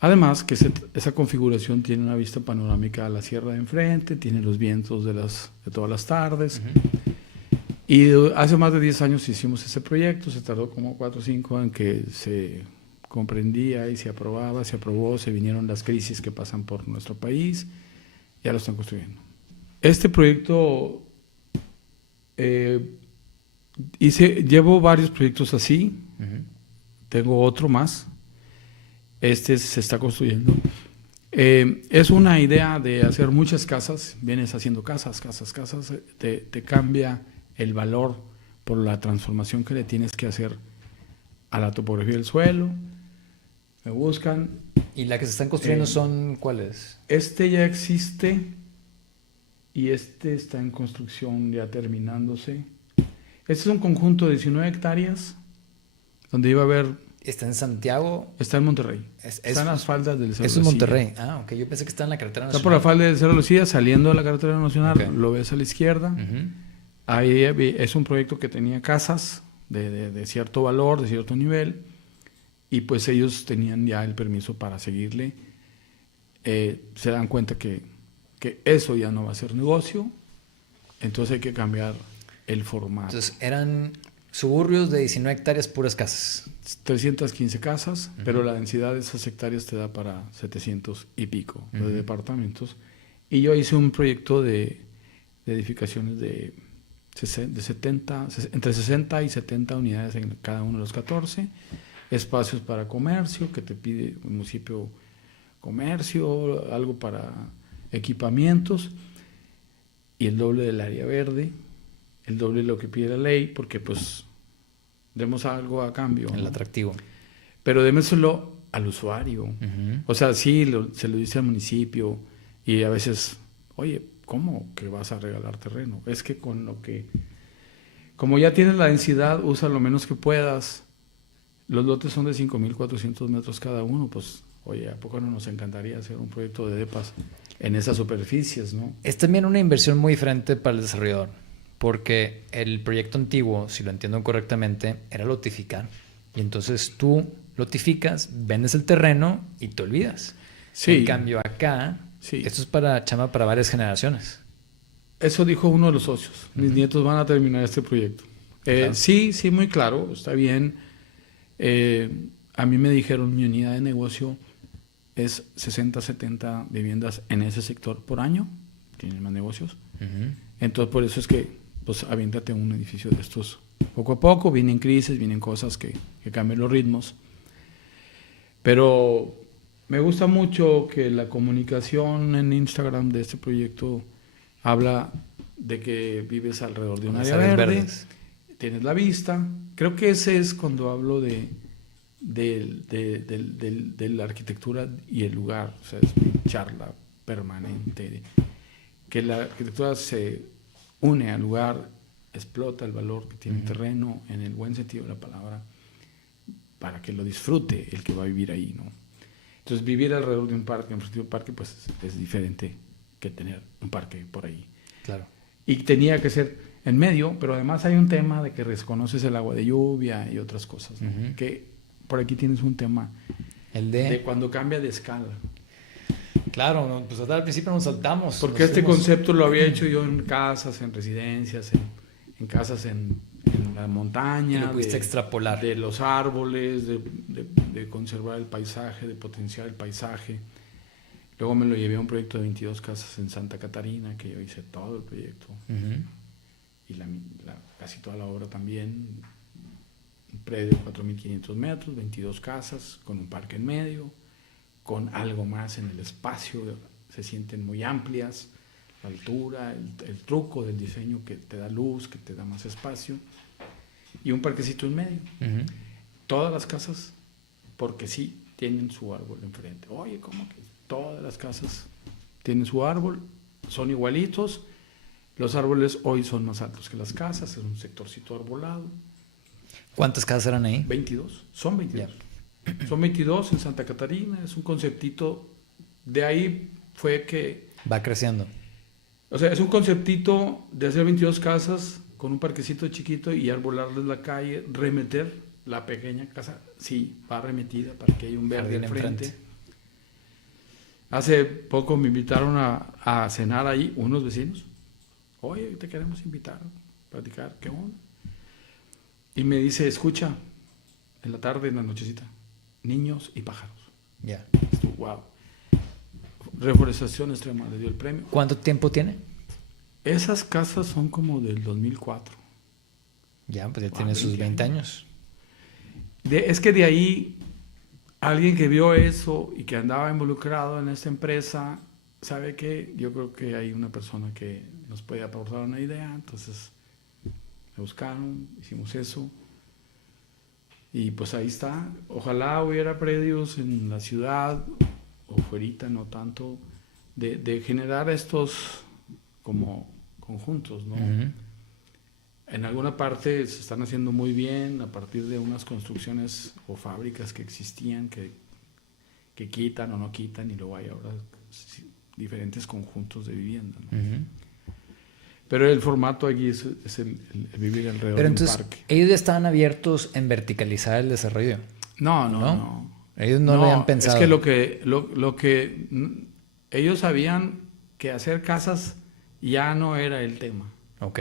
Además que esa configuración tiene una vista panorámica a la sierra de enfrente, tiene los vientos de todas las tardes. Y hace más de 10 años hicimos ese proyecto, se tardó como 4 o 5 en que se comprendía y se aprobaba, se aprobó, se vinieron las crisis que pasan por nuestro país, ya lo están construyendo. Este proyecto, llevo varios proyectos así, tengo otro más, este se está construyendo. Es una idea de hacer muchas casas, vienes haciendo casas, te cambia el valor por la transformación que le tienes que hacer a la topografía del suelo. Me buscan. ¿Y la que se están construyendo son cuáles? Este ya existe y este está en construcción ya terminándose. Este es un conjunto de 19 hectáreas donde iba a haber... ¿Está en Santiago? Está en Monterrey. Está en las faldas del Cerro. Es en Monterrey. Ah, ok. Yo pensé que está en la carretera nacional. Está por la falda del Cerro Lucía, saliendo de la carretera nacional. Okay. Lo ves a la izquierda. Ahí es un proyecto que tenía casas de cierto valor, de cierto nivel, y pues ellos tenían ya el permiso para seguirle. Se dan cuenta que eso ya no va a ser negocio, entonces hay que cambiar el formato. Entonces eran suburbios de 19 hectáreas, puras casas. 315 casas, pero la densidad de esas hectáreas te da para 700 y pico de departamentos. Y yo hice un proyecto de edificaciones de 70, entre 60 y 70 unidades en cada uno de los 14, espacios para comercio, que te pide el municipio comercio, algo para equipamientos, y el doble del área verde, el doble de lo que pide la ley, porque pues demos algo a cambio. El atractivo. Pero démoselo al usuario. O sea, sí, se lo dice al municipio, y a veces, oye, ¿cómo que vas a regalar terreno? Es que con lo que... Como ya tienes la densidad, usa lo menos que puedas. Los lotes son de 5,400 metros cada uno. Pues, oye, ¿a poco no nos encantaría hacer un proyecto de depas en esas superficies, no? Es también una inversión muy diferente para el desarrollador. Porque el proyecto antiguo, si lo entiendo correctamente, era lotificar. Y entonces tú lotificas, vendes el terreno y te olvidas. Sí. En cambio acá... Sí. Esto es chamba para varias generaciones. Eso dijo uno de los socios. Mis nietos van a terminar este proyecto. Claro. Sí, muy claro, está bien. A mí me dijeron, mi unidad de negocio es 60, 70 viviendas en ese sector por año. Tienen más negocios. Entonces, por eso es que, pues, aviéntate un edificio de estos poco a poco. Vienen crisis, vienen cosas que cambian los ritmos. Pero... me gusta mucho que la comunicación en Instagram de este proyecto habla de que vives alrededor de un área verde, tienes la vista. Creo que ese es cuando hablo de la arquitectura y el lugar. O sea, es mi charla permanente. Que la arquitectura se une al lugar, explota el valor que tiene el terreno, en el buen sentido de la palabra, para que lo disfrute el que va a vivir ahí, ¿no? Entonces, vivir alrededor de un parque, enfrente de un parque, pues es diferente que tener un parque por ahí. Claro. Y tenía que ser en medio, pero además hay un tema de que reconoces el agua de lluvia y otras cosas, ¿no? Que por aquí tienes un tema de cuando cambia de escala. Claro, pues hasta al principio nos saltamos. Porque este concepto lo había hecho yo en casas, en residencias, en casas en la montaña. Y lo pudiste extrapolar. De los árboles, de conservar el paisaje, de potenciar el paisaje. Luego me lo llevé a un proyecto de 22 casas en Santa Catarina, que yo hice todo el proyecto. Y casi toda la obra también. Un predio de 4.500 metros, 22 casas, con un parque en medio, con algo más en el espacio, se sienten muy amplias, la altura, el truco del diseño que te da luz, que te da más espacio, y un parquecito en medio. Todas las casas, porque sí, tienen su árbol enfrente. Oye, ¿cómo que todas las casas tienen su árbol? Son igualitos. Los árboles hoy son más altos que las casas, es un sectorcito arbolado. ¿Cuántas casas eran ahí? 22, son 22. Yeah. Son 22 en Santa Catarina, es un conceptito, de ahí fue que... Va creciendo. O sea, es un conceptito de hacer 22 casas con un parquecito chiquito y arbolarles la calle, remeter la pequeña casa, sí, va remetida para que haya un verde al frente. Hace poco me invitaron a cenar ahí unos vecinos. Oye, te queremos invitar a platicar, ¿qué onda? Y me dice, escucha, en la tarde, en la nochecita, niños y pájaros. Ya. Yeah. Wow. Reforestación extrema, le dio el premio. ¿Cuánto tiempo tiene? Esas casas son como del 2004. Ya, pues ya tiene sus 20 años. Es que de ahí, alguien que vio eso y que andaba involucrado en esta empresa, sabe que yo creo que hay una persona que nos puede aportar una idea, entonces... Me buscaron, hicimos eso y pues ahí está. Ojalá hubiera predios en la ciudad o fuerita, no tanto, de generar estos como conjuntos, ¿no? En alguna parte se están haciendo muy bien a partir de unas construcciones o fábricas que existían que quitan o no quitan y luego hay ahora diferentes conjuntos de vivienda, ¿no? Pero el formato aquí es el vivir alrededor de un parque. ¿Ellos ya estaban abiertos en verticalizar el desarrollo? No. Ellos no lo habían pensado. Es que lo que ellos sabían que hacer casas ya no era el tema. Ok.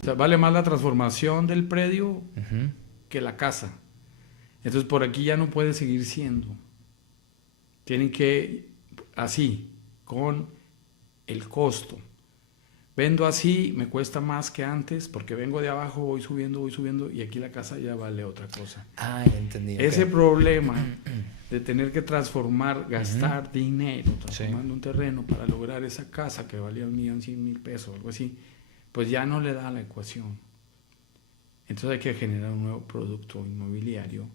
O sea, vale más la transformación del predio que la casa. Entonces por aquí ya no puede seguir siendo. Tienen que, así, con el costo. Vendo así, me cuesta más que antes, porque vengo de abajo, voy subiendo, y aquí la casa ya vale otra cosa. Ah, ya entendí. Ese problema de tener que transformar, gastar dinero, transformando un terreno para lograr esa casa que valía 1.100.000 pesos, algo así, pues ya no le da la ecuación. Entonces hay que generar un nuevo producto inmobiliario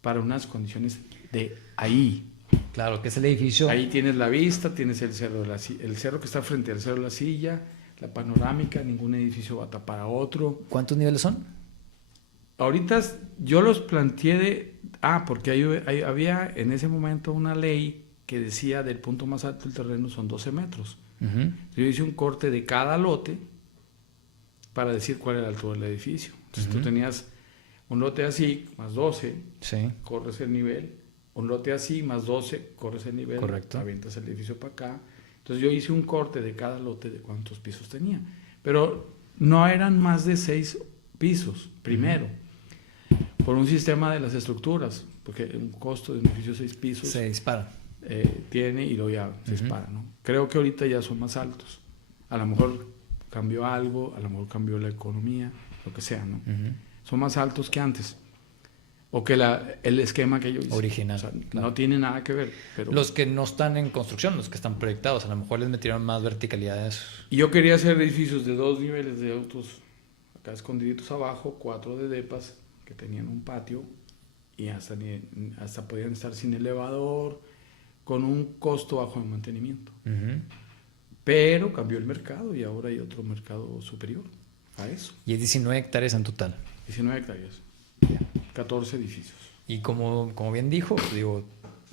para unas condiciones de ahí. Claro, que es el edificio. Ahí tienes la vista, tienes el cerro que está frente al cerro de la Silla, la panorámica, ningún edificio va a tapar a otro. ¿Cuántos niveles son? Ahorita yo los planteé porque había en ese momento una ley que decía del punto más alto del terreno son 12 metros. Yo hice un corte de cada lote para decir cuál era la altura del edificio. Entonces tú tenías un lote así, más 12, corres el nivel. Un lote así, más 12, corres el nivel. Correcto. Avientas el edificio para acá. Entonces yo hice un corte de cada lote de cuántos pisos tenía. Pero no eran más de 6 pisos, primero. Por un sistema de las estructuras. Porque un costo de un edificio de 6 pisos... Se dispara. Tiene y luego ya se dispara, ¿no? Creo que ahorita ya son más altos. A lo mejor cambió algo, a lo mejor cambió la economía, lo que sea, ¿no? Son más altos que antes. O que el esquema que yo hice. Original. O sea, no tiene nada que ver. Pero los que no están en construcción, los que están proyectados, a lo mejor les metieron más verticalidades. Y yo quería hacer edificios de 2 niveles de autos, acá escondiditos abajo, 4 de depas que tenían un patio y hasta podían estar sin elevador, con un costo bajo de mantenimiento. Pero cambió el mercado y ahora hay otro mercado superior a eso. Y es 19 hectáreas en total. 19 hectáreas. 14 edificios. Y como bien dijo,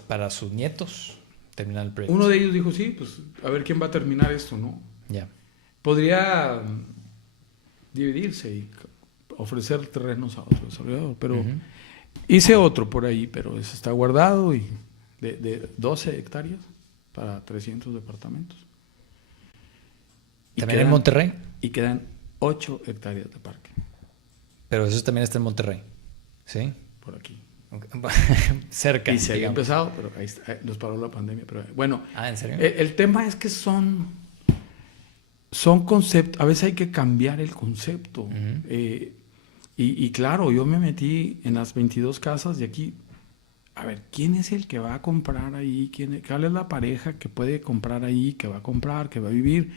para sus nietos terminar el proyecto. Uno de ellos dijo, sí, pues a ver quién va a terminar esto, ¿no? Ya. Podría dividirse y ofrecer terrenos a otro desarrollador, pero hice otro por ahí, pero ese está guardado y de 12 hectáreas para 300 departamentos. ¿También en Monterrey? Y quedan 8 hectáreas de parque. Pero eso también está en Monterrey. ¿Sí? Por aquí. Cerca. Y se había empezado, pero ahí está, nos paró la pandemia. Pero bueno, ¿En serio? El tema es que son conceptos, a veces hay que cambiar el concepto. Y claro, yo me metí en las 22 casas de aquí. A ver, ¿quién es el que va a comprar ahí? ¿Cuál es la pareja que puede comprar ahí, que va a comprar, que va a vivir?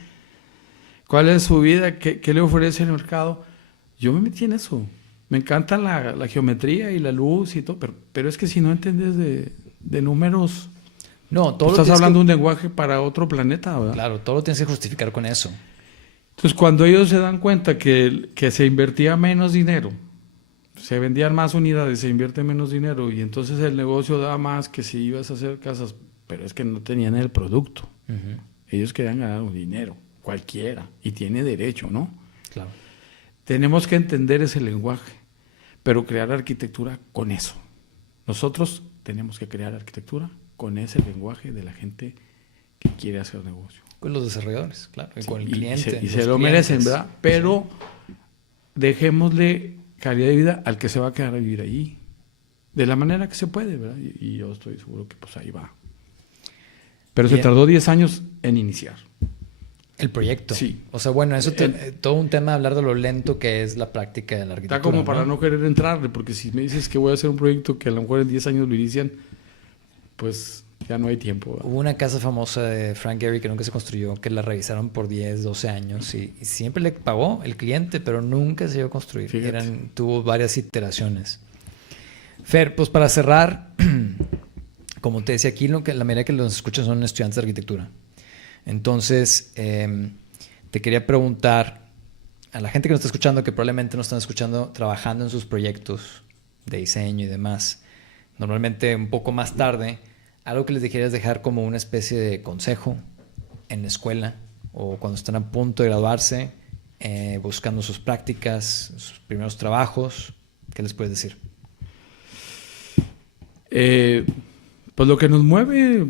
¿Cuál es su vida? ¿Qué le ofrece el mercado? Yo me metí en eso. Me encanta la geometría y la luz y todo, pero es que si no entiendes de números, no, todo estás hablando un lenguaje para otro planeta, ¿verdad? Claro, todo lo tienes que justificar con eso. Entonces, cuando ellos se dan cuenta que se invertía menos dinero, se vendían más unidades, se invierte menos dinero y entonces el negocio da más que si ibas a hacer casas, pero es que no tenían el producto. Ellos querían ganar un dinero, cualquiera, y tiene derecho, ¿no? Claro. Tenemos que entender ese lenguaje, pero crear arquitectura con eso. Nosotros tenemos que crear arquitectura con ese lenguaje de la gente que quiere hacer negocio. Con los desarrolladores, claro, y con el cliente. Y se lo merecen, ¿verdad? Pero dejémosle calidad de vida al que se va a quedar a vivir allí, de la manera que se puede, ¿verdad? Y yo estoy seguro que pues ahí va. Pero se tardó 10 años en iniciar. El proyecto. Sí. O sea, bueno, eso todo un tema de hablar de lo lento que es la práctica de la arquitectura. Está como para no querer entrarle, porque si me dices que voy a hacer un proyecto que a lo mejor en 10 años lo inician, pues ya no hay tiempo, ¿verdad? Hubo una casa famosa de Frank Gehry que nunca se construyó, que la revisaron por 10, 12 años y siempre le pagó el cliente, pero nunca se llegó a construir. Tuvo varias iteraciones. Fer, pues para cerrar, como te decía aquí, la mayoría que los escuchan son estudiantes de arquitectura. Entonces, te quería preguntar a la gente que nos está escuchando, que probablemente nos están escuchando trabajando en sus proyectos de diseño y demás, normalmente un poco más tarde, algo que les dijeras dejar como una especie de consejo en la escuela o cuando están a punto de graduarse, buscando sus prácticas, sus primeros trabajos, ¿qué les puedes decir? Pues lo que nos mueve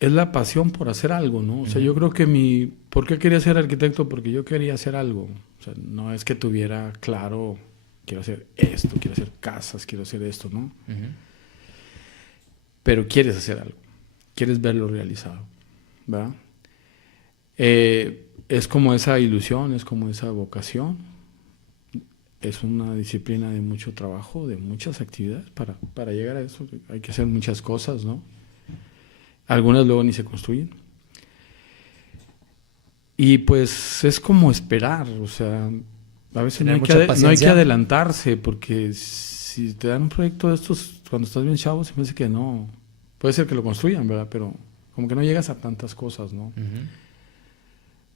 es la pasión por hacer algo, ¿no? O sea, yo creo que ¿por qué quería ser arquitecto? Porque yo quería hacer algo. O sea, no es que tuviera claro, quiero hacer esto, quiero hacer casas, quiero hacer esto, ¿no? Pero quieres hacer algo, quieres verlo realizado, ¿verdad? Es como esa ilusión, es como esa vocación. Es una disciplina de mucho trabajo, de muchas actividades para llegar a eso. Hay que hacer muchas cosas, ¿no? Algunas luego ni se construyen. Y pues es como esperar, o sea, a veces no hay que adelantarse, porque si te dan un proyecto de estos cuando estás bien chavo, se me hace que no. Puede ser que lo construyan, ¿verdad? Pero como que no llegas a tantas cosas, ¿no?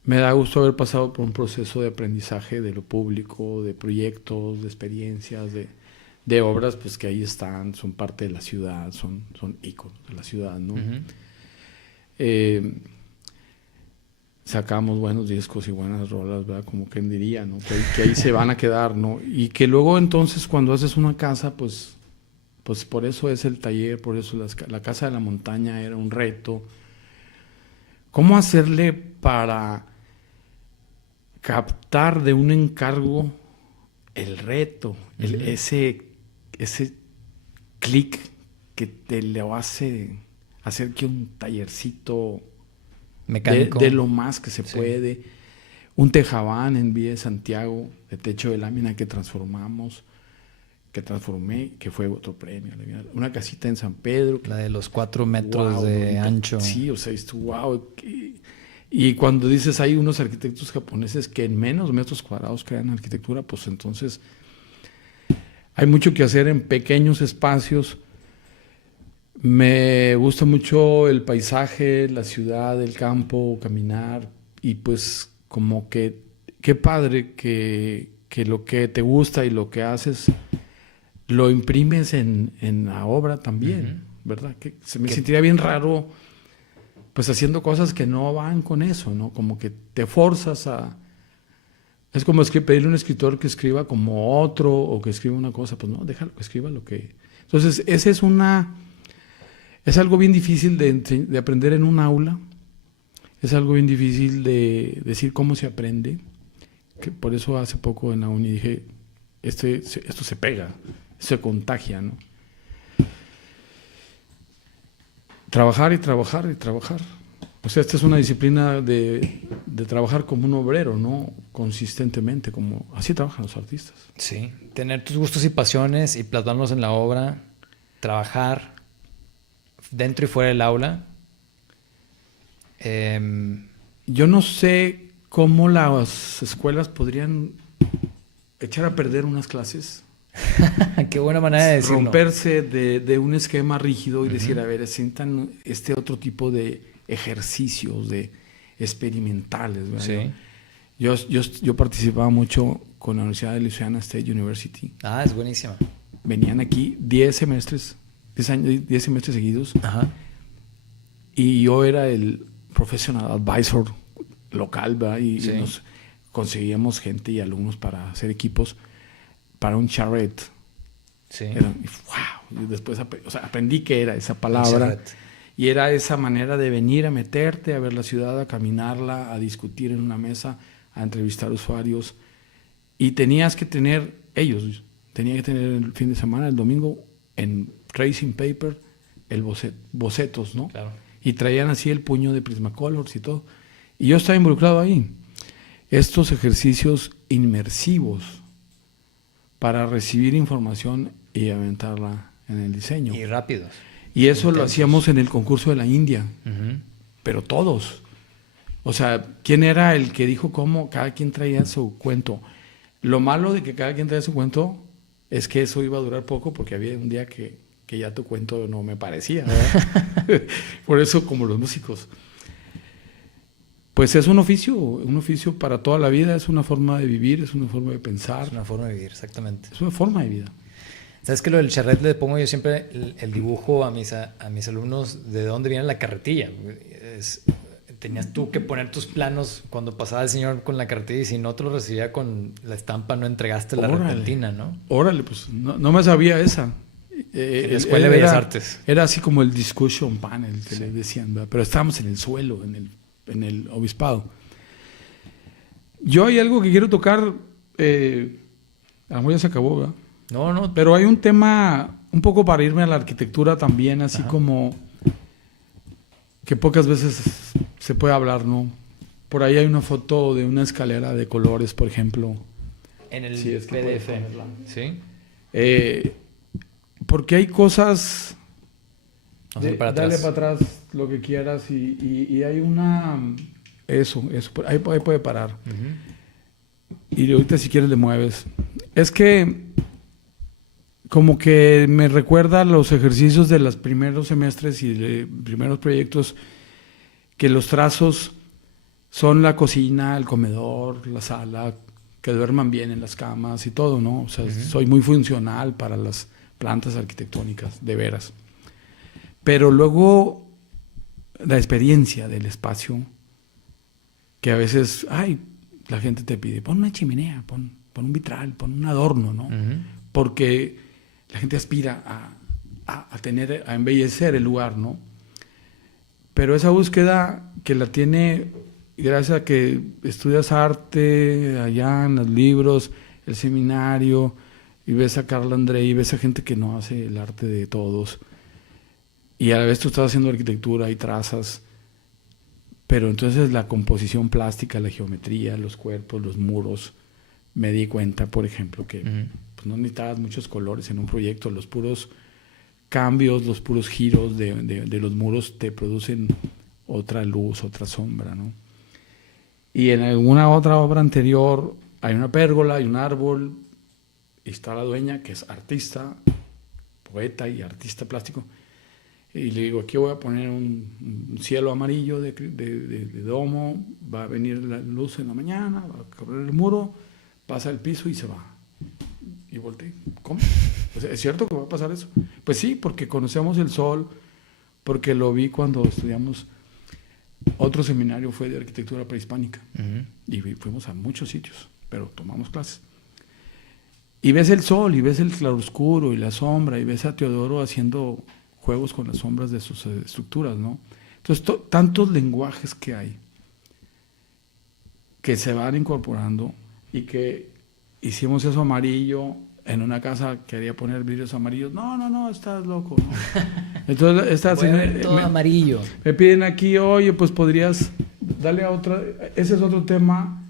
Me da gusto haber pasado por un proceso de aprendizaje de lo público, de proyectos, de experiencias, de obras, pues que ahí están, son parte de la ciudad, son íconos de la ciudad, ¿no? Sacamos buenos discos y buenas rolas, ¿verdad? Como quien diría, ¿no? Que ahí se van a quedar, ¿no? Y que luego entonces cuando haces una casa, pues por eso es el taller, por eso la casa de la montaña era un reto. ¿Cómo hacerle para captar de un encargo el reto, ese clic que te le hace hacer que un tallercito mecánico de lo más que se puede, un tejabán en Vía de Santiago de techo de lámina que transformé, que fue otro premio, una casita en San Pedro, la de los 4 metros de ancho. Sí, o sea, wow. Y cuando dices hay unos arquitectos japoneses que en menos metros cuadrados crean arquitectura, pues entonces hay mucho que hacer en pequeños espacios. Me gusta mucho el paisaje, la ciudad, el campo, caminar, y pues como que qué padre que lo que te gusta y lo que haces lo imprimes en la obra también, ¿verdad? Que me sentiría bien raro pues haciendo cosas que no van con eso, ¿no? Como que te forzas a... Es como pedirle a un escritor que escriba como otro o que escriba una cosa, pues no, déjalo que escriba lo que... Entonces, ese es algo bien difícil de aprender en un aula, es algo bien difícil de decir cómo se aprende, que por eso hace poco en la uni dije, esto se pega, se contagia, ¿no? Trabajar y trabajar y trabajar. O sea, esta es una disciplina de trabajar como un obrero, ¿no? Consistentemente, como así trabajan los artistas. Sí, tener tus gustos y pasiones y plasmarlos en la obra, trabajar dentro y fuera del aula. Yo no sé cómo las escuelas podrían echar a perder unas clases. Qué buena manera de decirlo. Romperse de un esquema rígido y decir, a ver, sientan este otro tipo de ejercicios de experimentales, ¿verdad? Sí. Yo participaba mucho con la Universidad de Louisiana State University. Ah, es buenísima. Venían aquí 10 semestres seguidos. Ajá. Y yo era el professional advisor local, ¿verdad? Y nos conseguíamos gente y alumnos para hacer equipos para un charrette. Sí. ¡Wow! Y después aprendí que era esa palabra. Y era esa manera de venir a meterte, a ver la ciudad, a caminarla, a discutir en una mesa, a entrevistar usuarios. Y tenías que tener, tenía que tener el fin de semana, el domingo, en tracing paper, bocetos, ¿no? Claro. Y traían así el puño de Prismacolors y todo. Y yo estaba involucrado ahí. Estos ejercicios inmersivos para recibir información y aventarla en el diseño. Y rápidos. Y eso lo hacíamos en el concurso de la India. Pero todos. O sea, ¿quién era el que dijo cómo? Cada quien traía su cuento. Lo malo de que cada quien traía su cuento es que eso iba a durar poco porque había un día que ya tu cuento no me parecía, ¿verdad? Por eso, como los músicos. Pues es un oficio para toda la vida, es una forma de vivir, es una forma de pensar. Es una forma de vivir, exactamente. Es una forma de vida. ¿Sabes que lo del charrette le pongo yo siempre el dibujo a mis alumnos de dónde viene la carretilla? Tenías tú que poner tus planos cuando pasaba el señor con la carretilla y si no te lo recibía con la estampa no entregaste la repentina, ¿no? Órale, pues no me sabía esa. En la Escuela de Bellas Artes. Era así como el discussion panel que le decían, ¿verdad? Pero estábamos en el suelo, en el obispado. Yo hay algo que quiero tocar, a lo mejor ya se acabó, ¿verdad? No. Pero hay un tema, un poco para irme a la arquitectura también, así como que pocas veces se puede hablar, ¿no? Por ahí hay una foto de una escalera de colores, por ejemplo. En el es que PDF. ¿Sí? Porque hay cosas... Dale para atrás lo que quieras y hay una... Eso, ahí puede parar. Y ahorita si quieres le mueves. Es que como que me recuerda a los ejercicios de los primeros semestres y de primeros proyectos, que los trazos son la cocina, el comedor, la sala, que duerman bien en las camas y todo, ¿no? O sea, soy muy funcional para las plantas arquitectónicas, de veras. Pero luego la experiencia del espacio, que a veces, la gente te pide, pon una chimenea, pon un vitral, pon un adorno, ¿no? Porque la gente aspira a embellecer el lugar, ¿no? Pero esa búsqueda que la tiene gracias a que estudias arte allá en los libros, el seminario, y ves a Carl André y ves a gente que no hace el arte de todos, y a la vez tú estás haciendo arquitectura y trazas, pero entonces la composición plástica, la geometría, los cuerpos, los muros, me di cuenta, por ejemplo, que pues no necesitabas muchos colores en un proyecto, los puros cambios, los puros giros de los muros te producen otra luz, otra sombra, ¿no? Y en alguna otra obra anterior hay una pérgola, hay un árbol, y está la dueña, que es artista, poeta y artista plástico, y le digo, aquí voy a poner un cielo amarillo de domo, va a venir la luz en la mañana, va a correr el muro, pasa el piso y se va. Y volteé, ¿cómo? O sea, ¿es cierto que va a pasar eso? Pues sí, porque conocemos el sol, porque lo vi cuando estudiamos. Otro seminario fue de arquitectura prehispánica y fuimos a muchos sitios, pero tomamos clases. Y ves el sol, y ves el claroscuro y la sombra, y ves a Teodoro haciendo juegos con las sombras de sus estructuras, ¿no? Entonces, tantos lenguajes que hay que se van incorporando y que hicimos eso amarillo, en una casa quería poner vidrios amarillos. No, estás loco. ¿No? Entonces, todo amarillo. Me piden aquí, oye, pues podrías darle a otra. Ese es otro tema.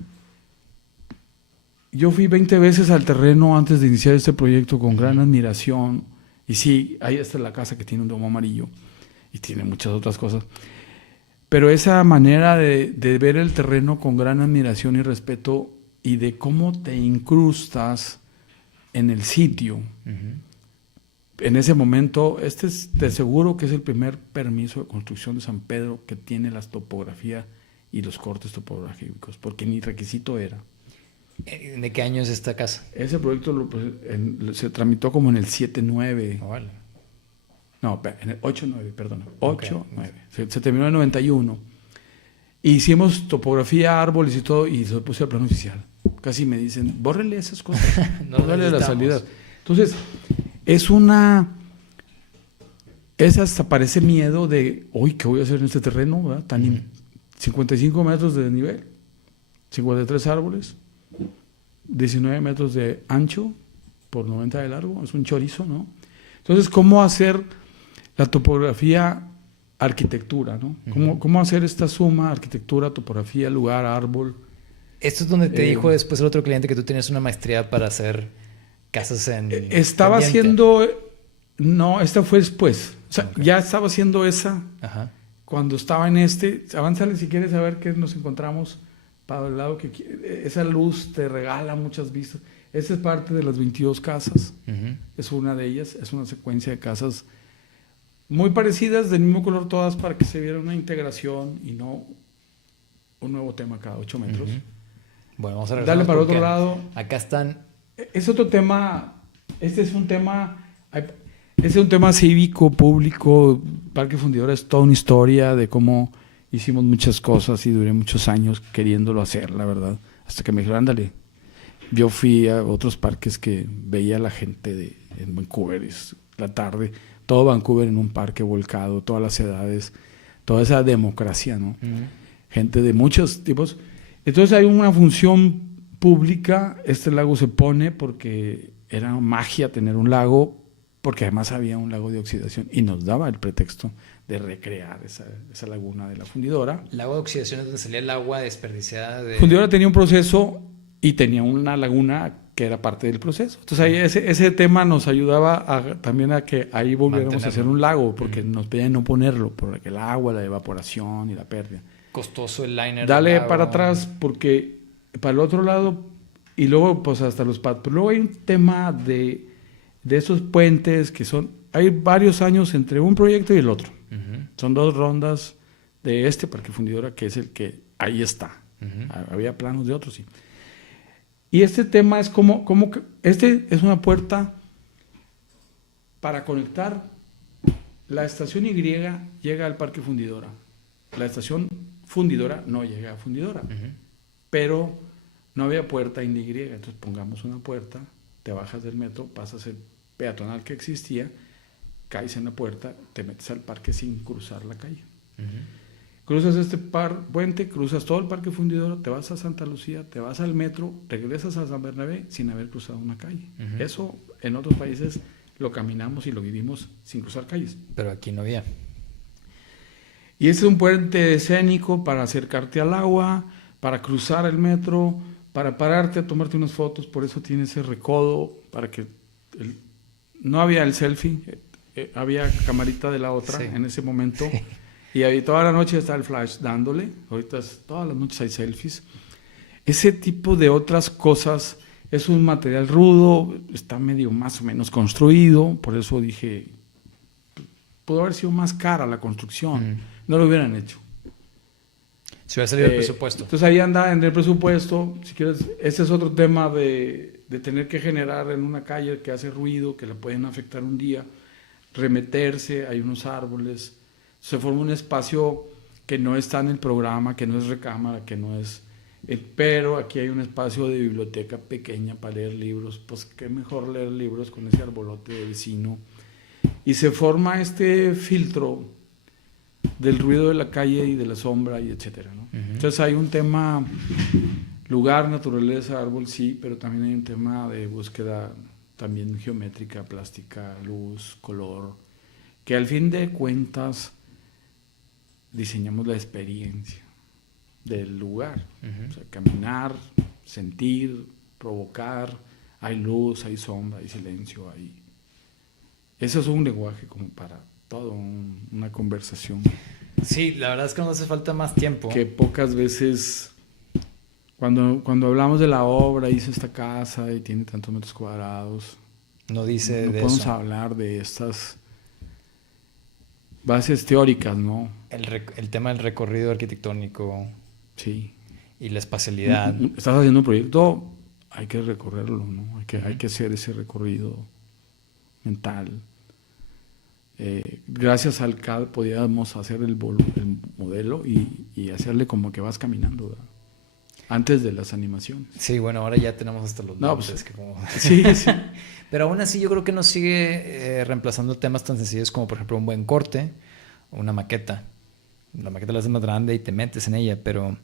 Yo fui 20 veces al terreno antes de iniciar este proyecto con gran admiración. Y sí, ahí está la casa que tiene un domo amarillo y tiene muchas otras cosas. Pero esa manera de ver el terreno con gran admiración y respeto y de cómo te incrustas en el sitio. En ese momento, te aseguro que es el primer permiso de construcción de San Pedro que tiene las topografías y los cortes topográficos, porque ni requisito era. ¿De qué año es esta casa? Ese proyecto se tramitó como en el 7-9. Oh, vale. No, en el 8-9, perdón. 8-9. Okay. Se terminó en el 91. Hicimos topografía, árboles y todo, y se puse al plano oficial. Casi me dicen, bórrele esas cosas. No bórrele las salidas. Entonces, hasta parece miedo de, uy, ¿qué voy a hacer en este terreno? ¿Verdad? 55 metros de desnivel, 53 árboles, 19 metros de ancho por 90 de largo, es un chorizo, ¿no? Entonces, ¿cómo hacer la topografía, arquitectura, ¿no? ¿Cómo hacer esta suma, arquitectura, topografía, lugar, árbol? Esto es donde te dijo después el otro cliente que tú tienes una maestría para hacer casas en... Estaba haciendo... No, esta fue después. O sea, ya estaba haciendo esa. Ajá. Cuando estaba en avánzale si quieres saber qué nos encontramos para el lado que esa luz te regala muchas vistas. Esta es parte de las 22 casas. Es una de ellas. Es una secuencia de casas muy parecidas, del mismo color todas, para que se viera una integración y no un nuevo tema cada 8 metros. Bueno, vamos a regresar. Dale para otro lado. Acá están... Es otro tema. Este es un tema cívico, público. Parque Fundidora es toda una historia de cómo hicimos muchas cosas y duré muchos años queriéndolo hacer, la verdad. Hasta que me dijeron, ándale. Yo fui a otros parques que veía a la gente en Vancouver, es la tarde, todo Vancouver en un parque volcado, todas las edades, toda esa democracia, ¿no? Gente de muchos tipos. Entonces hay una función pública. Este lago se pone porque era magia tener un lago, porque además había un lago de oxidación y nos daba el pretexto de recrear esa laguna de la fundidora. ¿Lago de oxidación es donde salía el agua desperdiciada? Fundidora tenía un proceso y tenía una laguna que era parte del proceso. Entonces ahí ese tema nos ayudaba también a que ahí volviéramos a hacer un lago, porque nos pedían no ponerlo, porque el agua, la evaporación y la pérdida. Costoso el liner. Dale para atrás, porque para el otro lado, y luego pues hasta los patos. Pero luego hay un tema de esos puentes que hay varios años entre un proyecto y el otro. Son 2 rondas de este Parque Fundidora, que es el que ahí está. Había planos de otros, sí. Y este tema es este es una puerta para conectar. La estación Y llega al Parque Fundidora. La estación Fundidora no llega a Fundidora. Pero no había puerta en Y. Entonces pongamos una puerta, te bajas del metro, pasas el peatonal que existía, caes en la puerta, te metes al parque sin cruzar la calle. Cruzas este puente, cruzas todo el Parque Fundidora, te vas a Santa Lucía, te vas al metro, regresas a San Bernabé sin haber cruzado una calle. Eso en otros países lo caminamos y lo vivimos sin cruzar calles. Pero aquí no había. Y ese es un puente escénico para acercarte al agua, para cruzar el metro, para pararte a tomarte unas fotos. Por eso tiene ese recodo, para que no había el selfie, había camarita de la otra en ese momento. Sí. Y ahí toda la noche está el flash dándole. Ahorita todas las noches hay selfies. Ese tipo de otras cosas es un material rudo, está medio más o menos construido. Por eso dije, pudo haber sido más cara la construcción. No lo hubieran hecho. Si hubiera salido el presupuesto. Entonces ahí anda en el presupuesto. Si quieres, ese es otro tema de tener que generar en una calle que hace ruido, que la pueden afectar un día, remeterse, hay unos árboles. Se forma un espacio que no está en el programa, que no es recámara, que no es... pero aquí hay un espacio de biblioteca pequeña para leer libros. Pues qué mejor leer libros con ese arbolote de vecino. Y se forma este filtro del ruido de la calle y de la sombra y etcétera, ¿no? Entonces hay un tema lugar, naturaleza, árbol, sí, pero también hay un tema de búsqueda también geométrica, plástica, luz, color, que al fin de cuentas diseñamos la experiencia del lugar. O sea, caminar, sentir, provocar, hay luz, hay sombra, hay silencio, eso es un lenguaje como para todo, una conversación. Sí, la verdad es que nos hace falta más tiempo. Que pocas veces, cuando hablamos de la obra, hizo esta casa y tiene tantos metros cuadrados, no dice no de podemos eso. hablar de estas bases teóricas, ¿no? El tema del recorrido arquitectónico. Sí. Y la espacialidad. Estás haciendo un proyecto, hay que recorrerlo, ¿no? Hay que hacer ese recorrido mental. Gracias al CAD podíamos hacer el modelo y hacerle como que vas caminando, ¿verdad? Antes de las animaciones. Sí, bueno, ahora ya tenemos hasta los nombres. Pues, que como... Sí, sí. Pero aún así yo creo que nos sigue reemplazando temas tan sencillos como, por ejemplo, un buen corte o una maqueta. La maqueta la haces más grande y te metes en ella, pero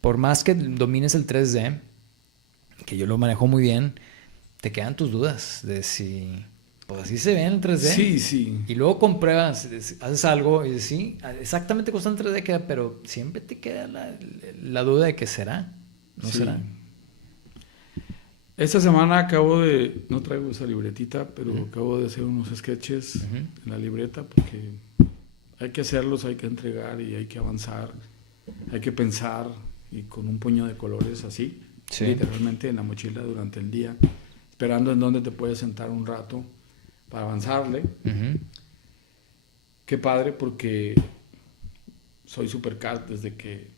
por más que domines el 3D, que yo lo manejo muy bien, te quedan tus dudas de si... Pues así se ve en el 3D. Sí, sí. Y luego compruebas, haces algo y dices, sí, exactamente como está en 3D queda, pero siempre te queda la duda de que será, no sí. será. Esta semana no traigo esa libretita, pero acabo de hacer unos sketches en la libreta porque hay que hacerlos, hay que entregar y hay que avanzar, hay que pensar y con un puño de colores así, literalmente en la mochila durante el día, esperando en dónde te puedes sentar un rato para avanzarle. Qué padre, porque soy super CAD desde que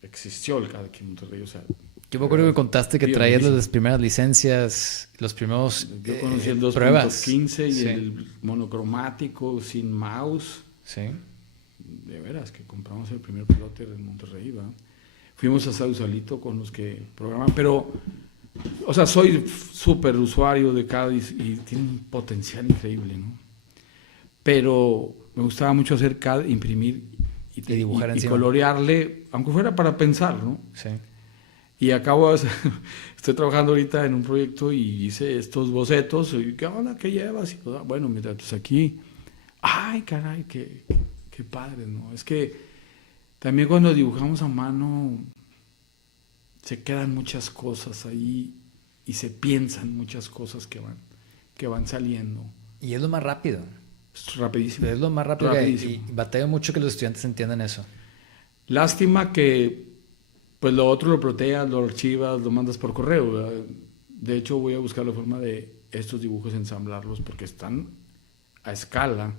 existió el CAD aquí en Monterrey. O sea, yo me acuerdo que contaste que traías las primeras licencias, los primeros yo conocí el 2.15 y el monocromático sin mouse. Sí. De veras, que compramos el primer plotter en Monterrey, ¿va? Fuimos a Sausalito con los que programan, pero... O sea, soy súper usuario de CAD y tiene un potencial increíble, ¿no? Pero me gustaba mucho hacer CAD, imprimir y dibujar encima. Y colorearle, aunque fuera para pensar, ¿no? Sí. Y estoy trabajando ahorita en un proyecto y hice estos bocetos. Y, ¿qué onda? ¿Qué llevas? Y, bueno, mira, pues aquí, ay, caray, qué padre, ¿no? Es que también cuando dibujamos a mano... se quedan muchas cosas ahí y se piensan muchas cosas que van saliendo. Y es lo más rápido. Es rapidísimo. Es lo más rápido. Y batallo mucho que los estudiantes entiendan eso. Lástima que pues lo otro lo proteas, lo archivas, lo mandas por correo, ¿verdad? De hecho voy a buscar la forma de estos dibujos ensamblarlos porque están a escala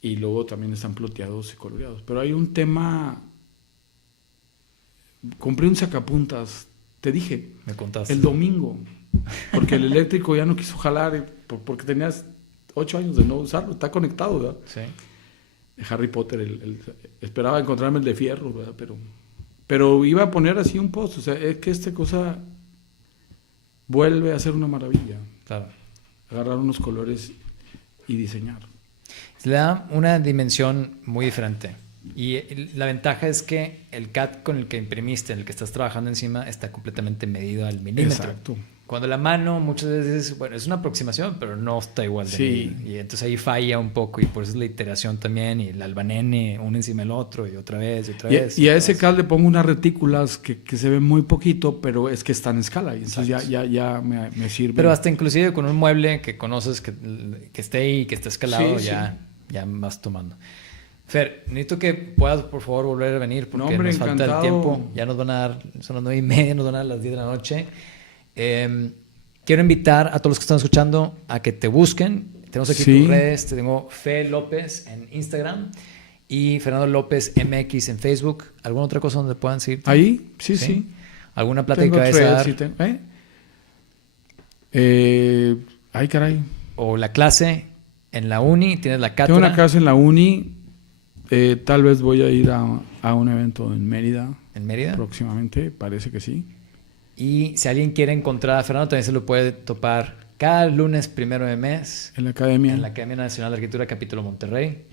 y luego también están ploteados y coloreados. Pero hay un tema... Compré un sacapuntas, te dije, me contaste el domingo, porque el eléctrico ya no quiso jalar, porque tenías 8 años de no usarlo, está conectado, ¿verdad? Sí. Harry Potter, esperaba encontrarme el de fierro, ¿verdad? Pero iba a poner así un post, o sea, es que esta cosa vuelve a ser una maravilla. Claro. Agarrar unos colores y diseñar. Le da una dimensión muy diferente. Y la ventaja es que el CAD con el que imprimiste, en el que estás trabajando encima, está completamente medido al milímetro. Exacto. Cuando la mano muchas veces, bueno, es una aproximación, pero no está igual de medido. Y entonces ahí falla un poco y por eso es la iteración también y el albanene uno encima del otro y otra vez y otra vez. Y a ese CAD le pongo unas retículas que se ven muy poquito, pero es que está en escala y entonces ya me sirve. Pero hasta inclusive con un mueble que conoces que esté ahí, que esté escalado, ya vas tomando. Fer, necesito que puedas, por favor, volver a venir porque nos falta el tiempo. Ya nos van a dar, son las 9:30, nos van a dar las 10 de la noche. Quiero invitar a todos los que están escuchando a que te busquen. Tenemos aquí tus redes. Tengo Fe López en Instagram y Fernando López MX en Facebook. ¿Alguna otra cosa donde puedan seguirte? Ahí, sí. ¿Alguna plática que vayas a dar? Sí, ay, caray. O la clase en la uni, tienes la cátedra. Tengo una clase en la uni. Tal vez voy a ir a un evento en Mérida. ¿En Mérida? Próximamente, parece que sí. Y si alguien quiere encontrar a Fernando, también se lo puede topar cada lunes 1 de mes. En la Academia. En la Academia Nacional de Arquitectura, capítulo Monterrey.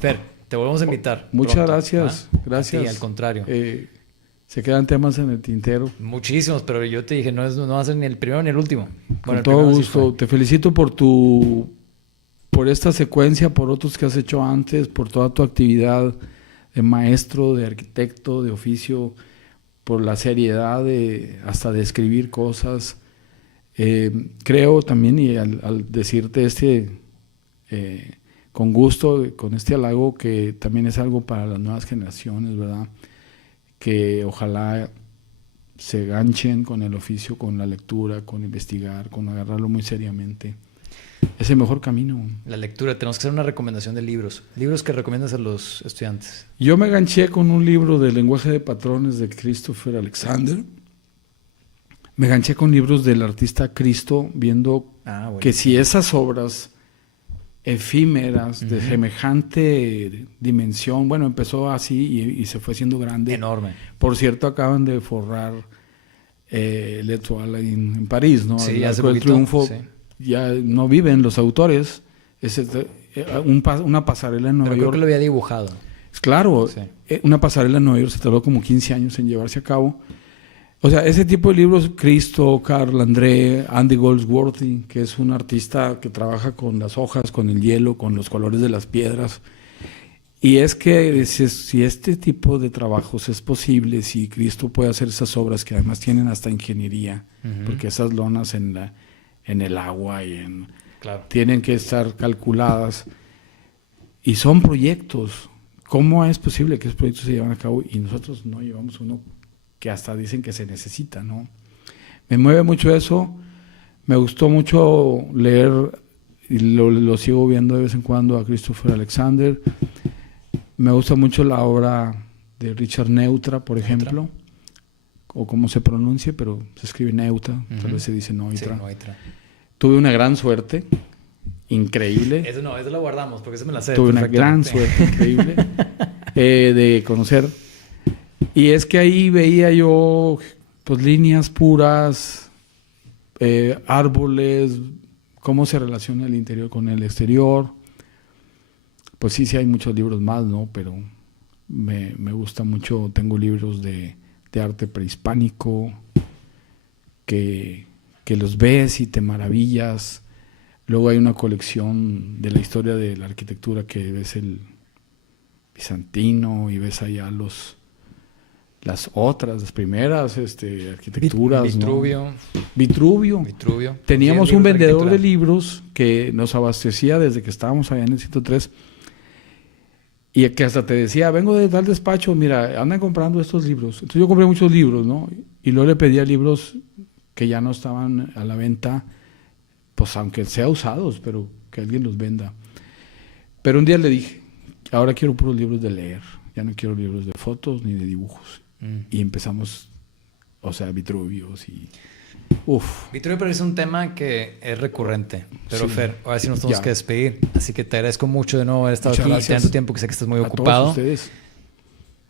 Fer, te volvemos a invitar. Muchas pronto, gracias. Gracias. Sí, al contrario. Se quedan temas en el tintero. Muchísimos, pero yo te dije, no va a ser ni el primero ni el último. Con todo gusto. Sí, te felicito por esta secuencia, por otros que has hecho antes, por toda tu actividad de maestro, de arquitecto, de oficio, por la seriedad hasta de escribir cosas. Creo también, y al decirte con gusto, con este halago, que también es algo para las nuevas generaciones, ¿verdad? Que ojalá se ganchen con el oficio, con la lectura, con investigar, con agarrarlo muy seriamente. Es el mejor camino. La lectura, tenemos que hacer una recomendación de libros. Libros que recomiendas a los estudiantes. Yo me ganché con un libro de lenguaje de patrones de Christopher Alexander. Me ganché con libros del artista Cristo, viendo que si esas obras efímeras, de semejante dimensión, bueno, empezó así y se fue haciendo grande. Enorme. Por cierto, acaban de forrar l'Étoile en París, ¿no? Sí, el hace Arco del poquito, Triunfo. sí. Ya no viven los autores. Es una pasarela en Nueva Pero creo York. que lo había dibujado. Claro, Sí. Una pasarela en Nueva York se tardó como 15 años en llevarse a cabo. O sea, ese tipo de libros, Cristo, Carl André, Andy Goldsworthy, que es un artista que trabaja con las hojas, con el hielo, con los colores de las piedras. Y es que si este tipo de trabajos es posible, si Cristo puede hacer esas obras que además tienen hasta ingeniería, porque esas lonas en el agua tienen que estar calculadas, y son proyectos. ¿Cómo es posible que esos proyectos se lleven a cabo y nosotros no llevamos uno que hasta dicen que se necesita, ¿no? Me mueve mucho eso. Me gustó mucho leer, y lo sigo viendo de vez en cuando, a Christopher Alexander. Me gusta mucho la obra de Richard Neutra, por ejemplo, o cómo se pronuncie, pero se escribe Neutra, tal vez se dice Neutra. Sí, Neutra. Tuve una gran suerte, increíble. Eso lo guardamos, porque eso me la sé. Tuve una gran suerte, increíble, de conocer. Y es que ahí veía yo pues líneas puras, árboles, cómo se relaciona el interior con el exterior. Pues sí hay muchos libros más, ¿no? Pero me gusta mucho. Tengo libros de arte prehispánico que los ves y te maravillas. Luego hay una colección de la historia de la arquitectura que ves el bizantino y ves allá las primeras arquitecturas. Vitruvio. ¿no? Vitruvio. Teníamos un vendedor de libros que nos abastecía desde que estábamos allá en el 103 y que hasta te decía, vengo de tal despacho, mira, andan comprando estos libros. Entonces yo compré muchos libros, ¿no? Y luego le pedía libros que ya no estaban a la venta, pues aunque sea usados, pero que alguien los venda. Pero un día le dije, ahora quiero puros libros de leer, ya no quiero libros de fotos ni de dibujos. Y empezamos, Vitruvios y... Vitruvio parece un tema que es recurrente. Pero sí. Fer, ahora sí nos tenemos que despedir. Así que te agradezco mucho de nuevo haber estado aquí. Tanto tiempo que sé que estás muy ocupado. Todos ustedes.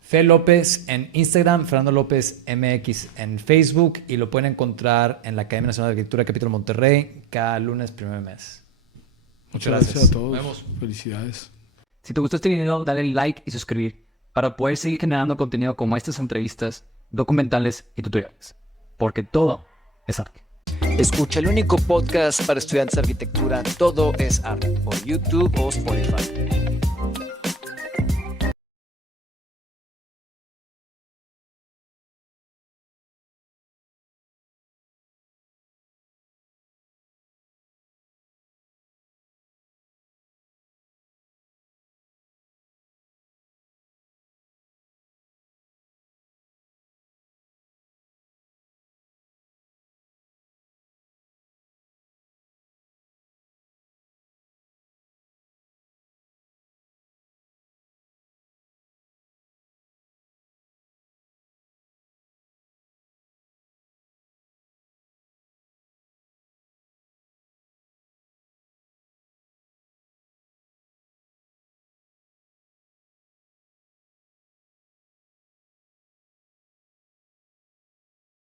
Fe López en Instagram, Fernando López MX en Facebook, y lo pueden encontrar en la Academia Nacional de Arquitectura Capítulo Monterrey cada lunes primero de mes. Muchas gracias a todos. Nos vemos. Felicidades. Si te gustó este video, dale like y suscribir para poder seguir generando contenido como estas entrevistas, documentales y tutoriales. Porque todo es arte. Escucha el único podcast para estudiantes de arquitectura, Todo es Arte, por YouTube o Spotify.